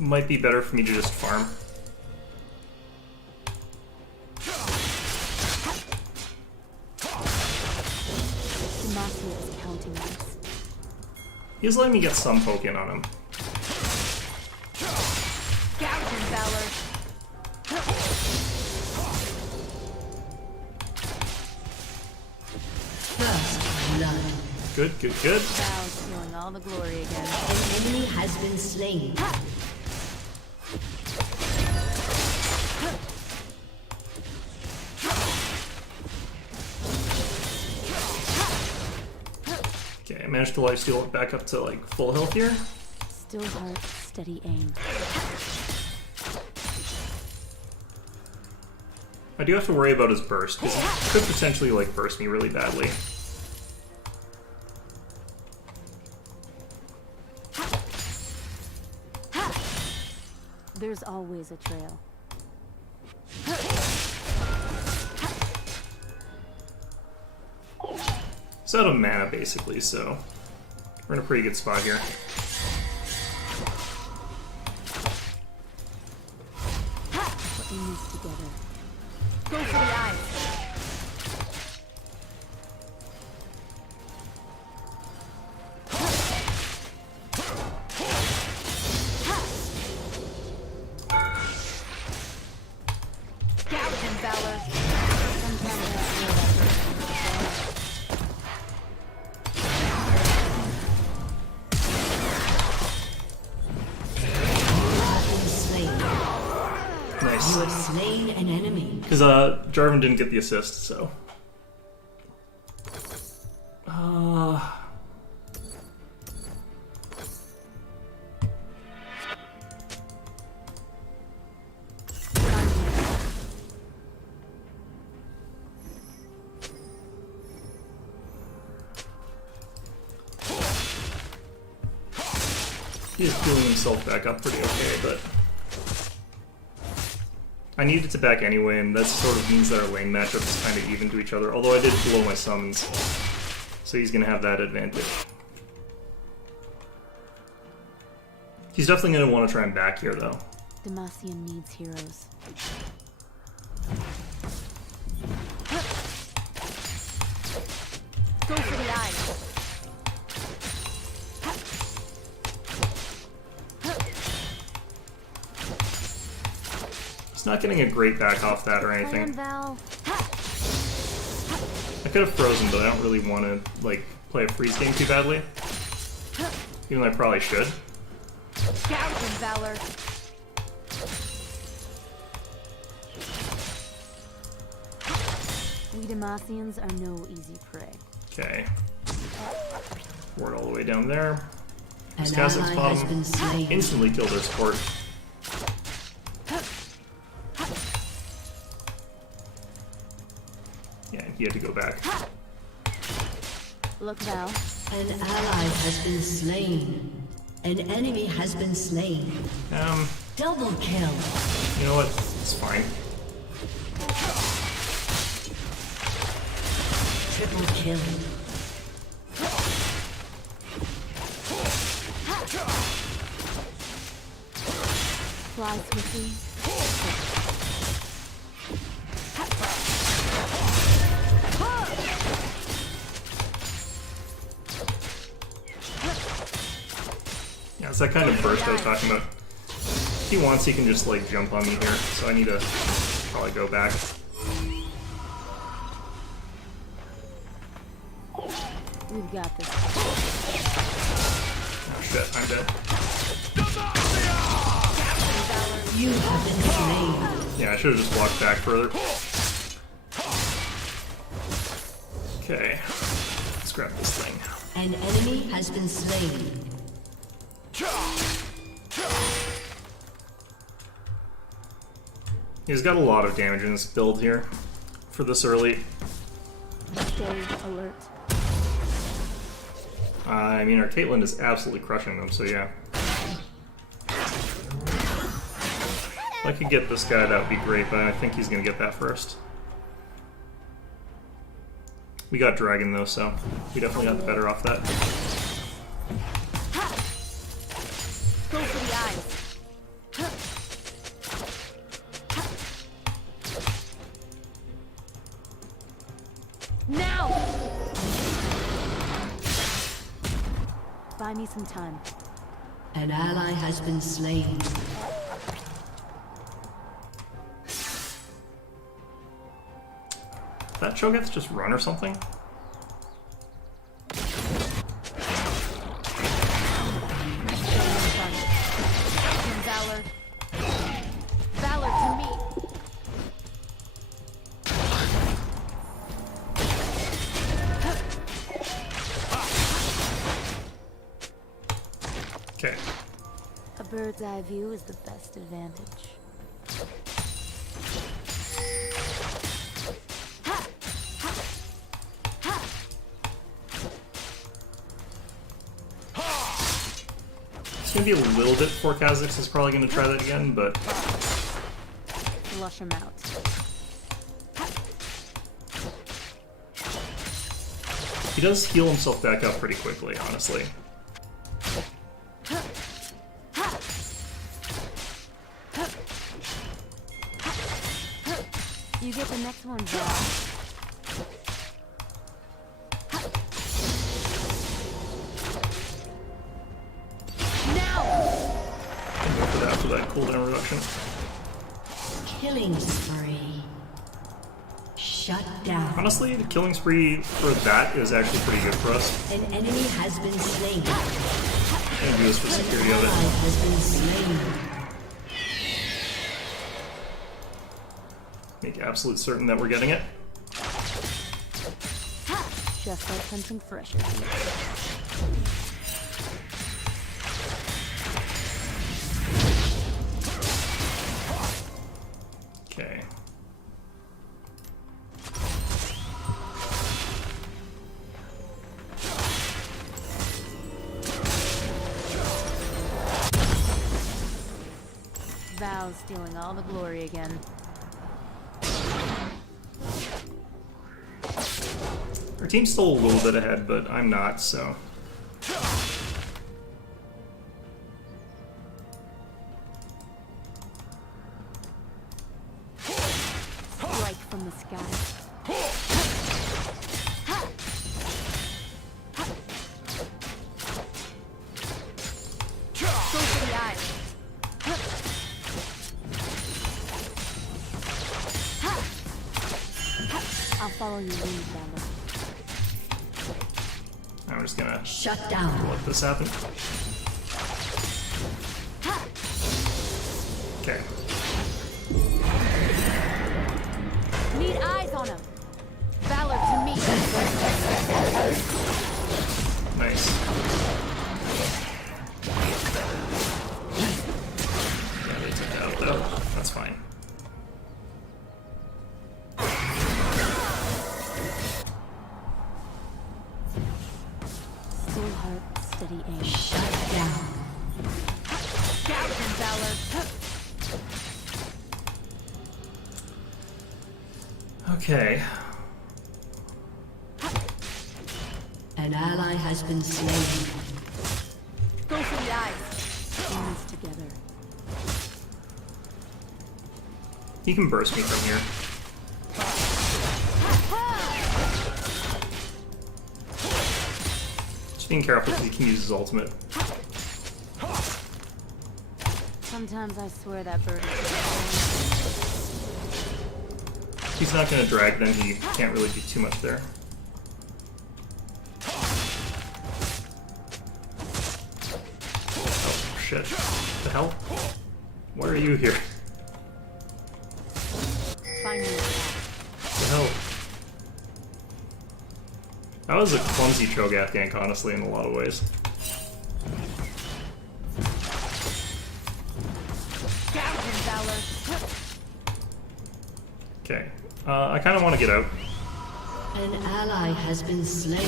might be better for me to just farm. He's letting me get some poke in on him. Gouge Valor. First blood. Good, good, good. Val's stealing all the glory again. An enemy has been slain. Okay, I managed to lifesteal it back up to like full health here. Still heart, steady aim. I do have to worry about his burst, because he could potentially like burst me really badly. There's always a trail. It's out of mana basically, so we're in a pretty good spot here. Putting these together. Go for the eyes. Gouge and Valor. Sometimes I feel Nice. You have slain an enemy. Because Jarvan didn't get the assist, so. He's healing himself back up pretty okay, but I needed to back anyway, and that sort of means that our lane matchup is kind of even to each other, although I did blow my summons, so he's going to have that advantage. He's definitely going to want to try and back here, though. Demacian needs heroes. Go for the eyes. He's not getting a great back off that or anything. Val. I could have frozen, but I don't really want to like play a freeze game too badly. Even though I probably should. Gouge and Valor. We Demacians are no easy prey. Okay. Ward all the way down there. An Skazzik's ally bottom has been slain. instantly killed their support. Yeah, he had to go back. Look, Val. An ally has been slain. An enemy has been slain. Double kill. You know what? It's fine. Triple kill. Fly swiftly. Yeah, it's that kind of burst I was talking about. If he wants, he can just like jump on me here, so I need to probably go back. We've got this. Oh shit, I'm dead. You have been slain. Yeah, I should have just walked back further. Okay, let's grab this thing. An enemy has been slain. He's got a lot of damage in this build here for this early. Stay alert. I mean, our Caitlyn is absolutely crushing them, so yeah. If I could get this guy, that would be great, but I think he's going to get that first. We got Dragon, though, so we definitely got the better off that. Go for the eyes. Now! Buy me some time. An ally has been slain. That Cho'Gath just run or something? Valor. Valor to me. Okay. A bird's eye view is the best advantage. It's gonna be a little bit before Kha'Zix is probably gonna try that again, but Flush him out. he does heal himself back up pretty quickly, honestly. You get the next one, Val. Go for that cooldown reduction. Killing spree. Shut down. Honestly, the killing spree for that is actually pretty good for us. An enemy has been slain. I'm gonna do this for security of it. Has been slain. Make absolute certain that we're getting it. Just like hunting fresh. Okay. Val's stealing all the glory again. Our team's still a little bit ahead, but I'm not, so. Strike from the sky. Go for the eyes. I'll follow you, lead, Valor. I'm just gonna shut down. Let this happen. Okay. Need eyes on him. Valor to me. Nice. Yeah, they took that out though. That's fine. Still heart, steady aim. Shut down. Gouge him, Valor. Okay. An ally has been slain. Go for the eyes. Hands together. He can burst me from here. Just being careful because he can use his ultimate. Sometimes I swear that bird is If he's not going to drag, then he can't really do too much there. Oh, shit. What the hell? Why are you here? Find me. What the hell? That was a clumsy Cho'Gath gank, honestly, in a lot of ways. Okay. I kind of want to get out. An ally has been slain.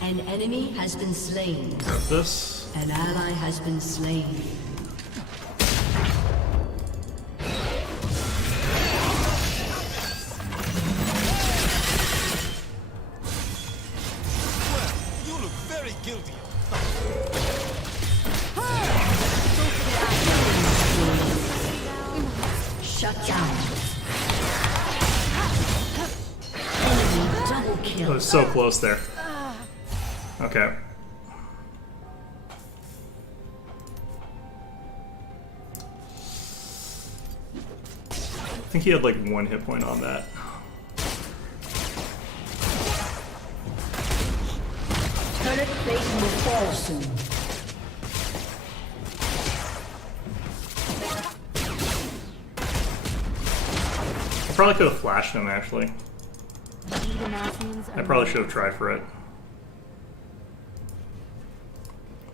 An enemy has been slain. Grab this. An ally has been slain. You look very guilty. Shut down. kill. I was so close there. Okay. I think he had like 1 hit point on that. Turret plate will fall soon. I probably could have flashed him actually. I probably should have tried for it.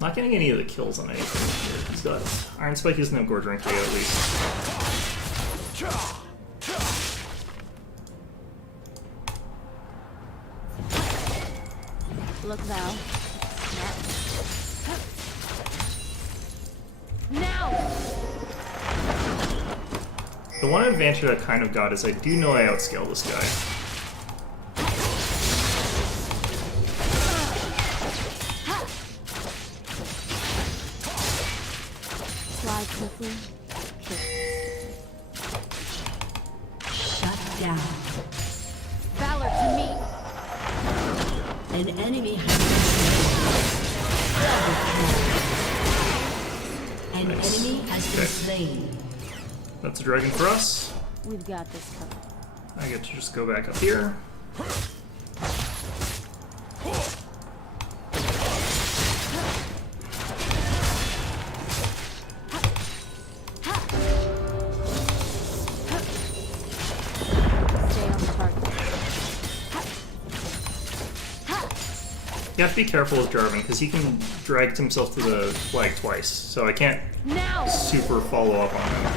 Not getting any of the kills on anything here. He's got Iron Spike, isn't have Gorge Rank at least. Look thou. Now! The one advantage I kind of got is I do know I outscale this guy. Slide quickly. Shut down. Valor to me! An enemy has been slain. An enemy has been slain. That's a dragon for us. We've got this covered. I get to just go back up here. Stay on the target. You have to be careful with Jarvan because he can drag himself to the flag twice, so I can't super follow up on him.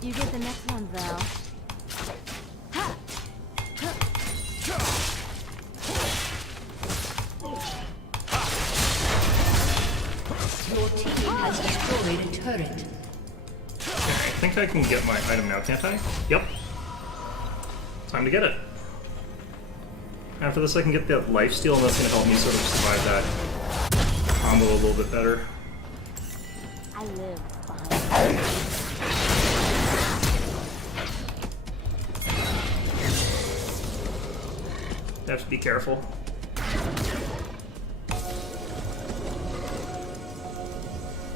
You get the next one, Val. Your team has destroyed a turret. Okay, I think I can get my item now, can't I? Yep. Time to get it. After this I can get that lifesteal, and that's going to help me sort of survive that combo a little bit better. I live behind. You have to be careful.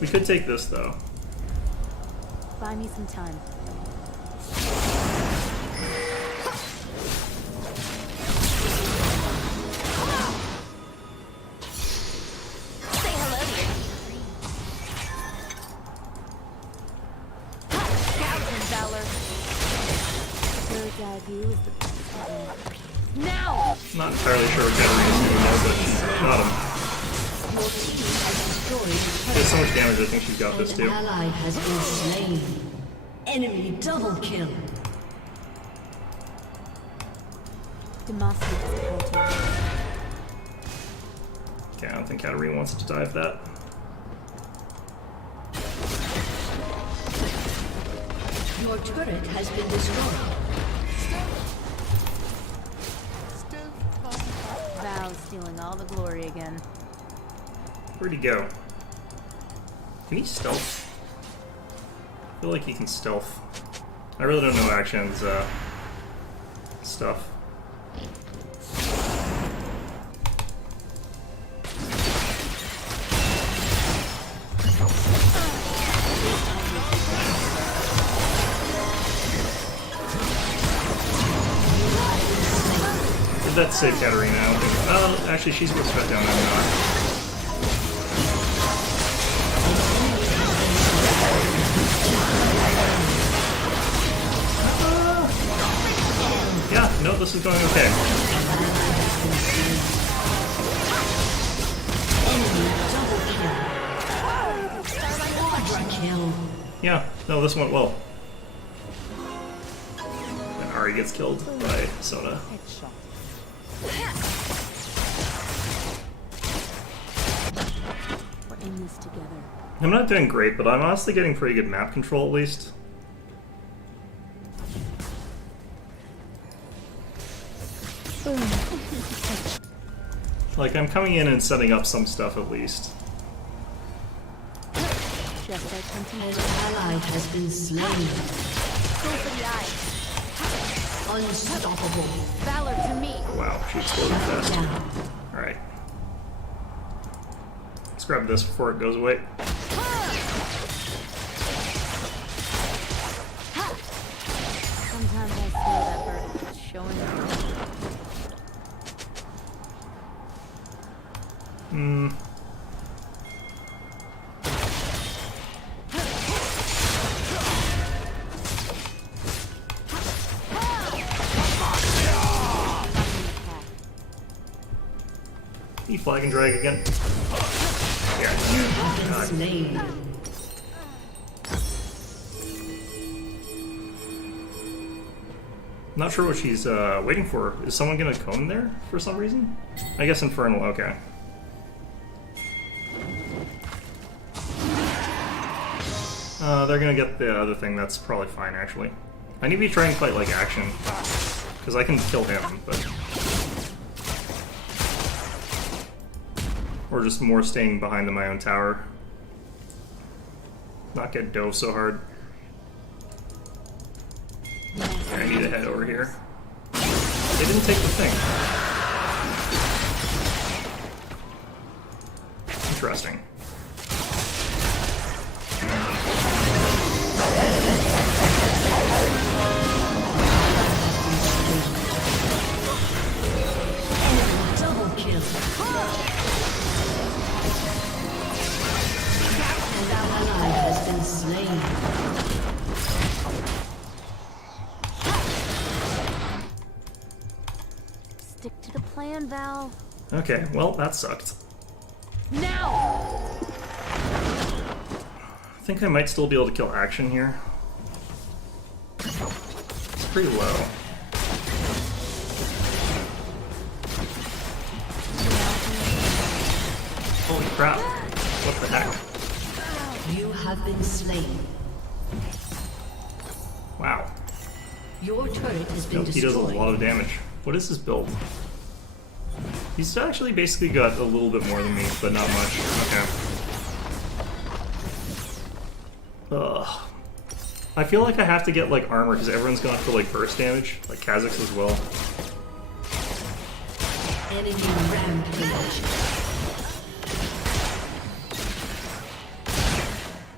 We could take this though. Buy me some time. Say hello to your Captain Valor. Bird's eye view is the best. Now! Not entirely sure what Katarina's doing there, but shot him. There's so much damage, I think she's got this too. An ally has been slain. Enemy double kill. Demacia is counting. Okay, I don't think Katarina wants to dive that. Your turret has been destroyed. Val's stealing all the glory again. Where'd he go? Can he stealth? I feel like he can stealth. I really don't know Action's stuff. Did that save Katarina? I don't think. Oh, actually, she's supposed to cut down. I'm not. Yeah, no, this is going okay. Yeah, no, this went well. And Ari gets killed by Sona. We're in this together. I'm not doing great, but I'm honestly getting pretty good map control at least. Like, I'm coming in and setting up some stuff at least. Just like an ally has been slain. Go for the eye. Unstoppable. Valor to me. Wow, she exploded fast. Alright. Let's grab this before it goes away. Sometimes I feel that bird is showing up. You flag and drag again. Yeah. God. Not sure what she's waiting for. Is someone gonna come there for some reason? I guess Infernal, okay. They're gonna get the other thing, that's probably fine actually. I need to be trying to fight like action. Because I can kill him, but... Or just more staying behind my own tower. Not get dove so hard. I need to head over here. They didn't take the thing. Interesting. Double kill. An ally has been slain. Stick to the plan, Val. Okay, well, that sucked. Now! I think I might still be able to kill action here. It's pretty low. Holy crap. What the heck? You have been slain. Wow. Your turret has been He does a destroyed. lot of damage. What is his build? He's actually basically got a little bit more than me, but not much. Okay. Ugh. I feel like I have to get like armor because everyone's gone for like burst damage, like Kha'Zix as well. Enemy rampage.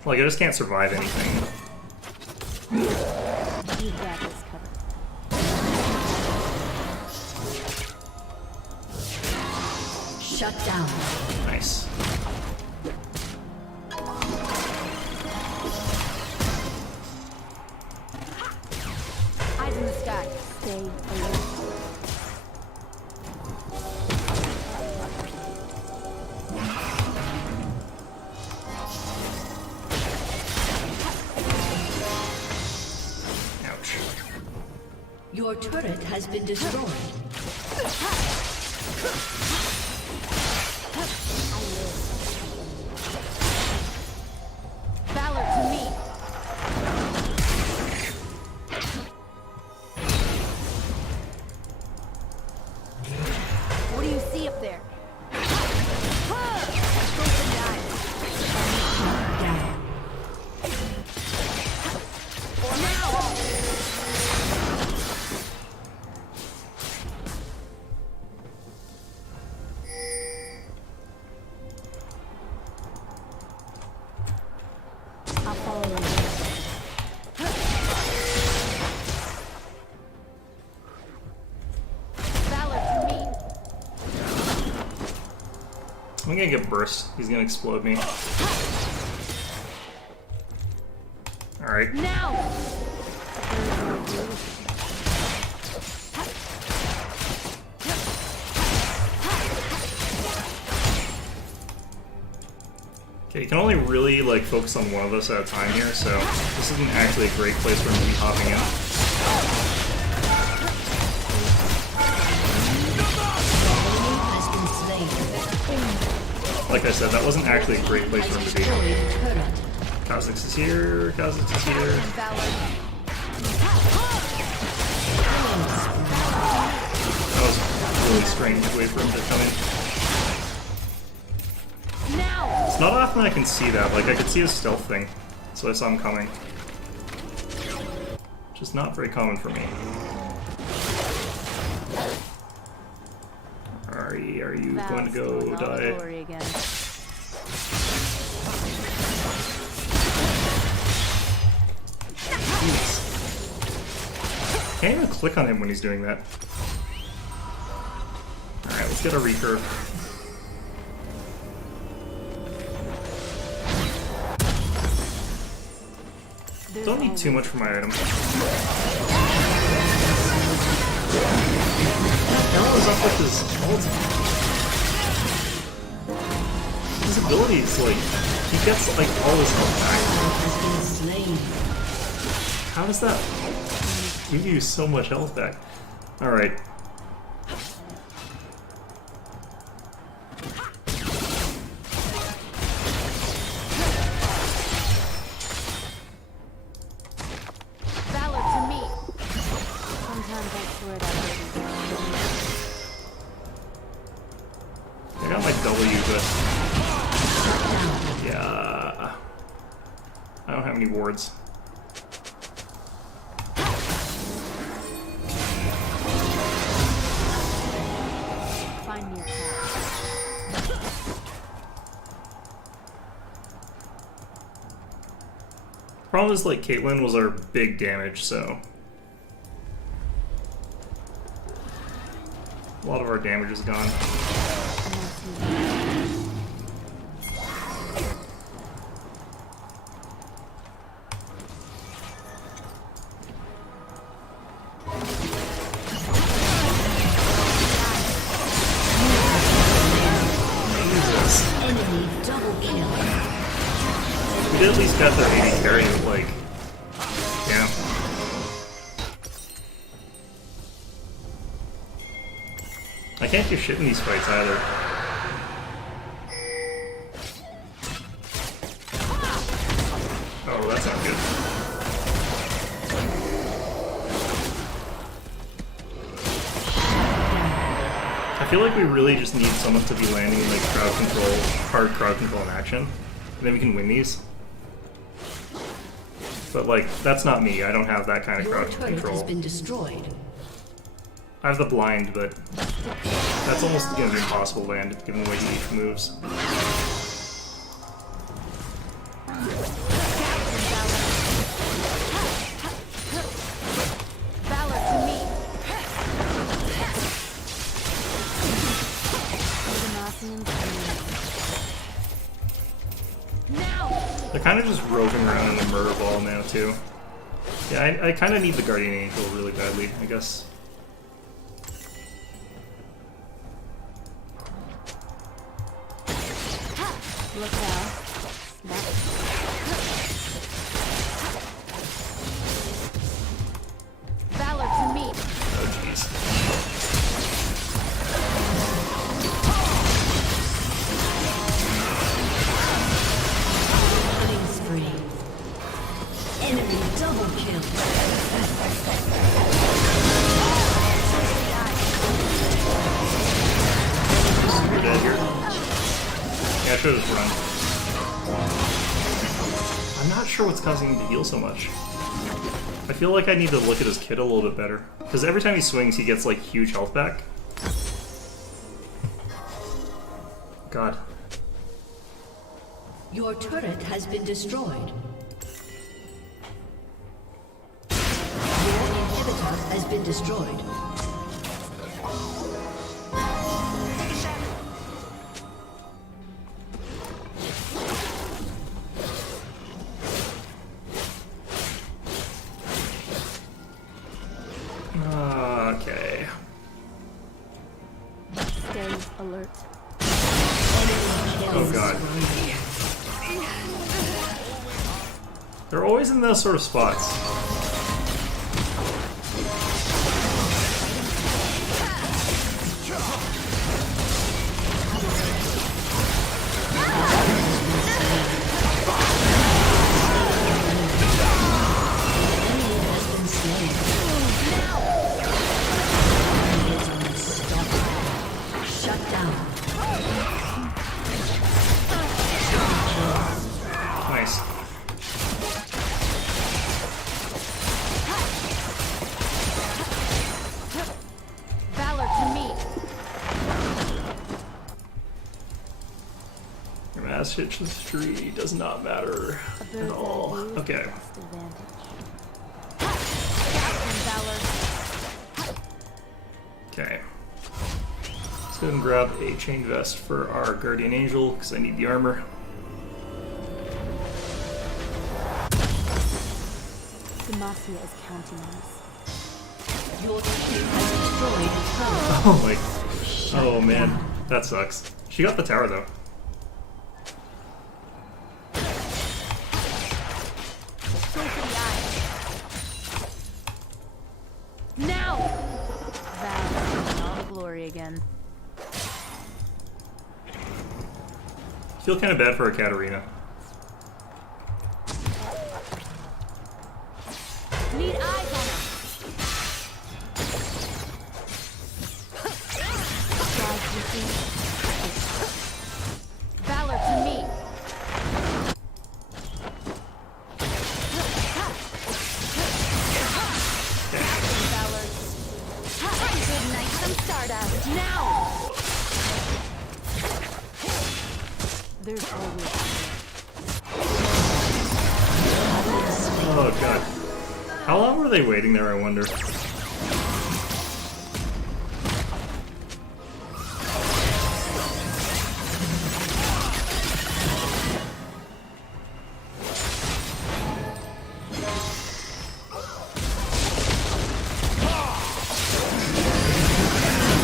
Like I just can't survive anything. You got this covered. Shut down. Nice. Eyes in the sky. Stay alert. Ouch. Your turret has been destroyed. Valor to me. What do you see up there? Go for the eye. Down. For now. I'll follow you. Valor to me. I'm gonna get burst. He's gonna explode me. Alright. Now. Okay, you can only really like focus on one of us at a time here, so this isn't actually a great place for him to be hopping in. Like I said, that wasn't actually a great place for him to be. Kha'Zix is here, Kha'Zix is here. That was a really strange way for him to come in. It's not often I can see that, like I could see his stealth thing, so I saw him coming. Just not very common for me. Are you going to go die? Can't even click on him when he's doing that. Alright, let's get a recurve. Don't need too much for my item. What is up with his ult? His ability is like, he gets like all his health back. How does that give you so much health back? Alright. I got my W, but yeah, I don't have any wards. Find me a path. Problem is, like, Caitlyn was our big damage, so a lot of our damage is gone. We did at least got their 80 carry, like, yeah. I can't do shit in these fights either. Oh, that's not good. I feel like we really just need someone to be landing like crowd control, hard crowd control in action, and then we can win these. But like, that's not me. I don't have that kind of crowd control. Has been destroyed. I have the blind, but that's almost going to be impossible to land given the way he moves. They're kind of just roving around in the murder ball now, too. Yeah, I kind of need the Guardian Angel really badly, I guess. Look out. Valor to me. Oh, jeez. Enemy double kill. We're dead here. Yeah, I should have just run. I'm not sure what's causing him to heal so much. I feel like I need to look at his kit a little bit better. Because every time he swings, he gets like huge health back. God. Your turret has been destroyed. Your inhibitor has been destroyed. Okay. Stay alert. Oh god. They're always in those sort of spots. Nice. Valor to me. Your mass history does not matter at all. Okay. Okay. Let's go and grab a chain vest for our guardian angel because I need the armor. Demacia is counting on us. Your team has destroyed the turret. Oh my. Oh man. That sucks. She got the tower though. Go for the eye. Now! Valor in all the glory again. I feel kind of bad for a Katarina. Need eyes on her. Valor to me. Valor. Good night, some stardust. Now! There's always. Oh god. How long were they waiting there, I wonder?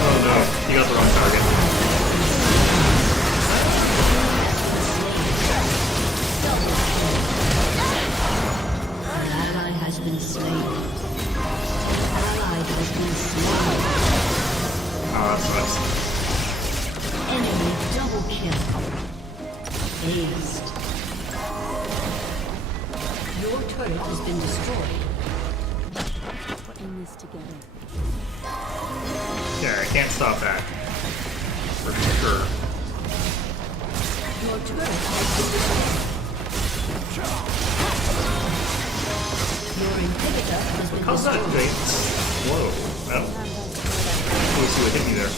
Oh no, you got the wrong target. An ally has been slain. An ally has been slain. Oh, that sucks. Enemy double kill. Aced. Your turret has been destroyed. We're in this together. Yeah, I can't stop that. For sure. Your turret has been destroyed. Your inhibitor has been How's that destroyed. thing? Whoa. Oh. Let's see what hit me there.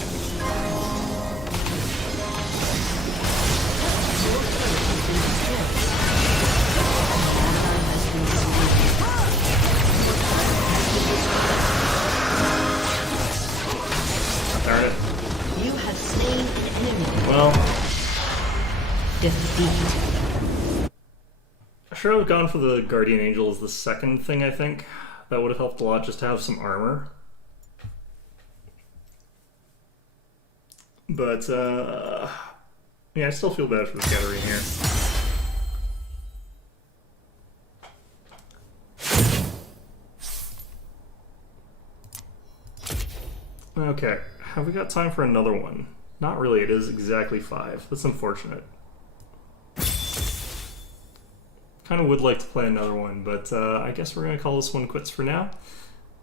Darn it. You have slain an enemy. Well, Defeat. I should have gone for the Guardian Angel as the second thing, I think. That would have helped a lot just to have some armor. But, yeah, I still feel bad for the Katarina here. Okay, have we got time for another one? Not really, it is exactly 5. That's unfortunate. Kind of would like to play another one, but I guess we're going to call this one quits for now.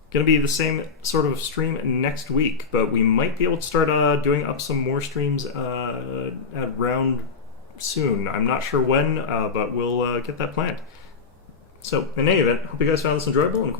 Going to be the same sort of stream next week, but we might be able to start doing up some more streams around soon. I'm not sure when, but we'll get that planned. So, in any event, hope you guys found this enjoyable, and of course,